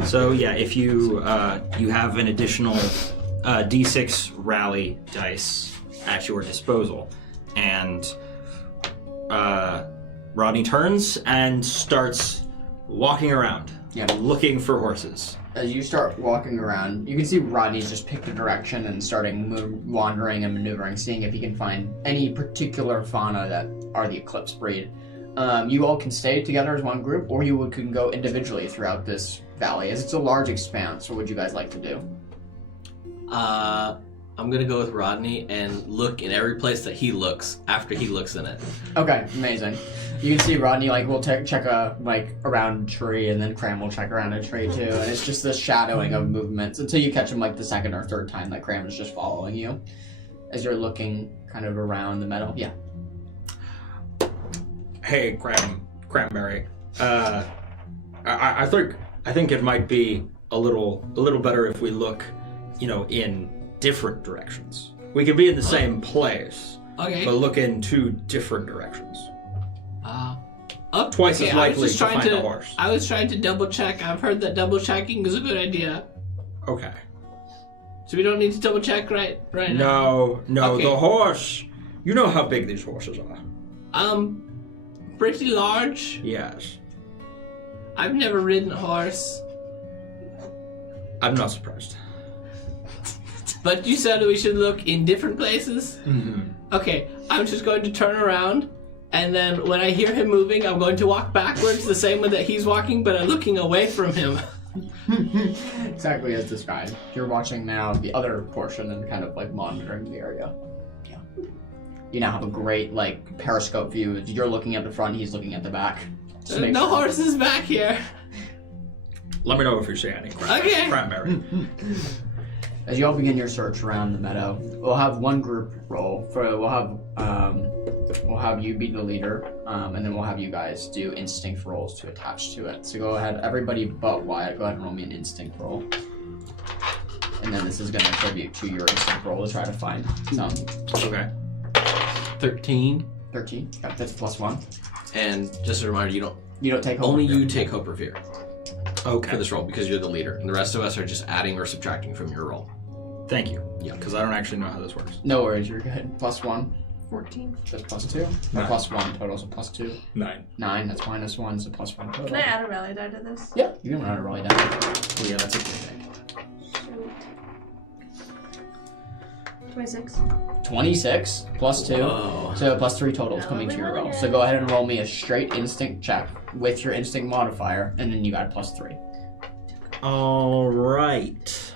So yeah, if you you have an additional D6 rally dice at your disposal, and Rodney turns and starts walking around, looking for horses. As you start walking around, you can see Rodney's just picked a direction and starting wandering and maneuvering, seeing if he can find any particular fauna that are the Eclipse breed. You all can stay together as one group, or you can go individually throughout this valley, as it's a large expanse. What would you guys like to do? I'm gonna go with Rodney and look in every place that he looks after he looks in it. Okay, amazing. You can see Rodney will check around a tree, and then Cram will check around a tree too, and it's just the shadowing of movements until you catch him the second or third time that Cram is just following you as you're looking kind of around the meadow. Yeah. Hey, Cranberry. I think it might be a little better if we look, in different directions. We could be in the same place, Okay. but look in 2 different directions. Twice as likely to find a horse. I was trying to double check. I've heard that double checking is a good idea. Okay. So we don't need to double check right now. No, Okay. the horse. You know how big these horses are. Pretty large. Yes. I've never ridden a horse. I'm not surprised. But you said we should look in different places? Mm-hmm. Okay, I'm just going to turn around, and then when I hear him moving, I'm going to walk backwards the same way that he's walking, but I'm looking away from him. Exactly as described. You're watching now the other portion and kind of monitoring the area. Yeah. You now have a great periscope view. You're looking at the front, he's looking at the back. Just make No sure. horses back here. Let me know if you see any. Okay. Cranberry. As you all begin your search around the meadow, we'll have one group roll. We'll have you be the leader, and then we'll have you guys do instinct rolls to attach to it. So go ahead, everybody but Wyatt, go ahead and roll me an instinct roll. And then this is going to contribute to your instinct roll to try to find some. Okay. 13. 13. That's +1. And just a reminder, You don't take home. only you take Hope or Fear Okay. for this roll because you're the leader, and the rest of us are just adding or subtracting from your roll. Thank you. Yeah. Because I don't actually know how this works. No worries, you're good. +1. 14. That's +2. Or 9. +1 total, so +2. 9. 9, that's -1, so +1 total. Can I add a rally die to this? Yeah, you can run it really down. Oh yeah, that's a good thing. Shoot. 26. 26 +2. Oh. So +3 total is coming to your roll. So go ahead and roll me a straight instinct check with your instinct modifier, and then you got a +3. All right.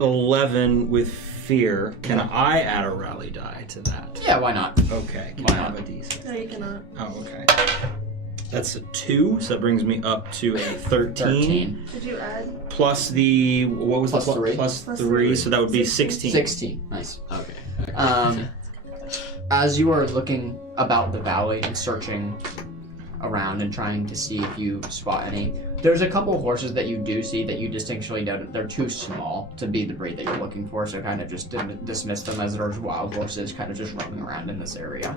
11 with fear. Can I add a rally die to that? Yeah, why not? Okay. Can Why I have not? a D6? No, you cannot. Oh, okay. That's a 2, so that brings me up to a 13. Did you add? Plus the, what was Plus the 3. Plus Plus 3, three. so that would be 16. 16. Nice. Okay. As you are looking about the valley and searching around and trying to see if you spot any, there's a couple horses that you do see that you distinctly know they're too small to be the breed that you're looking for, so kind of just dismiss them as there's wild horses kind of just roaming around in this area.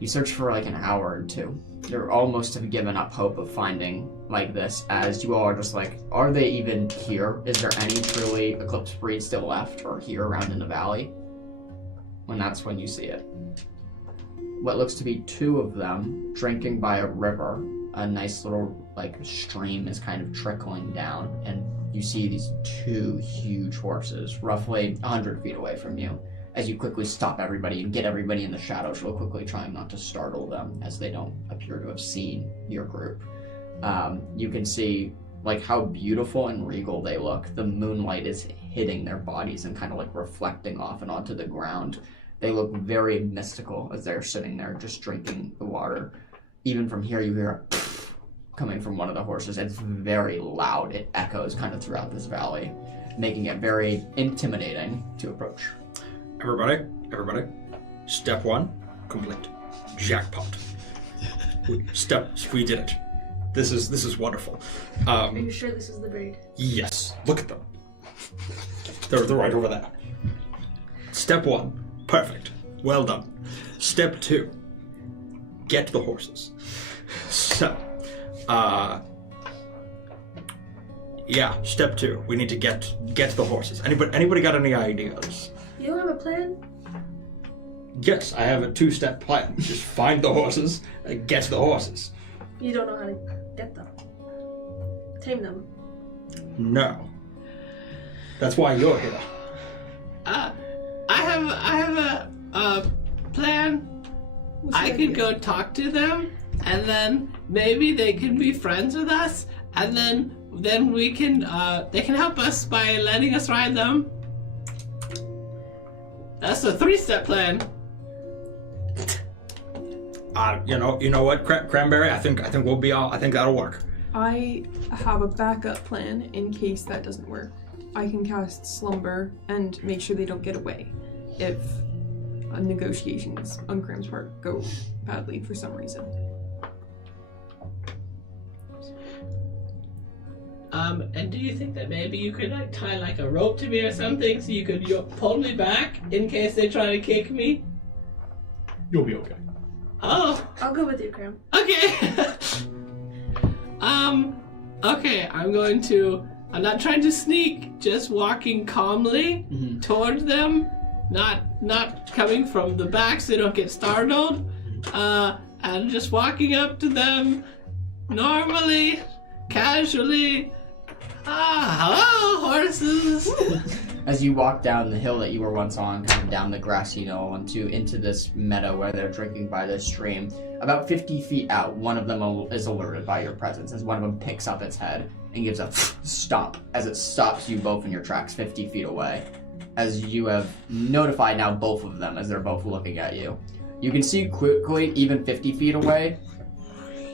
You search for like an hour or two. You almost have given up hope of finding like this, as you all are just like, are they even here? Is there any truly Eclipse breed still left or here around in the valley? And that's when you see it. What looks to be two of them drinking by a river. A nice little like stream is kind of trickling down, and you see these two huge horses roughly 100 feet away from you, as you quickly stop everybody and get everybody in the shadows real quickly, trying not to startle them as they don't appear to have seen your group. You can see like how beautiful and regal they look. The moonlight is hitting their bodies and kind of like reflecting off and onto the ground. They look very mystical as they're sitting there just drinking the water. Even from here, you hear a coming from one of the horses. It's very loud. It echoes kind of throughout this valley, making it very intimidating to approach. Everybody, step 1, complete. Jackpot. We did it. This is wonderful. Are you sure this is the breed? Yes, look at them. They're right over there. Step 1, perfect. Well done. Step 2, get the horses. So, yeah, step 2, we need to get the horses. Anybody got any ideas? You don't have a plan? Yes, I have a 2-step plan. Just find the horses and get the horses. You don't know how to get them. Tame them. No. That's why you're here. I have a plan. I could go talk to them, and then maybe they can be friends with us, and then we can they can help us by letting us ride them. That's a 3-step plan. You know what, Cranberry? I think we'll be all. I think that'll work. I have a backup plan in case that doesn't work. I can cast Slumber and make sure they don't get away if negotiations on Cram's part go badly for some reason. And do you think that maybe you could like tie like a rope to me or something so you could pull me back in case they try to kick me? You'll be okay. Oh, I'll go with you, Cram. okay. Okay, I'm not trying to sneak, just walking calmly towards them, not coming from the back so they don't get startled, and just walking up to them normally, casually. Hello, horses. As you walk down the hill that you were once on, kind of down the grassy knoll into this meadow where they're drinking by the stream, about 50 feet out, one of them is alerted by your presence as one of them picks up its head and gives a stomp as it stops you both in your tracks 50 feet away. As you have notified now both of them as they're both looking at you. You can see quickly, even 50 feet away,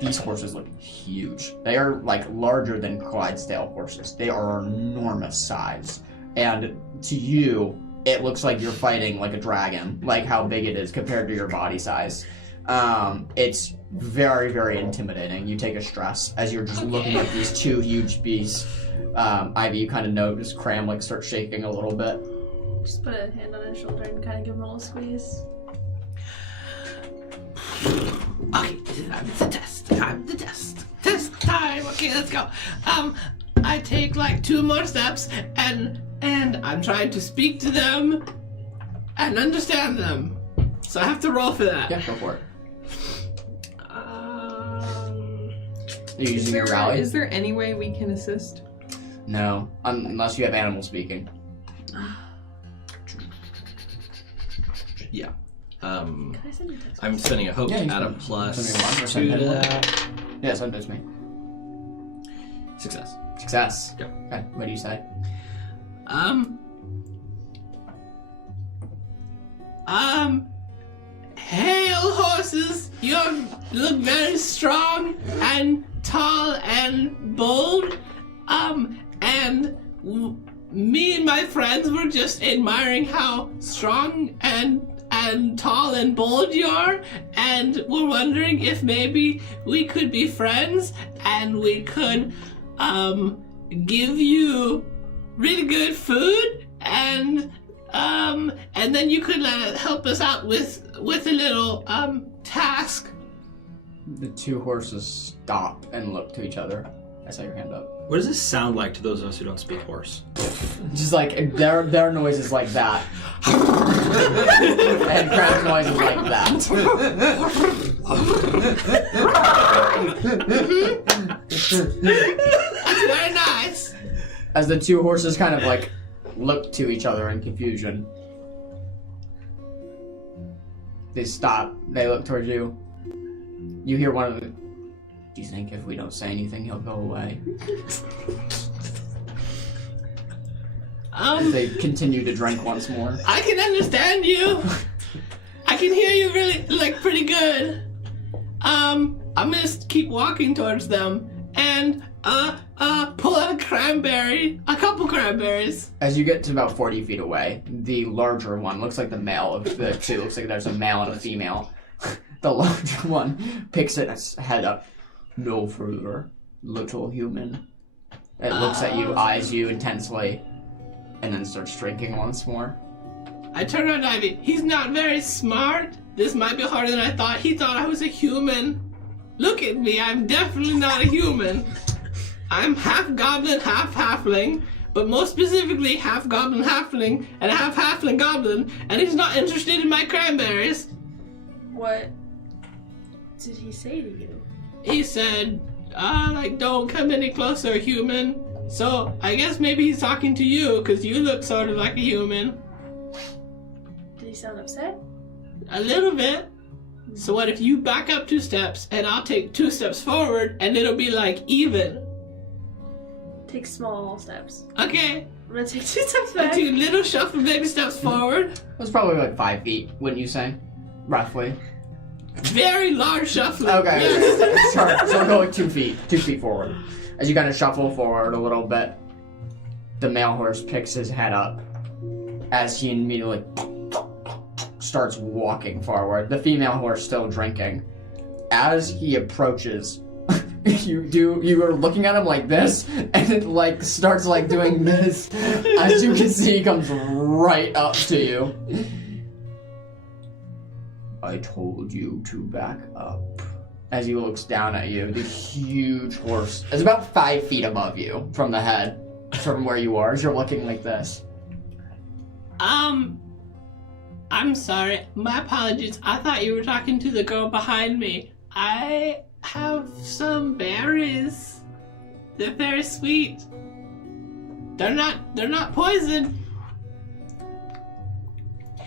these horses look huge. They are like larger than Clydesdale horses. They are enormous size. And to you, it looks like you're fighting like a dragon, like how big it is compared to your body size. It's very, very intimidating. You take a stress as you're just looking at these two huge beasts. Ivy, you kind of notice Cram like start shaking a little bit. Just put a hand on his shoulder and kind of give him a little squeeze. Okay, it's a test. Test time. Okay, let's go. I take like 2 more steps and I'm trying to speak to them and understand them. So I have to roll for that. Yeah, go for it. You're using your rally? Is there any way we can assist? No, unless you have animal speaking. Yeah. Can I send you a text? I'm spending a hope Yeah, you at a can plus send me one or 2 send to me one. that. Yeah, send it to me. Success. Success. Yep. Okay, what do you say? Hail horses, you look very strong and tall and bold. Me and my friends were just admiring how strong and tall and bold you are, and we're wondering if maybe we could be friends and we could give you really good food and then you could help us out with a little task. The two horses stop and look to each other. I saw your hand up. What does this sound like to those of us who don't speak horse? Just like their noise is like that. And Crab's noise is like that. That's very nice. As the two horses kind of like look to each other in confusion. They stop. They look towards you. You hear one of them. Do you think if we don't say anything, he'll go away? They continue to drink once more. I can understand you. I can hear you really, like, pretty good. I'm gonna keep walking towards them and, pull out a couple cranberries. As you get to about 40 feet away, the larger one looks like the male of the two. Looks like there's a male and a female. The larger one picks its head up. No further, little human. It looks at you, eyes you intensely, and then starts drinking once more. I turn around to Ivy. He's not very smart. This might be harder than I thought. He thought I was a human. Look at me, I'm definitely not a human. I'm half goblin, half halfling, but more specifically half goblin halfling and half halfling goblin, and he's not interested in my cranberries. What did he say to you? He said, don't come any closer, human. So, I guess maybe he's talking to you, because you look sort of like a human. Did he sound upset? A little bit. So what if you back up 2 steps, and I'll take 2 steps forward, and it'll be like even. Take small steps. Okay. I'm gonna take 2 steps back. 2 little shuffle baby steps forward. It was probably like 5 feet, wouldn't you say? Roughly. Very large shuffling. Okay. Yes. Sure. So go like 2 feet. 2 feet forward. As you kind of shuffle forward a little bit, the male horse picks his head up as he immediately starts walking forward. The female horse still drinking. As he approaches, you are looking at him like this, and it like starts like doing this. As you can see, he comes right up to you. I told you to back up. As he looks down at you, the huge horse is about 5 feet above you from the head, from where you are, as you're looking like this. I'm sorry. My apologies. I thought you were talking to the girl behind me. I have some berries. They're very sweet. They're not poison.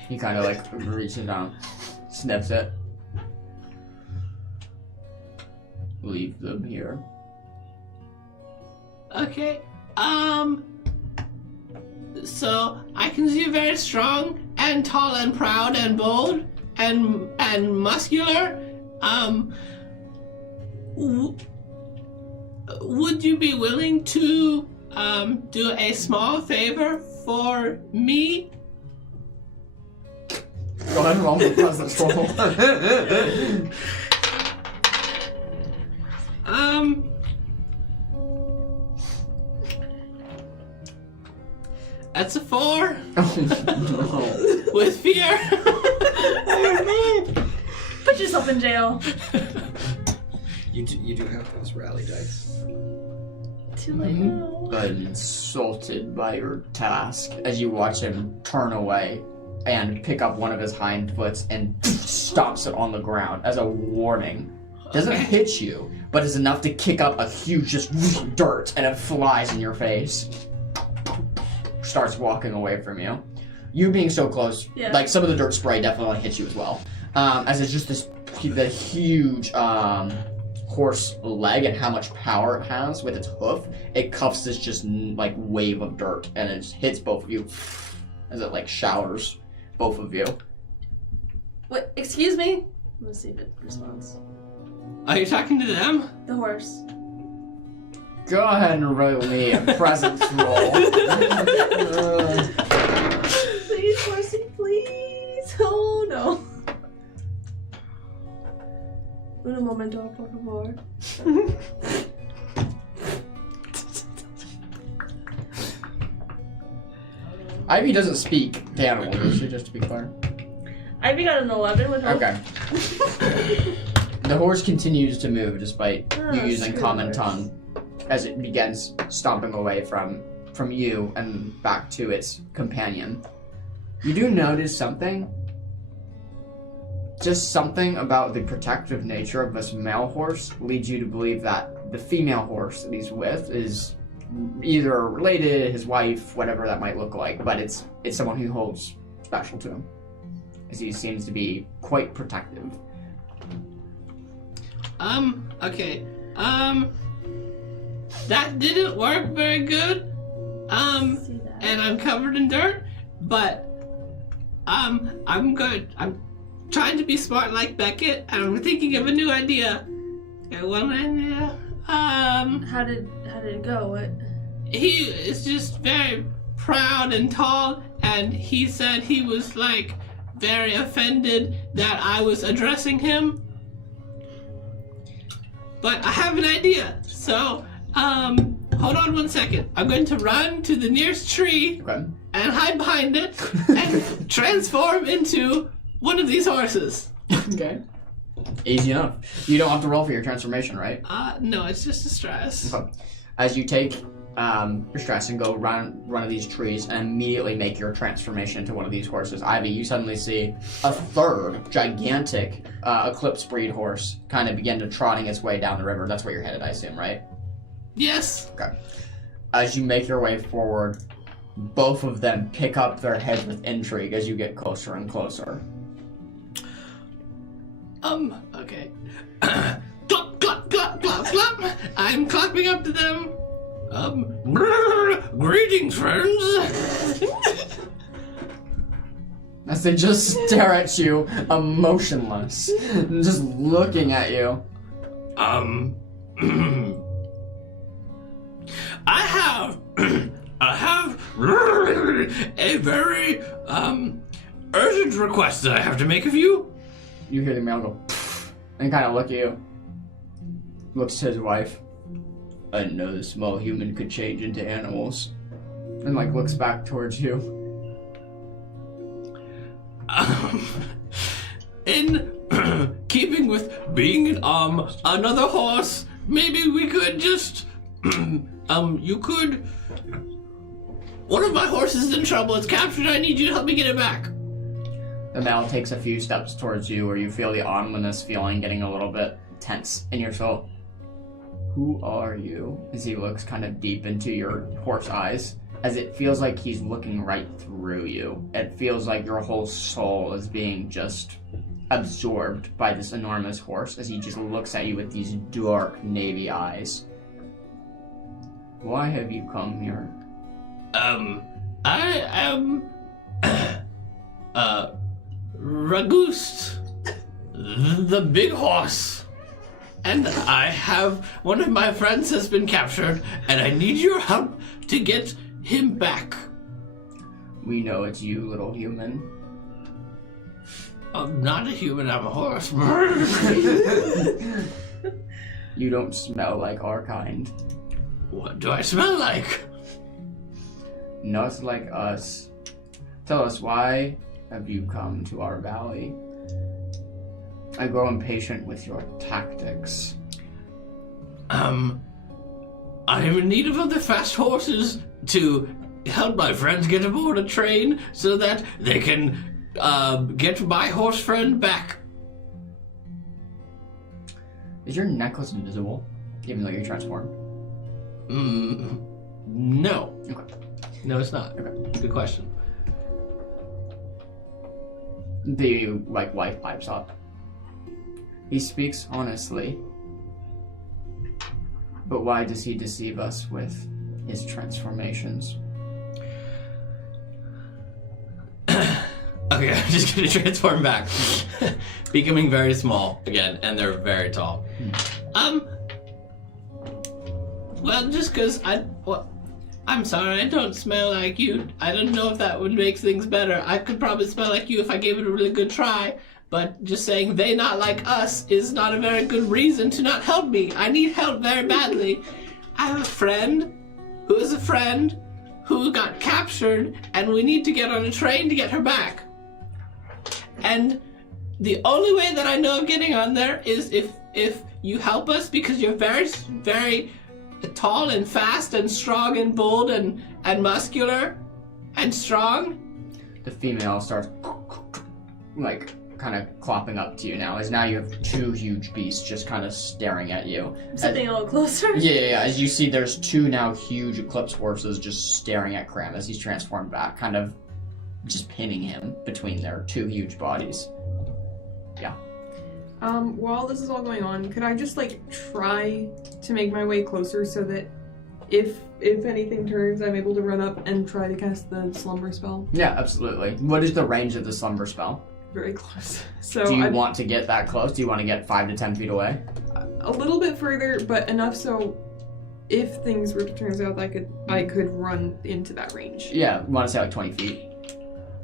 He kind of like reaches down, sniffs it. Leave them here. Okay. So I can see you're very strong and tall and proud and bold and muscular. Would you be willing to do a small favor for me? Go ahead and roll the presence roll. That's a 4 Oh, no. with fear. Put yourself in jail. You do have those rally dice. Too late now. Insulted by your task as you watch him turn away and pick up one of his hind foots and stomps it on the ground as a warning. Doesn't hit you, but is enough to kick up a huge just dirt, and it flies in your face. Starts walking away from you. You being so close, like some of the dirt spray definitely hits you as well. As it's just the huge horse leg and how much power it has with its hoof, it cuffs this just like wave of dirt, and it just hits both of you as it like showers both of you. Wait, excuse me? Let's see if it responds. Are you talking to them? The horse. Go ahead and roll me a presence roll. Please, horsey, please. Oh no. Un momento, por favor. Ivy doesn't speak to animals, just to be clear. Ivy got an 11 with hope. Okay. The horse continues to move despite you using screw common horse. tongue as it begins stomping away from you and back to its companion. You do notice something. Just something about the protective nature of this male horse leads you to believe that the female horse that he's with is either related, his wife, whatever that might look like, but it's someone who holds special to him, as he seems to be quite protective. Okay. That didn't work very good. See that. And I'm covered in dirt, but, I'm good. I'm trying to be smart like Beckett, and I'm thinking of a new idea. Okay, one idea. How did it go? What? He is just very proud and tall, and he said he was, like, very offended that I was addressing him. But I have an idea, so, hold on 1 second. I'm going to run to the nearest tree Okay. and hide behind it and transform into one of these horses. Okay. Easy enough. You don't have to roll for your transformation, right? No, it's just a stress. Okay. As you take your stress and go run one of these trees and immediately make your transformation into one of these horses, Ivy, you suddenly see a third gigantic Eclipse breed horse kind of begin to trotting its way down the river. That's where you're headed, I assume, right? Yes. Okay. As you make your way forward, both of them pick up their heads with intrigue as you get closer and closer. Okay. Clap, clap, clap, clap, clap. I'm clapping up to them. Greetings, friends. As they just stare at you, emotionless, just looking at you. I have a very, urgent request that I have to make of you. You hear the male go, "Pfft," and kind of look at you. Looks to his wife. I didn't know the small human could change into animals. And like looks back towards you. In keeping with being another horse, maybe we could just you could. One of my horses is in trouble. It's captured. I need you to help me get it back. The male takes a few steps towards you, where you feel the ominous feeling getting a little bit tense in your soul. Who are you? As he looks kind of deep into your horse eyes, as it feels like he's looking right through you. It feels like your whole soul is being just absorbed by this enormous horse, as he just looks at you with these dark navy eyes. Why have you come here? I am Ragust, the big horse. And one of my friends has been captured, and I need your help to get him back. We know it's you, little human. I'm not a human, I'm a horse. You don't smell like our kind. What do I smell like? Not like us. Tell us, why have you come to our valley? I grow impatient with your tactics. I am in need of other fast horses to help my friends get aboard a train so that they can get my horse friend back. Is your necklace invisible, even though you're transformed? No. Okay. No, it's not. Okay. Good question. The wife pipes up. He speaks honestly. But why does he deceive us with his transformations? Okay, I'm just gonna transform back. Becoming very small again, and they're very tall. Well, just because I'm sorry, I don't smell like you. I don't know if that would make things better. I could probably smell like you if I gave it a really good try. But just saying they not like us is not a very good reason to not help me. I need help very badly. I have a friend who is a friend who got captured, and we need to get on a train to get her back. And the only way that I know of getting on there is if you help us, because you're very, very tall and fast and strong and bold and muscular and strong. The female starts like kind of clopping up to you now, as now you have two huge beasts just kind of staring at you. Something a little closer. Yeah. As you see, there's two now huge eclipse horses just staring at Cram as he's transformed back, kind of just pinning him between their two huge bodies. Yeah. While this is all going on, could I just like try to make my way closer so that if anything turns, I'm able to run up and try to cast the slumber spell? Yeah, absolutely. What is the range of the slumber spell? Very close. So do you want to get that close? Do you want to get 5 to 10 feet away? A little bit further, but enough so if things were to turn out, I could run into that range. Yeah, want to say like 20 feet.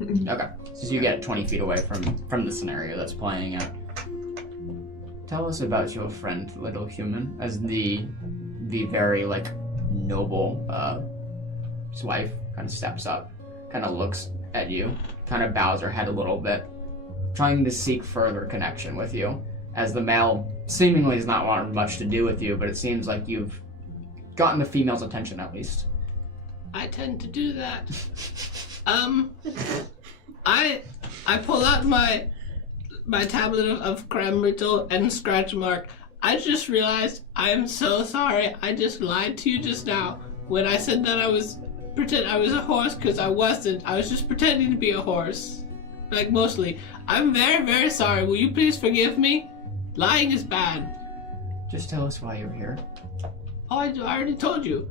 Okay, so you get 20 feet away from the scenario that's playing out. Tell us about your friend, little human, as the very like noble his wife kind of steps up, kind of looks at you, kind of bows her head a little bit, trying to seek further connection with you, as the male seemingly has not wanted much to do with you, but it seems like you've gotten the female's attention at least. I tend to do that. I pull out my tablet of creme brittle and scratch mark. I just realized I am so sorry. I just lied to you just now when I said that I was a horse, because I wasn't. I was just pretending to be a horse. Like, mostly. I'm very, very sorry. Will you please forgive me? Lying is bad. Just tell us why you're here. Oh, I already told you.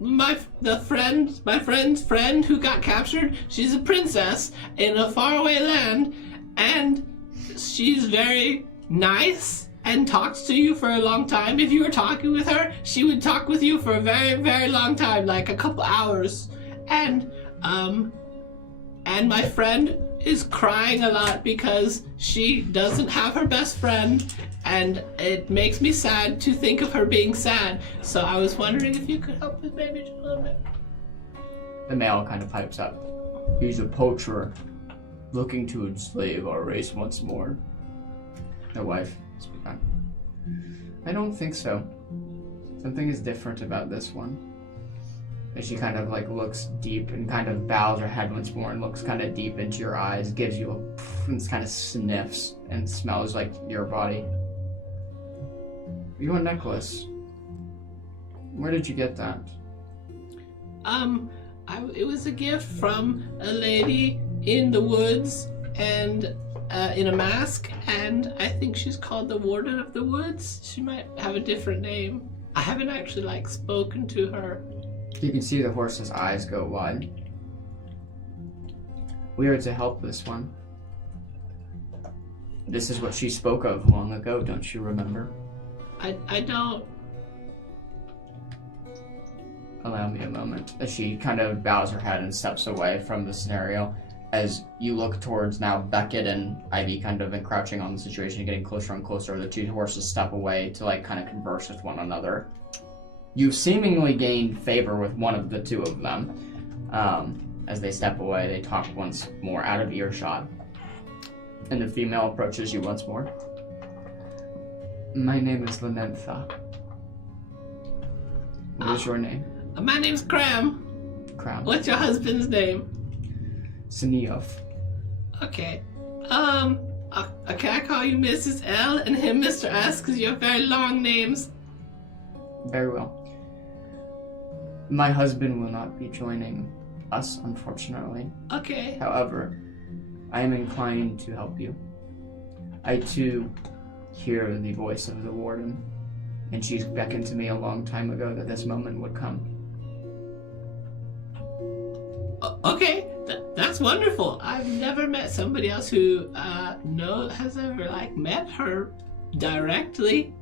My friend's friend who got captured, she's a princess in a faraway land, and she's very nice and talks to you for a long time. If you were talking with her, she would talk with you for a very, very long time, like a couple hours. And my friend is crying a lot because she doesn't have her best friend, and it makes me sad to think of her being sad. So I was wondering if you could help with maybe just a little bit. The male kind of pipes up. He's a poacher, looking to enslave our race once more. The wife speaks on. I don't think so. Something is different about this one. And she kind of like looks deep and kind of bows her head once more and looks kind of deep into your eyes, gives you a and kind of sniffs and smells like your body. Your necklace. Where did you get that? It was a gift from a lady in the woods and in a mask, and I think she's called the Warden of the Woods. She might have a different name. I haven't actually spoken to her. You can see the horse's eyes go wide. We are to help this one. This is what she spoke of long ago, don't you remember? I don't. Allow me a moment. As she kind of bows her head and steps away from the scenario, as you look towards now Beckett and Ivy kind of encroaching on the situation, getting closer and closer. The two horses step away to kind of converse with one another. You seemingly gained favor with one of the two of them. As they step away, they talk once more out of earshot. And the female approaches you once more. My name is Lenentha. What is your name? My name's Cram. Cram. What's your husband's name? Siniov. Okay. Can I call you Mrs. L and him Mr. S, because you have very long names? Very well. My husband will not be joining us, unfortunately. Okay. However, I am inclined to help you. I too hear the voice of the warden, and she's beckoned to me a long time ago that this moment would come. Okay, that's wonderful. I've never met somebody else who has ever met her directly.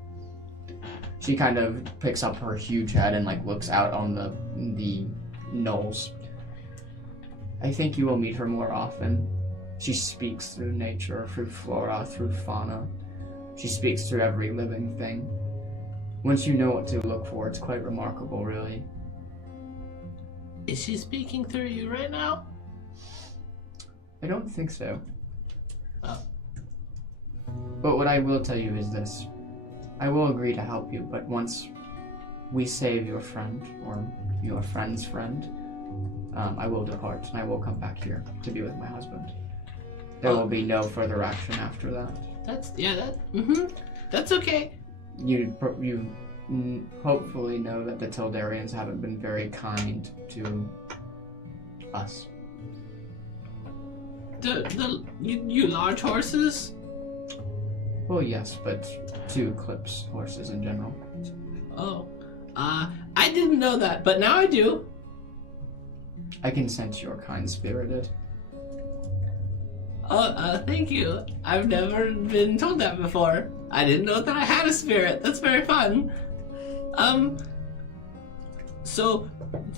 She kind of picks up her huge head and looks out on the knolls. I think you will meet her more often. She speaks through nature, through flora, through fauna. She speaks through every living thing. Once you know what to look for, it's quite remarkable, really. Is she speaking through you right now? I don't think so. But what I will tell you is this. I will agree to help you, but once we save your friend, or your friend's friend, I will depart, and I will come back here to be with my husband. There will be no further action after that. That's okay. You hopefully know that the Tildarians haven't been very kind to us. You large horses? Well, yes, but to Eclipse horses in general. Oh. I didn't know that, but now I do. I can sense you're kind-spirited. Oh, thank you. I've never been told that before. I didn't know that I had a spirit. That's very fun. So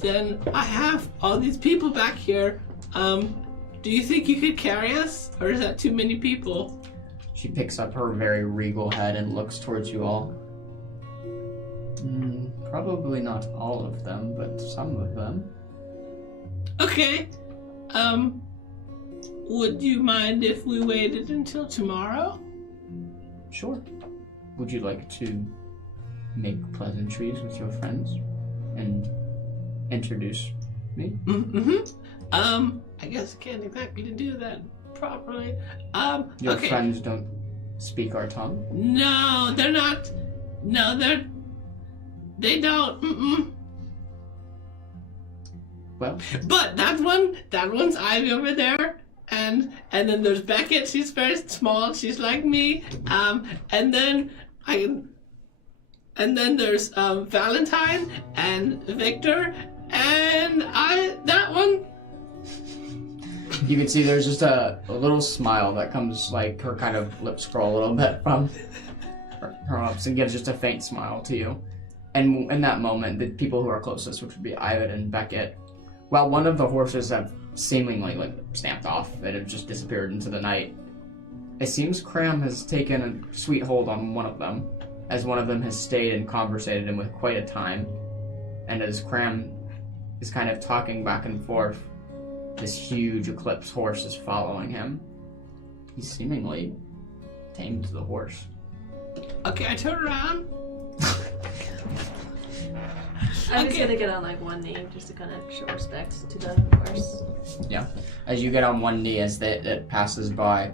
then I have all these people back here. Do you think you could carry us? Or is that too many people? She picks up her very regal head and looks towards you all. Probably not all of them, but some of them. Okay. Would you mind if we waited until tomorrow? Sure. Would you like to make pleasantries with your friends and introduce me? I guess I can't exactly do that properly. Your okay. friends don't speak our tongue? No, they're not. No, they don't. Well, but that one's Ivy over there, and then there's Beckett. She's very small. She's like me. And then there's Valentine and Victor, and that one. You can see there's just a little smile that comes, like, her kind of lips curl a little bit from her lips and gives just a faint smile to you. And in that moment, the people who are closest, which would be Ivan and Beckett, while one of the horses have seemingly, like, snapped off and have just disappeared into the night, it seems Cram has taken a sweet hold on one of them, as one of them has stayed and conversated him with quite a time. And as Cram is kind of talking back and forth, this huge Eclipse horse is following him. He's seemingly tamed the horse. Okay, I turn around. I'm just gonna get on like one knee just to kind of show respect to the horse. Yeah. As you get on one knee as it passes by,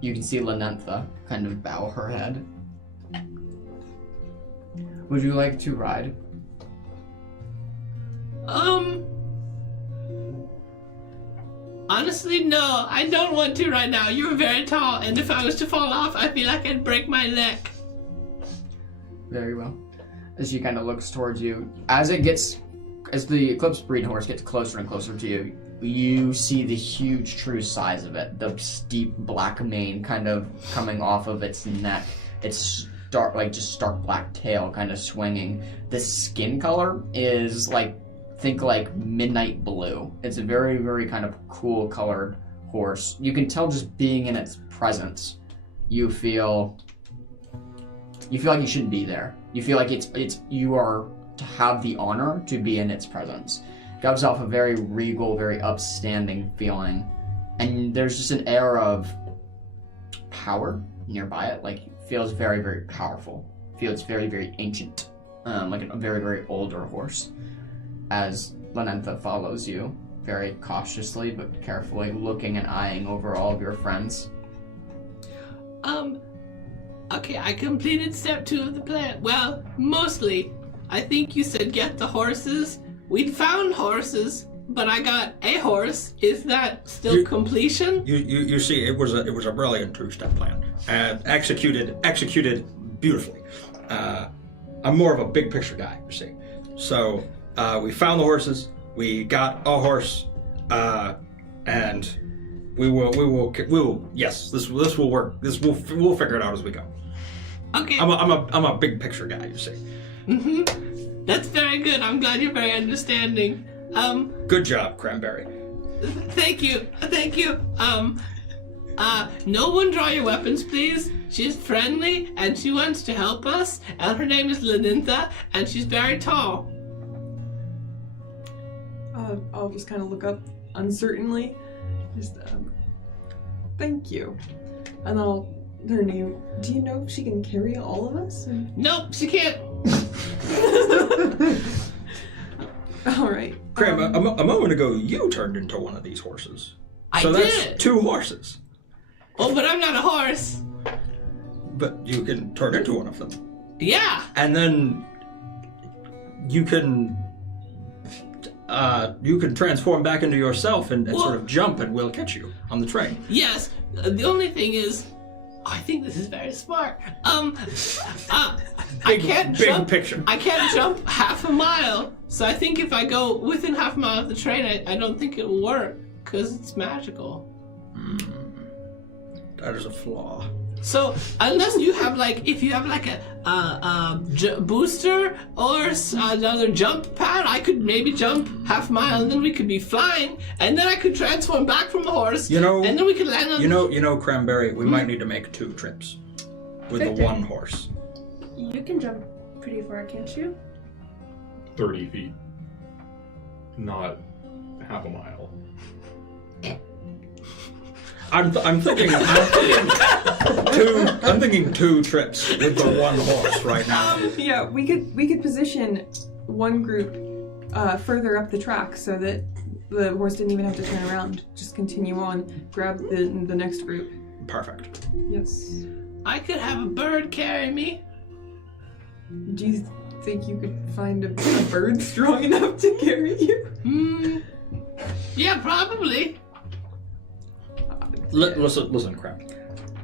you can see Lynantha kind of bow her head. Would you like to ride? Honestly, no. I don't want to right now. You're very tall, and if I was to fall off, I feel like I'd break my neck. Very well. As she kind of looks towards you, as the Eclipse breed horse gets closer and closer to you, you see the huge true size of it. The steep black mane kind of coming off of its neck. Its stark black tail kind of swinging. The skin color is think midnight blue. It's a very, very kind of cool colored horse. You can tell just being in its presence, you feel like you shouldn't be there. You feel like you are to have the honor to be in its presence. It gives off a very regal, very upstanding feeling. And there's just an air of power nearby it. Like, it feels very, very powerful. It feels very, very ancient. Like a very, very older horse. As Lynantha follows you, very cautiously but carefully, looking and eyeing over all of your friends. Okay, I completed step 2 of the plan. Well, mostly. I think you said get the horses. We'd found horses, but I got a horse. Is that still completion? You see, it was a brilliant 2-step plan, executed beautifully. I'm more of a big picture guy, you see. So we found the horses, we got a horse, and we will. Yes, this will work. We'll figure it out as we go. Okay. I'm a big picture guy, you see. That's very good. I'm glad you're very understanding. Good job, Cranberry. Thank you. No one draw your weapons, please. She's friendly and she wants to help us. And her name is Lynantha, and she's very tall. I'll just kind of look up uncertainly. Just, thank you. And I'll her name. Do you know if she can carry all of us? Nope, she can't. All right. Graham, a moment ago, you turned into one of these horses. I So that's did. 2 horses. Oh, but I'm not a horse. But you can turn into one of them. Yeah. And then you can transform back into yourself and sort of jump, and we'll catch you on the train. Yes. The only thing is, I think this is very smart. I can't Big jump. picture. I can't jump half a mile. So I think if I go within half a mile of the train, I don't think it will work because it's magical. That is a flaw. So unless you have if you have like a booster or another jump pad, I could maybe jump half a mile and then we could be flying, and then I could transform back from a horse. You know, and then we could land on. You know, Cranberry. We might need to make 2 trips with the 1 horse. You can jump pretty far, can't you? 30 feet. Not half a mile. I'm thinking 2 trips with the 1 horse right now. Yeah, we could position one group further up the track so that the horse didn't even have to turn around. Just continue on, grab the next group. Perfect. Yes. I could have a bird carry me. Do you think you could find a bird strong enough to carry you? Yeah, probably. Listen, Crab.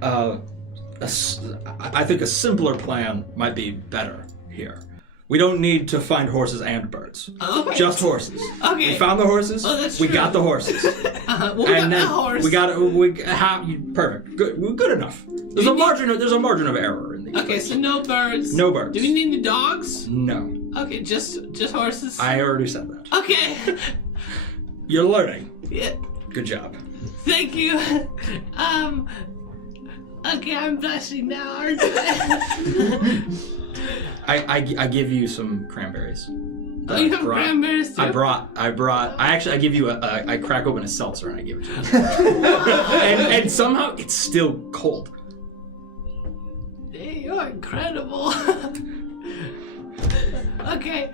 I think a simpler plan might be better here. We don't need to find horses and birds. Okay. Just horses. Okay. We found the horses. Oh, that's we true. got the horses. Well, we And got then a horse. perfect. Good enough. There's a margin of error in the Okay, so no birds. No birds. Do we need any dogs? No. Okay, just horses. I already said that. Okay. You're learning. Yeah. Good job. Thank you. Okay, I'm blushing now, aren't I? I give you some cranberries. Oh, you have cranberries too? I give you I crack open a seltzer and I give it to you. and somehow it's still cold. Hey, you're incredible. Okay,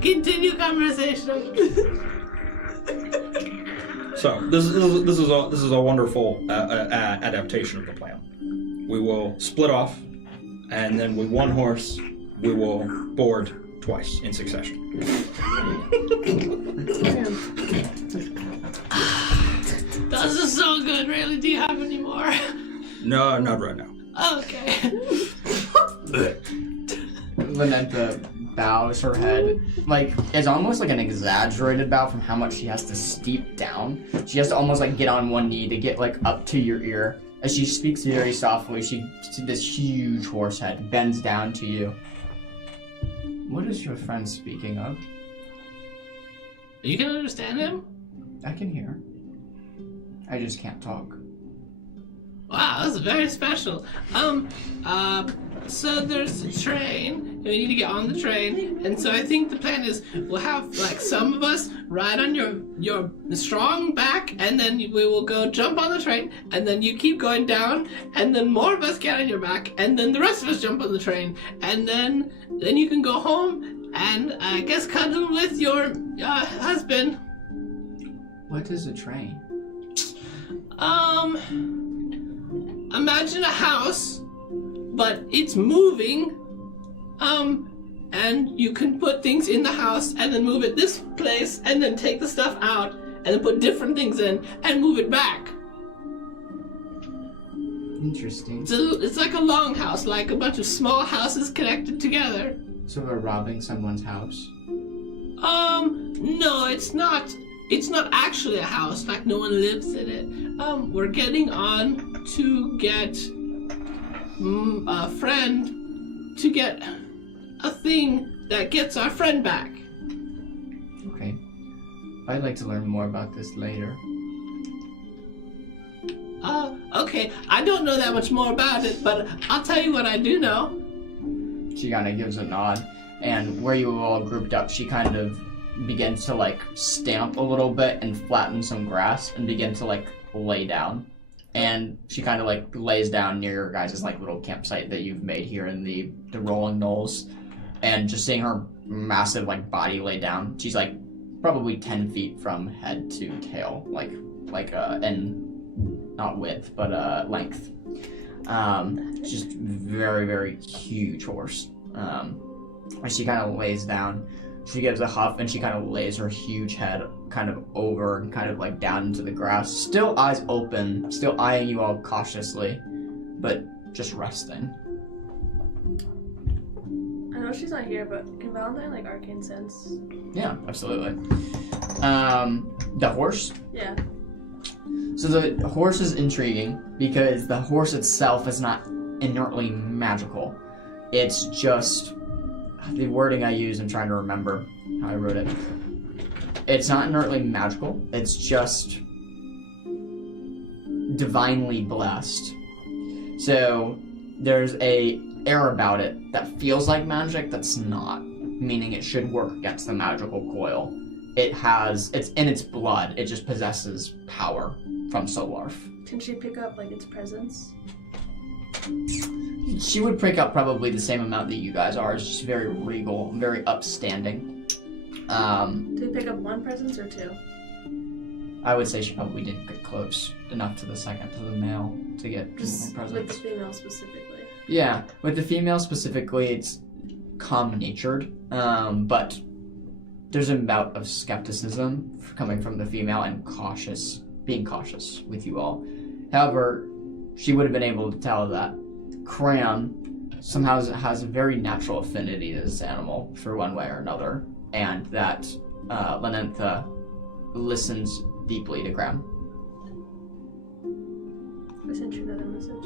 continue conversation. So this is a wonderful adaptation of the plan. We will split off, and then with 1 horse, we will board twice in succession. This is so good, really. Do you have any more? No, not right now. Okay. Lynette bows her head, it's almost like an exaggerated bow from how much she has to steep down. She has to almost get on one knee to get up to your ear. As she speaks very softly, this huge horse head bends down to you. What is your friend speaking of? You can understand him? I can hear. I just can't talk. Wow, that's very special. So there's a train, and we need to get on the train, and so I think the plan is we'll have some of us ride on your strong back, and then we will go jump on the train, and then you keep going down, and then more of us get on your back, and then the rest of us jump on the train, and then you can go home and I guess cuddle with your husband. What is a train? Imagine a house, but it's moving, and you can put things in the house and then move it this place and then take the stuff out and then put different things in and move it back. Interesting. It's like a long house, like a bunch of small houses connected together. So we're robbing someone's house? No, it's not. It's not actually a house, like no one lives in it. We're getting on to get a friend to get a thing that gets our friend back. Okay. I'd like to learn more about this later. Okay. I don't know that much more about it, but I'll tell you what I do know. She kind of gives a nod, and where you were all grouped up, she kind of begins to stamp a little bit and flatten some grass and begin to lay down. and she kind of like lays down near your guys' like little campsite that you've made here in the rolling knolls, and just seeing her massive like body lay down, she's like probably 10 feet from head to tail, like and not width but length. Just very, very huge horse. As she kind of lays down, she gives a huff and she kind of lays her huge head kind of over and kind of like down into the grass, still eyes open, still eyeing you all cautiously, but just resting. I know she's not here, but can Valentine like arcane sense? Yeah, absolutely. The horse? Yeah. So the horse is intriguing because the horse itself is not inertly magical. It's just the wording I use. I'm trying to remember how I wrote it. It's not inertly magical. It's just divinely blessed. So there's a air about it that feels like magic that's not, meaning it should work against the magical coil. It's in its blood. It just possesses power from Solarf. Can she pick up like its presence? She would pick up probably the same amount that you guys are. It's just very regal, very upstanding. Do we pick up one presence or two? I would say she probably didn't get close enough to the male to get Just presence. with the female specifically. Yeah, with the female specifically, it's calm-natured, but there's a bout of skepticism coming from the female and being cautious with you all. However, she would have been able to tell that Crayon somehow has a very natural affinity to this animal for one way or another, and that Lenentha listens deeply to Graham. I sent you another message.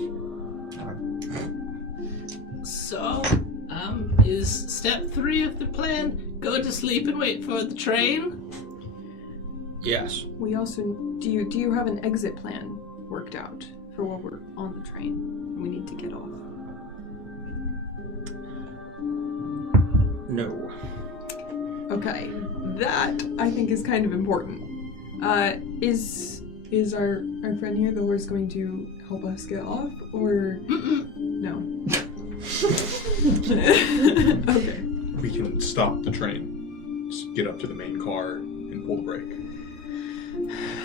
So, is step 3 of the plan go to sleep and wait for the train? Yes. We also do you have an exit plan worked out for while we're on the train? We need to get off. No. Okay, that I think is kind of important. Is our friend here, the horse, going to help us get off, or no? Okay. We can stop the train. Just get up to the main car and pull the brake.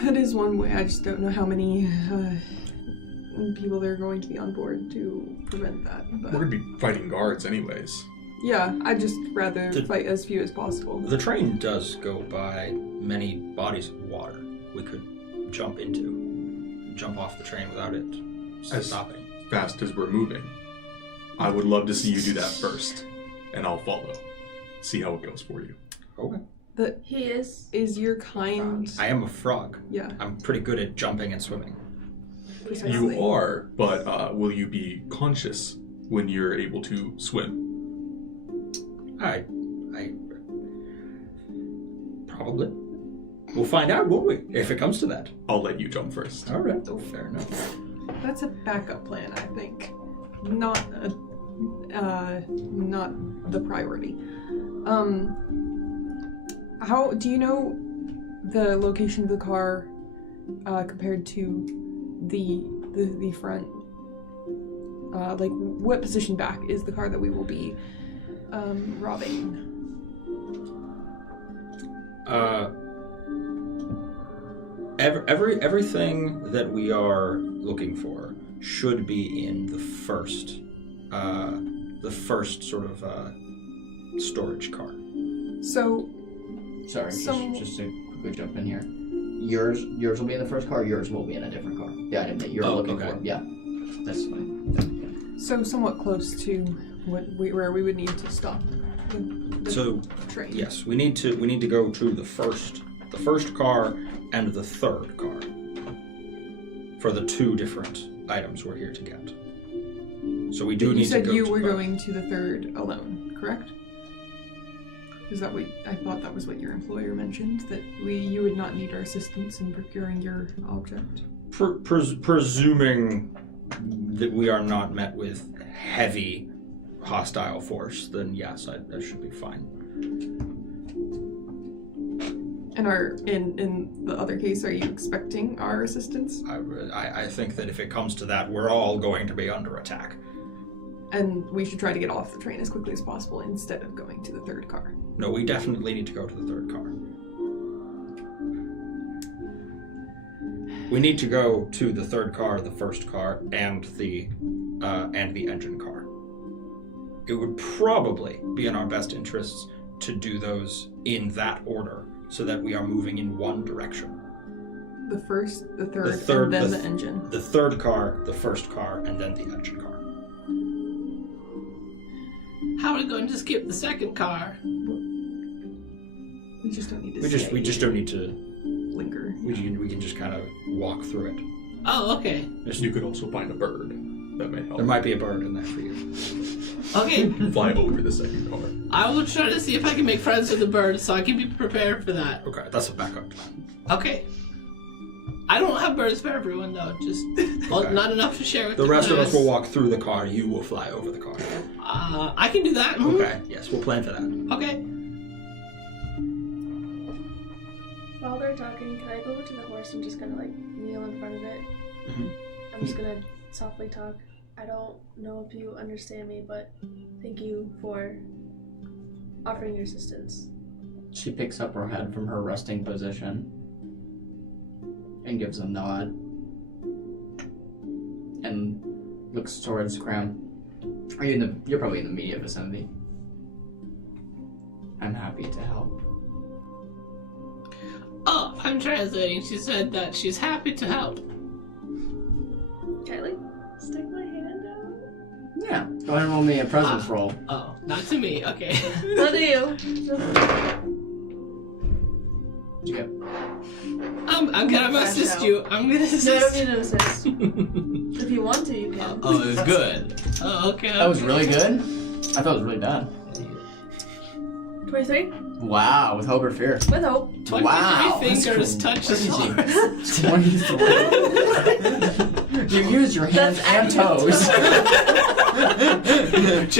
That is one way. I just don't know how many people there are going to be on board to prevent that. But We're gonna be fighting guards anyways. yeah, I'd just rather fight as few as possible. The train does go by many bodies of water we could jump off the train without it stopping. Fast as we're moving. I would love to see you do that first, and I'll follow. See how it goes for you. Okay. He is. Is your kind? I am a frog. Yeah. I'm pretty good at jumping and swimming. Precisely. You are, but will you be conscious when you're able to swim? I probably. We'll find out, won't we? If it comes to that. I'll let you jump first. All right. Oh, fair enough. That's a backup plan, I think. Not the priority. How do you know the location of the car compared to the front? Like, what position back is the car that we will be robbing? Everything that we are looking for should be in the first sort of storage car. So, Sorry, So- just to quickly jump in here. Yours will be in the first car. Yours will be in a different car. The item that you're looking okay. for. Yeah, that's fine. so somewhat close to where we would need to stop the So train. yes, we need to go to the first car and the third car for the two different items we're here to get. So we do But need you said to go you to were both. going to the third alone, correct? Is that what I thought that was what your employer mentioned, that you would not need our assistance in procuring your object? Presuming that we are not met with heavy hostile force, then yes, that should be fine. And in the other case, are you expecting our assistance? I think that if it comes to that, we're all going to be under attack. And we should try to get off the train as quickly as possible instead of going to the third car. No, we definitely need to go to the third car. We need to go to the third car, the first car, and the engine car. It would probably be in our best interests to do those in that order, so that we are moving in one direction. The first, the third, and then the engine. The third car, the first car, and then the engine car. How are we going to skip the second car? We just don't need to. We just don't need to linger. We can just kind of walk through it. Oh, okay. You could also find a bird that may help. There might be a bird in there for you. Okay. Fly over the second car. I will try to see if I can make friends with the bird, so I can be prepared for that. Okay, that's a backup plan. Okay. I don't have birds for everyone, though. Just Okay. not enough to share with The rest of us class. will walk through the car. You will fly over the car. I can do that. Mhm. Okay. Yes, we'll plan for that. Okay. While they're talking, can I go over to the horse and just kind of like kneel in front of it? Mhm. I'm just gonna softly talk. I don't know if you understand me, but thank you for offering your assistance. She picks up her head from her resting position and gives a nod and looks towards Cram. You're probably in the immediate vicinity. I'm happy to help. Oh, I'm translating. She said that she's happy to help. Can I like stick my hand out? Yeah. Go ahead and roll me a presence roll. Oh, not to me. Okay. What do you? What'd you get? I'm gonna assist you. I'm gonna assist. No, I don't need an assist. If you want to, you can. Oh, it was good. Oh, okay. That was really good? I thought it was really bad. 23? Wow, with hope or fear. With hope. 23 Wow, that's fingers touch the crazy. horse. 23. You used your hands That's and toes.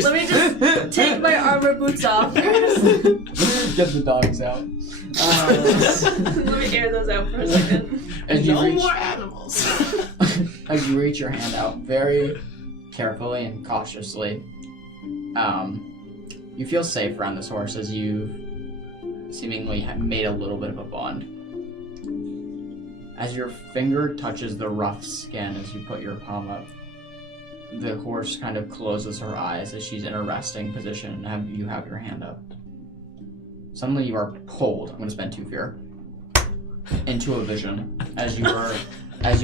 Let me just take my armor boots off first. Get the dogs out. Let me air those out for a second. As you No reach, more animals. as you reach your hand out very carefully and cautiously, you feel safe around this horse as you've seemingly made a little bit of a bond. As your finger touches the rough skin as you put your palm up, the horse kind of closes her eyes as she's in a resting position and you have your hand up. Suddenly you are pulled, I'm going to spend 2 fear, into a vision as you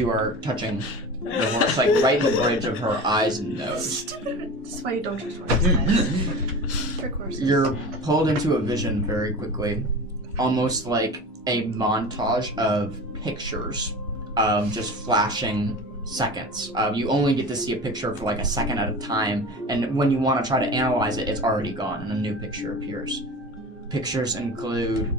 are touching the horse, like right in the bridge of her eyes and nose. This is why you don't trust horses. Trick horses. You're pulled into a vision very quickly, almost like a montage of pictures of just flashing seconds. You only get to see a picture for like a second at a time, and when you want to try to analyze it, it's already gone and a new picture appears. Pictures include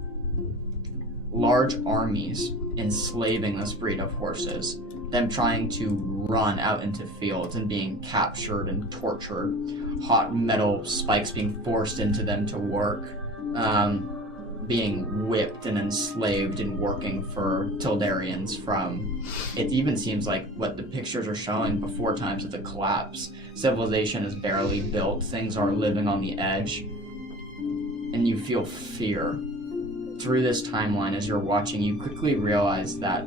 large armies enslaving this breed of horses, them trying to run out into fields and being captured and tortured, hot metal spikes being forced into them to work, being whipped and enslaved and working for Tildarians from, it even seems like what the pictures are showing before times of the collapse. Civilization is barely built, things are living on the edge, and you feel fear. Through this timeline, as you're watching, you quickly realize that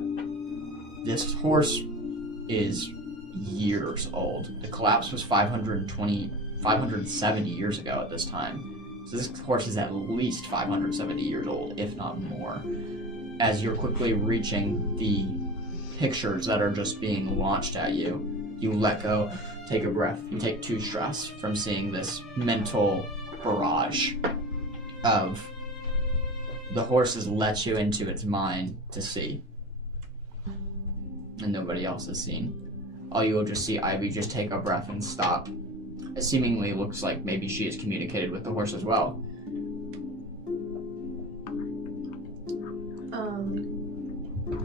this horse is years old. The collapse was 570 years ago at this time. So this horse is at least 570 years old, if not more. As you're quickly reaching the pictures that are just being launched at you, you let go, take a breath, and take 2 stress from seeing this mental barrage of the horse has let you into its mind to see. And nobody else has seen. All you will just see Ivy just take a breath and stop. It seemingly looks like maybe she has communicated with the horse as well.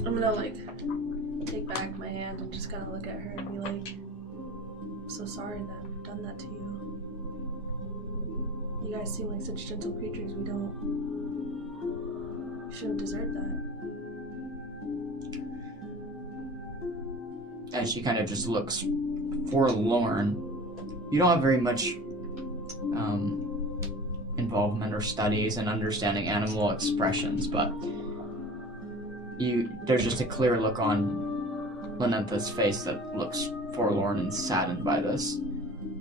I'm gonna like take back my hand and just kind of look at her and be like, I'm so sorry that I've done that to you. You guys seem like such gentle creatures. We don't You shouldn't desert that. And she kind of just looks forlorn. You don't have very much involvement or studies in understanding animal expressions, but there's just a clear look on Lynetha's face that looks forlorn and saddened by this,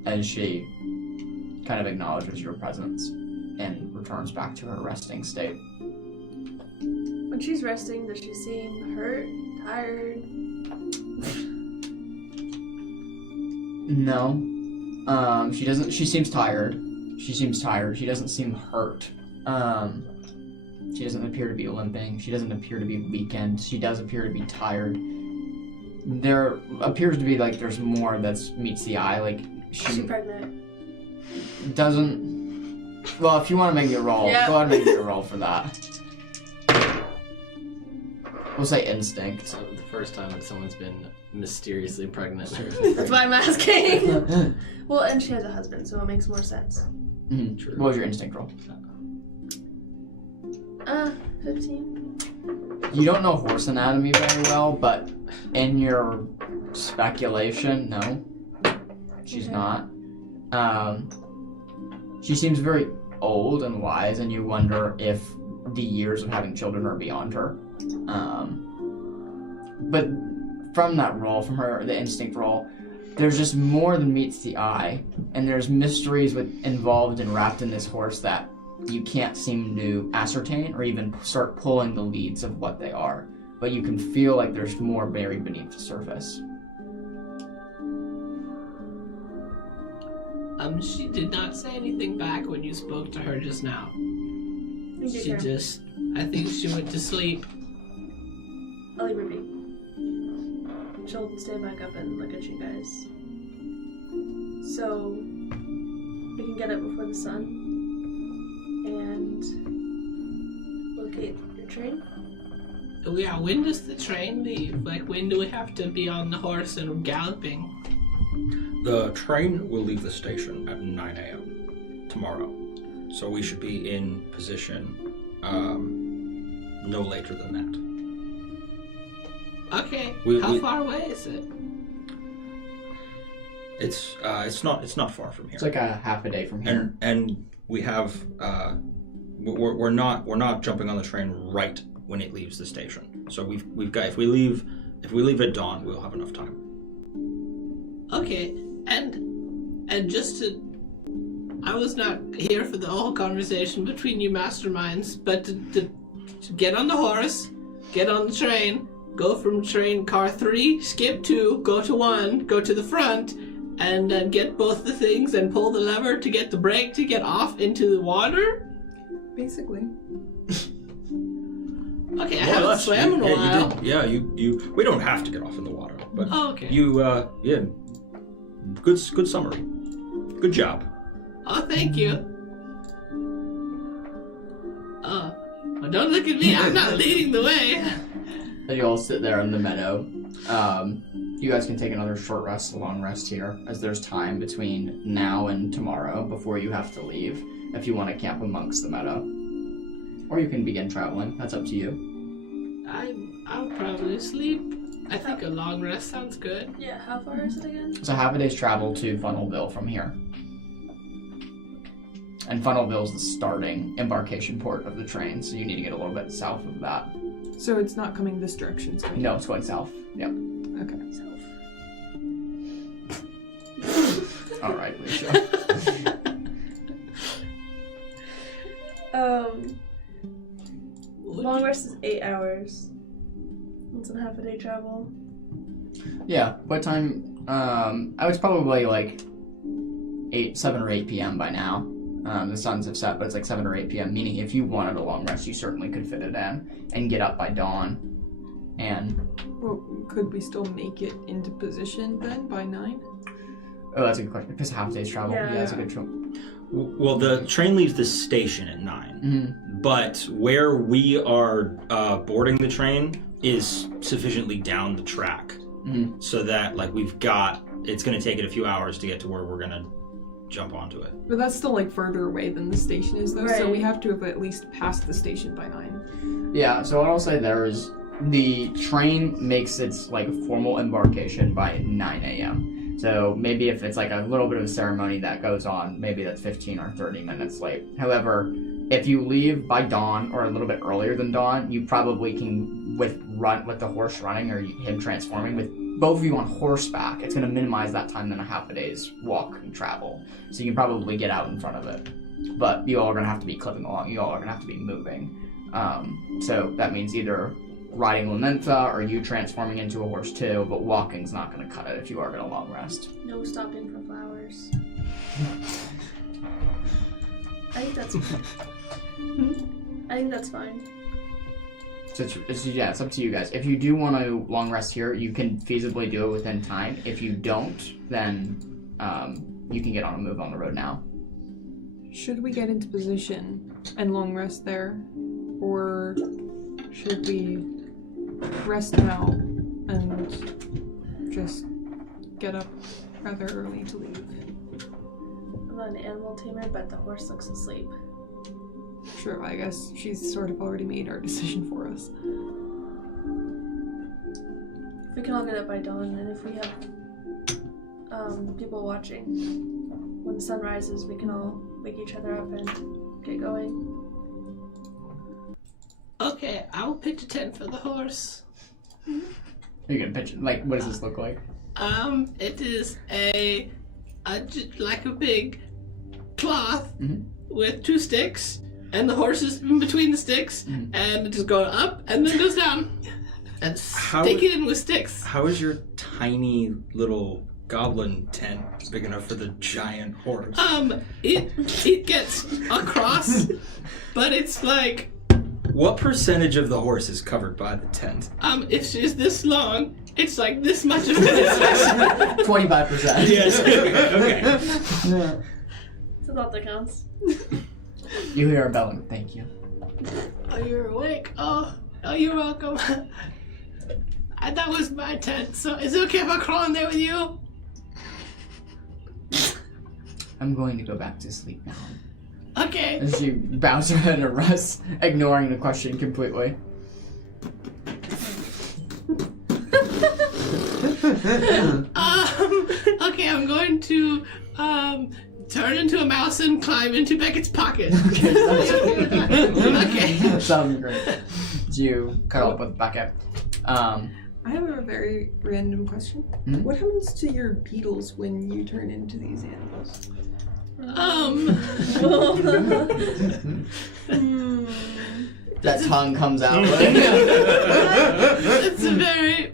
and she kind of acknowledges your presence and returns back to her resting state. When she's resting, does she seem hurt, tired? No. She doesn't. She seems tired. She doesn't seem hurt. She doesn't appear to be limping. She doesn't appear to be weakened. She does appear to be tired. There appears to be, like, there's more that meets the eye. Like, She's pregnant. doesn't... Well, if you want to make a roll, Yeah. go ahead and make a roll for that. We'll say instinct. So the first time that someone's been mysteriously pregnant. That's why I'm asking. Well, and she has a husband, so it makes more sense. Mm-hmm. True. What was your instinct roll? 15. You don't know horse anatomy very well, but in your speculation, no, she's Okay. not. She seems very old and wise, and you wonder if the years of having children are beyond her. But from that roll, from the instinct roll, there's just more than meets the eye, and there's mysteries involved and wrapped in this horse that you can't seem to ascertain or even start pulling the leads of what they are. But you can feel like there's more buried beneath the surface. She did not say anything back when you spoke to her just now. She just, I think she went to sleep. I'll leave her be. She'll stay back up and look at you guys. So, we can get up before the sun and locate your train. Yeah, when does the train leave? Like, when do we have to be on the horse and galloping? The train will leave the station at 9 a.m. tomorrow, so we should be in position no later than that. Okay. We- How we- far away is it? It's not far from here. It's like a half a day from here. And we have we're not jumping on the train right when it leaves the station. So we've got if we leave at dawn, we'll have enough time. Okay, and just to, I was not here for the whole conversation between you masterminds, but to get on the horse, get on the train, go from train car 3, skip 2, go to 1, go to the front, and then get both the things and pull the lever to get the brake to get off into the water? Basically. Okay, I haven't swam in a while. You we don't have to get off in the water, but Oh, okay. good summary. Good job. Oh, thank you. Well, don't look at me. I'm not leading the way. And you all sit there in the meadow. You guys can take another short rest, a long rest here, as there's time between now and tomorrow before you have to leave, if you want to camp amongst the meadow. Or you can begin traveling. That's up to you. I'll probably sleep. I think a long rest sounds good. Yeah, how far is it again? So half a day's travel to Funnelville from here. And Funnelville's the starting embarkation port of the train, so you need to get a little bit south of that. So it's not coming this direction. It's coming. No, it's going south. Yep. Okay. All right, Alicia. Long rest is 8 hours. It's a half a day travel. Yeah, what time? I was probably like 7 or 8 p.m. by now. The suns have set, but it's like 7 or 8 p.m., meaning if you wanted a long rest, you certainly could fit it in and get up by dawn. And, Well, could we still make it into position then by 9? oh, that's a good question, because half day's travel. Yeah. Yeah, that's a good choice. Well, the train leaves the station at 9, Mm-hmm. but where we are boarding the train is sufficiently down the track, Mm-hmm. so that like it's going to take it a few hours to get to where we're going to jump onto it. But that's still like further away than the station is, though. So Right. we have to have at least passed the station by 9. Yeah, so what I'll say there is the train makes its like formal embarkation by 9 a.m. So maybe if it's like a little bit of a ceremony that goes on, maybe that's 15 or 30 minutes late. However, if you leave by dawn or a little bit earlier than dawn, you probably can with the horse running or him transforming with both of you on horseback. It's going to minimize that time than a half a day's walk and travel. So you can probably get out in front of it. But you all are going to have to be clipping along. You all are going to have to be moving. So that means either riding Lanentha or you transforming into a horse too, but walking's not going to cut it if you are going to long rest. No stopping for flowers. I think that's I think that's fine. So it's up to you guys. If you do want to long rest here, you can feasibly do it within time. If you don't, then you can get on a move on the road now. Should we get into position and long rest there? Or should we rest now and just get up rather early to leave? I'm not an animal tamer, but the horse looks asleep. Sure, I guess she's sort of already made our decision for us. If we can all get up by dawn, and if we have people watching, when the sun rises, we can all wake each other up and get going. Okay, I will pitch a tent for the horse. You can pitch it. Like, what does this look like? It is like a big cloth with 2 sticks, and the horse is in between the sticks, and it just goes up and then goes down. And stick it in with sticks. How is your tiny little goblin tent big enough for the giant horse? It gets across, but it's like... What percentage of the horse is covered by the tent? If she's this long, it's like this much of it. 25%. Yes. Okay. It's a thought that counts. You hear a bell and thank you. Oh, you're awake? Oh, you're welcome. That was my tent, so is it okay if I crawl in there with you? I'm going to go back to sleep now. Okay. And she bows her head and rests, ignoring the question completely. Okay, I'm going to turn into a mouse and climb into Beckett's pocket. Okay. Okay. Sounds great. Do you cuddle up with Beckett? I have a very random question. Hmm? What happens to your beetles when you turn into these animals? That tongue comes out. It's a very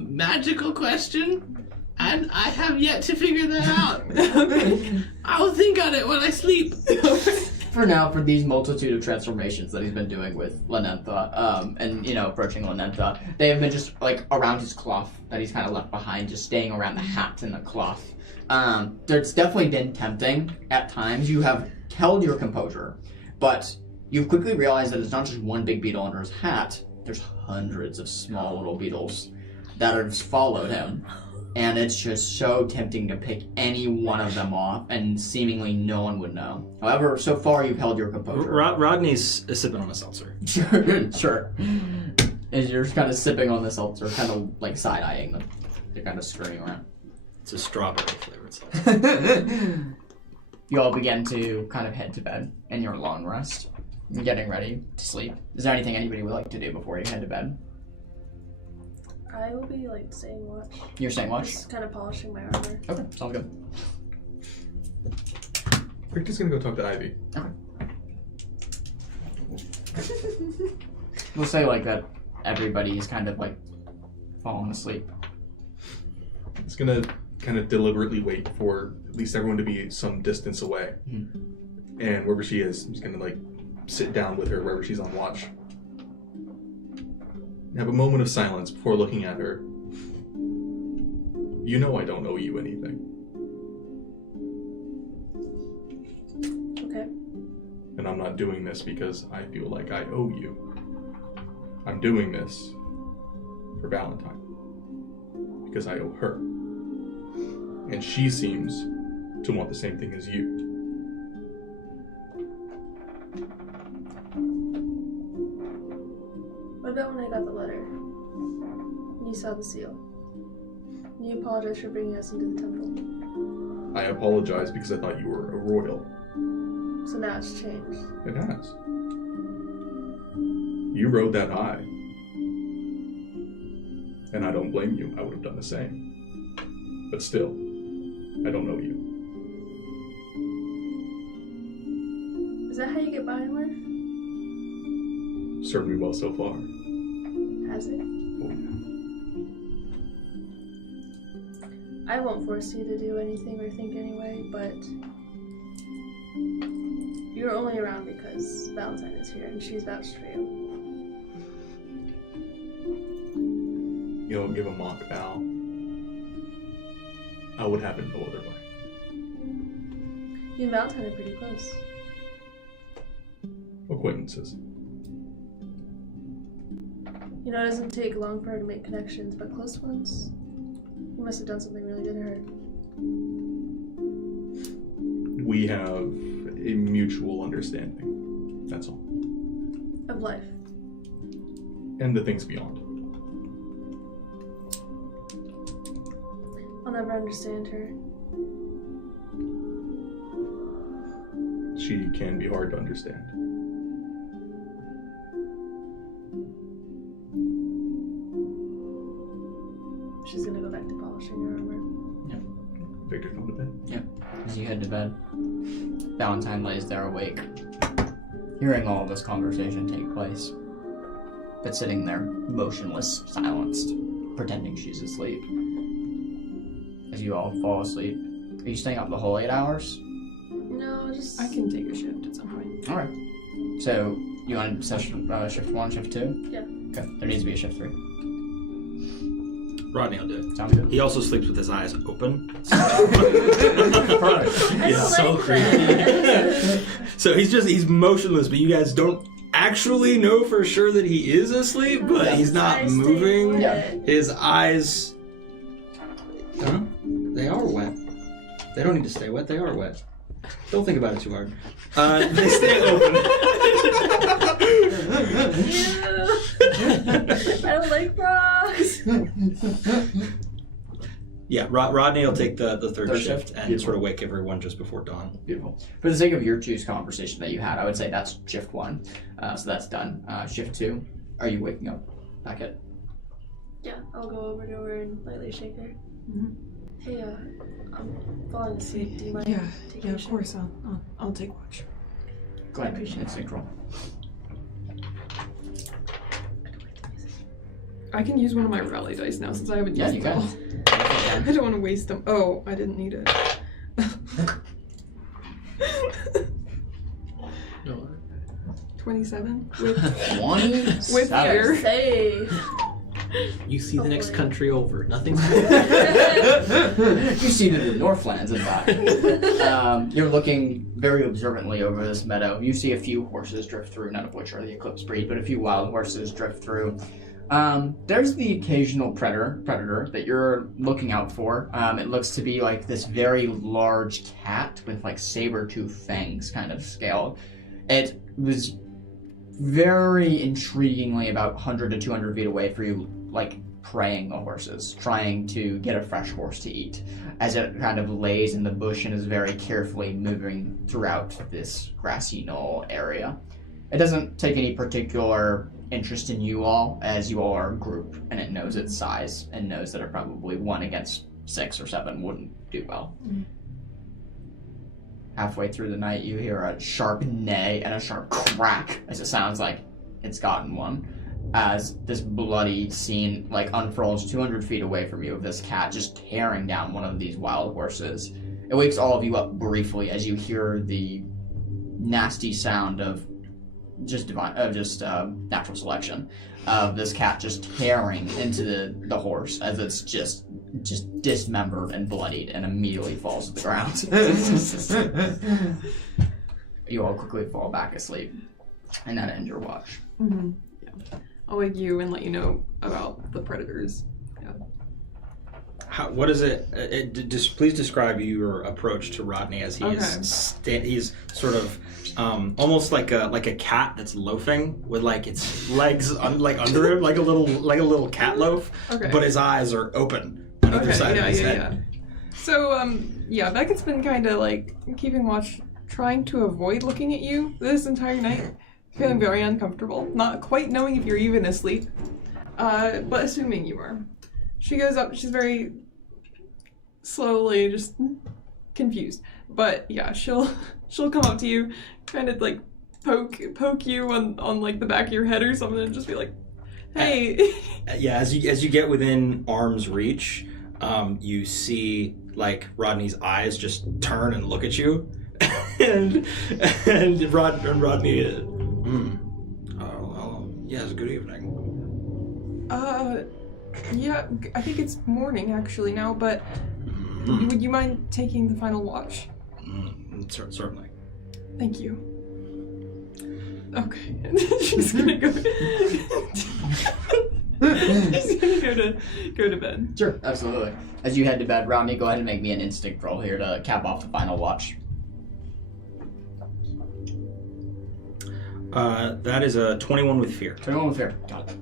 magical question, and I have yet to figure that out. I will think on it when I sleep. For now, for these multitude of transformations that he's been doing with Lanentha, and, approaching Lanentha, they have been just, around his cloth that he's kind of left behind, just staying around the hat and the cloth. There's definitely been tempting at times. You have held your composure, but you've quickly realized that it's not just one big beetle under his hat. There's hundreds of small little beetles that have followed him. And it's just so tempting to pick any one of them off, and seemingly no one would know. However, so far you've held your composure. Rodney's sipping on a seltzer. Sure. As you're kind of sipping on the seltzer, kind of side-eyeing them. They're kind of scurrying around. It's a strawberry flavored seltzer. You all begin to kind of head to bed in your long rest. You're getting ready to sleep. Is there anything anybody would like to do before you head to bed? I will be staying watch. You're staying watch? Just kind of polishing my armor. Okay, sounds good. Victor's gonna go talk to Ivy. We'll say that everybody's kind of falling asleep. He's gonna kind of deliberately wait for at least everyone to be some distance away. And wherever she is, he's gonna sit down with her wherever she's on watch. Have a moment of silence before looking at her. You know I don't owe you anything. Okay. And I'm not doing this because I feel like I owe you. I'm doing this for Valentine. Because I owe her. And she seems to want the same thing as you. What about when I got the letter? And you saw the seal? And you apologized for bringing us into the temple. I apologize because I thought you were a royal. So now it's changed. It has. You rode that high. And I don't blame you. I would have done the same. But still, I don't know you. Is that how you get by in life? Served me well so far. Has it? Oh, yeah. I won't force you to do anything or think anyway, but you're only around because Valentine is here and she's vouched for you. You don't give a mock bow. I would have it no other way. You and Valentine are pretty close. Acquaintances. You know, it doesn't take long for her to make connections, but close ones? You must have done something really good to her. We have a mutual understanding. That's all. Of life. And the things beyond. I'll never understand her. She can be hard to understand. She's gonna go back to polishing her armor. Victor, come to bed. As you head to bed, Valentine lays there awake, hearing all of this conversation take place, but sitting there, motionless, silenced, pretending she's asleep. As you all fall asleep, are you staying up the whole 8 hours? No, just... I can take a shift at some point. Alright. So, you want session, shift 1, shift 2? Yeah. Okay, there needs to be a shift 3. Rodney will do it. Sounds good. He also sleeps with his eyes open. I Yeah, so like that. So he's motionless, but you guys don't actually know for sure that he is asleep, but he's not Eyes stay moving. wet. Yeah. His eyes... Huh? They are wet. They don't need to stay wet, they are wet. Don't think about it too hard. They stay open. I don't like frogs. Yeah, Rodney will take the third shift and Beautiful. sort of wake everyone just before dawn. Beautiful. For the sake of your juice conversation that you had, I would say that's shift 1. So that's done. Shift 2, are you waking up back at? Yeah, I'll go over to her and lightly shake her. Mhm. Hey, I'm falling asleep. Do you mind? Yeah, taking yeah, a of shift? course. I'll take watch. Go ahead, appreciate it's synchro. I can use one of my rally dice now since I haven't Yeah, used you them can. all. I don't want to waste them. Oh, I didn't need it. No. 27 with 27. with fear. Safe. You see the next Hopefully. country over. Nothing's You see the Northlands, in fact. You're looking very observantly over this meadow. You see a few horses drift through, none of which are the Eclipse breed, but a few wild horses drift through. There's the occasional predator that you're looking out for. It looks to be like this very large cat with like saber-tooth fangs kind of scaled. It was very intriguingly about 100 to 200 feet away for you, like preying the horses, trying to get a fresh horse to eat, as it kind of lays in the bush and is very carefully moving throughout this grassy knoll area. It doesn't take any particular interest in you all, as you all are a group, and it knows its size and knows that it probably 1 against 6 or 7 wouldn't do well. Halfway through the night, you hear a sharp neigh and a sharp crack, as it sounds like it's gotten one, as this bloody scene like unfurls 200 feet away from you of this cat just tearing down one of these wild horses. It wakes all of you up briefly as you hear the nasty sound of natural selection of this cat just tearing into the horse as it's just dismembered and bloodied and immediately falls to the ground. You all quickly fall back asleep, and that ends your watch. Mm-hmm. Yeah. I'll wake you and let you know about the predators. Yeah. What is it? Please describe your approach to Rodney as he is. He's sort of almost like a cat that's loafing with like its legs under him, like a little cat loaf. Okay. But his eyes are open on either side of his head. Yeah. So Beckett's been kind of like keeping watch, trying to avoid looking at you this entire night, feeling very uncomfortable, not quite knowing if you're even asleep, but assuming you are. She goes up. She's very slowly, just confused. But yeah, she'll come up to you, kind of like poke you on like the back of your head or something, and just be like, "Hey." Yeah, as you get within arm's reach, you see like Rodney's eyes just turn and look at you, and Rodney. Yes, good evening. Yeah, I think it's morning actually now, but would you mind taking the final watch? Certainly. Thank you. Okay. She's gonna go. She's gonna go to bed. Sure, absolutely. As you head to bed, Rodney, go ahead and make me an instinct roll here to cap off the final watch. That is a 21 with fear. 21 with fear. Got it.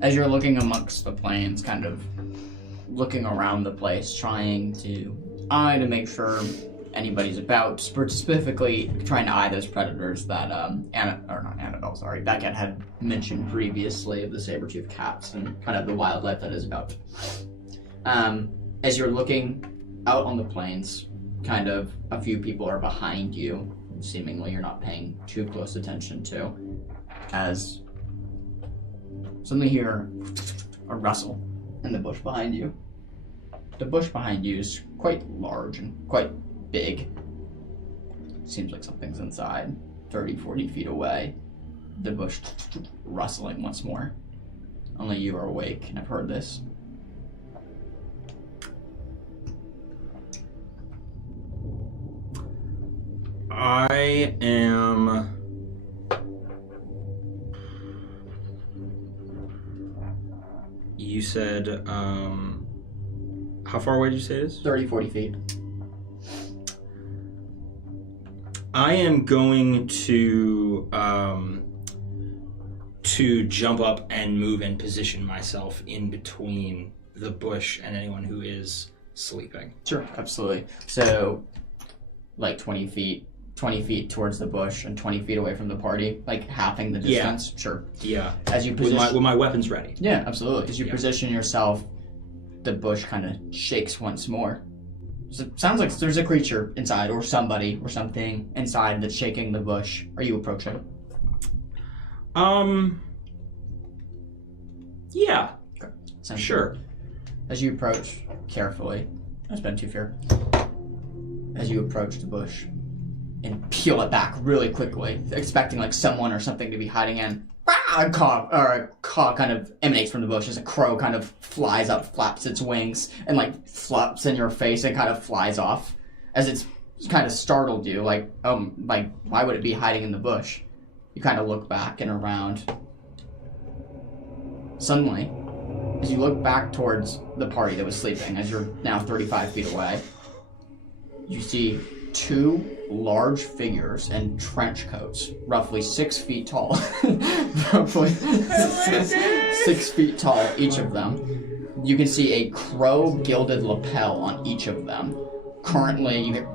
As you're looking amongst the planes, kind of looking around the place, trying to make sure anybody's about, specifically trying to eye those predators that Beckett had mentioned previously of the saber-toothed cats and kind of the wildlife that is about. As you're looking out on the plains, kind of a few people are behind you, seemingly you're not paying too close attention to, as suddenly hear a rustle in the bush behind you. The bush behind you is quite large and quite big. Seems like something's inside, 30, 40 feet away. The bush rustling once more. Only you are awake and have heard this. I am... You said, how far away did you say it is? 30, 40 feet. I am going to jump up and move and position myself in between the bush and anyone who is sleeping. Sure, absolutely. So, like 20 feet towards the bush and 20 feet away from the party, like halving the distance. Yeah. Sure. Yeah. As you position, with my weapons ready. Yeah, absolutely. As you position yourself, the bush kind of shakes once more. So it sounds like there's a creature inside, or somebody, or something inside that's shaking the bush. Are you approaching? Yeah. Okay. Sure. As you approach carefully, don't spend too fear. As you approach the bush and peel it back really quickly, expecting like someone or something to be hiding in, a caw kind of emanates from the bush as a crow kind of flies up, flaps its wings, and like flops in your face and kind of flies off as it's kind of startled you, like why would it be hiding in the bush? You kind of look back and around. Suddenly, as you look back towards the party that was sleeping, as you're now 35 feet away, you see two large figures in trench coats, roughly 6 feet tall. Roughly 6 feet tall, each of them. You can see a crow gilded lapel on each of them. Currently, you hear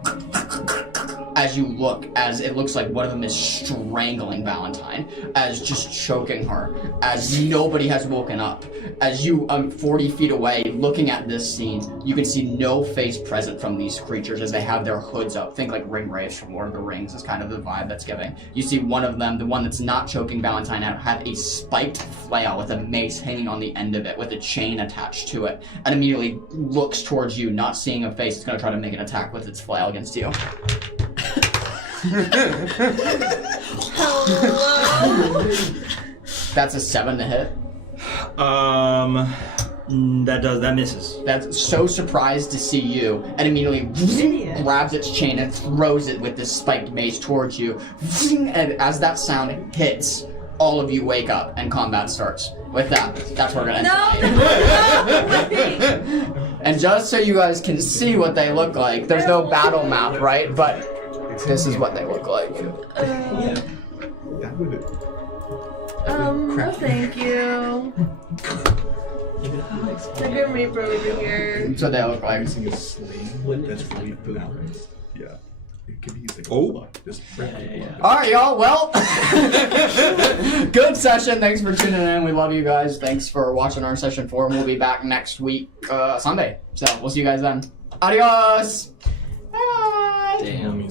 as you look, as it looks like one of them is strangling Valentine, as just choking her, as nobody has woken up. As you, 40 feet away, looking at this scene, you can see no face present from these creatures as they have their hoods up. Think like ring wraiths from Lord of the Rings is kind of the vibe that's giving. You see one of them, the one that's not choking Valentine out, have a spiked flail with a mace hanging on the end of it with a chain attached to it, and immediately looks towards you, not seeing a face. It's going to try to make an attack with its flail against you. That's a 7 to hit. That misses. That's so surprised to see you, and immediately grabs its chain and throws it with this spiked mace towards you. And as that sound hits, all of you wake up and combat starts. With that, that's where we're gonna end tonight. No, wait. And just so you guys can see what they look like, there's no battle map, right? But this is what they look like. That would. No, thank you. Sugar Reaper over here. That's what they look like. Using a sling that's really pronounced. Yeah. It could be used like just Alright, y'all. Well, good session. Thanks for tuning in. We love you guys. Thanks for watching our session 4. We'll be back next week, Sunday. So we'll see you guys then. Adios. Bye. Damn.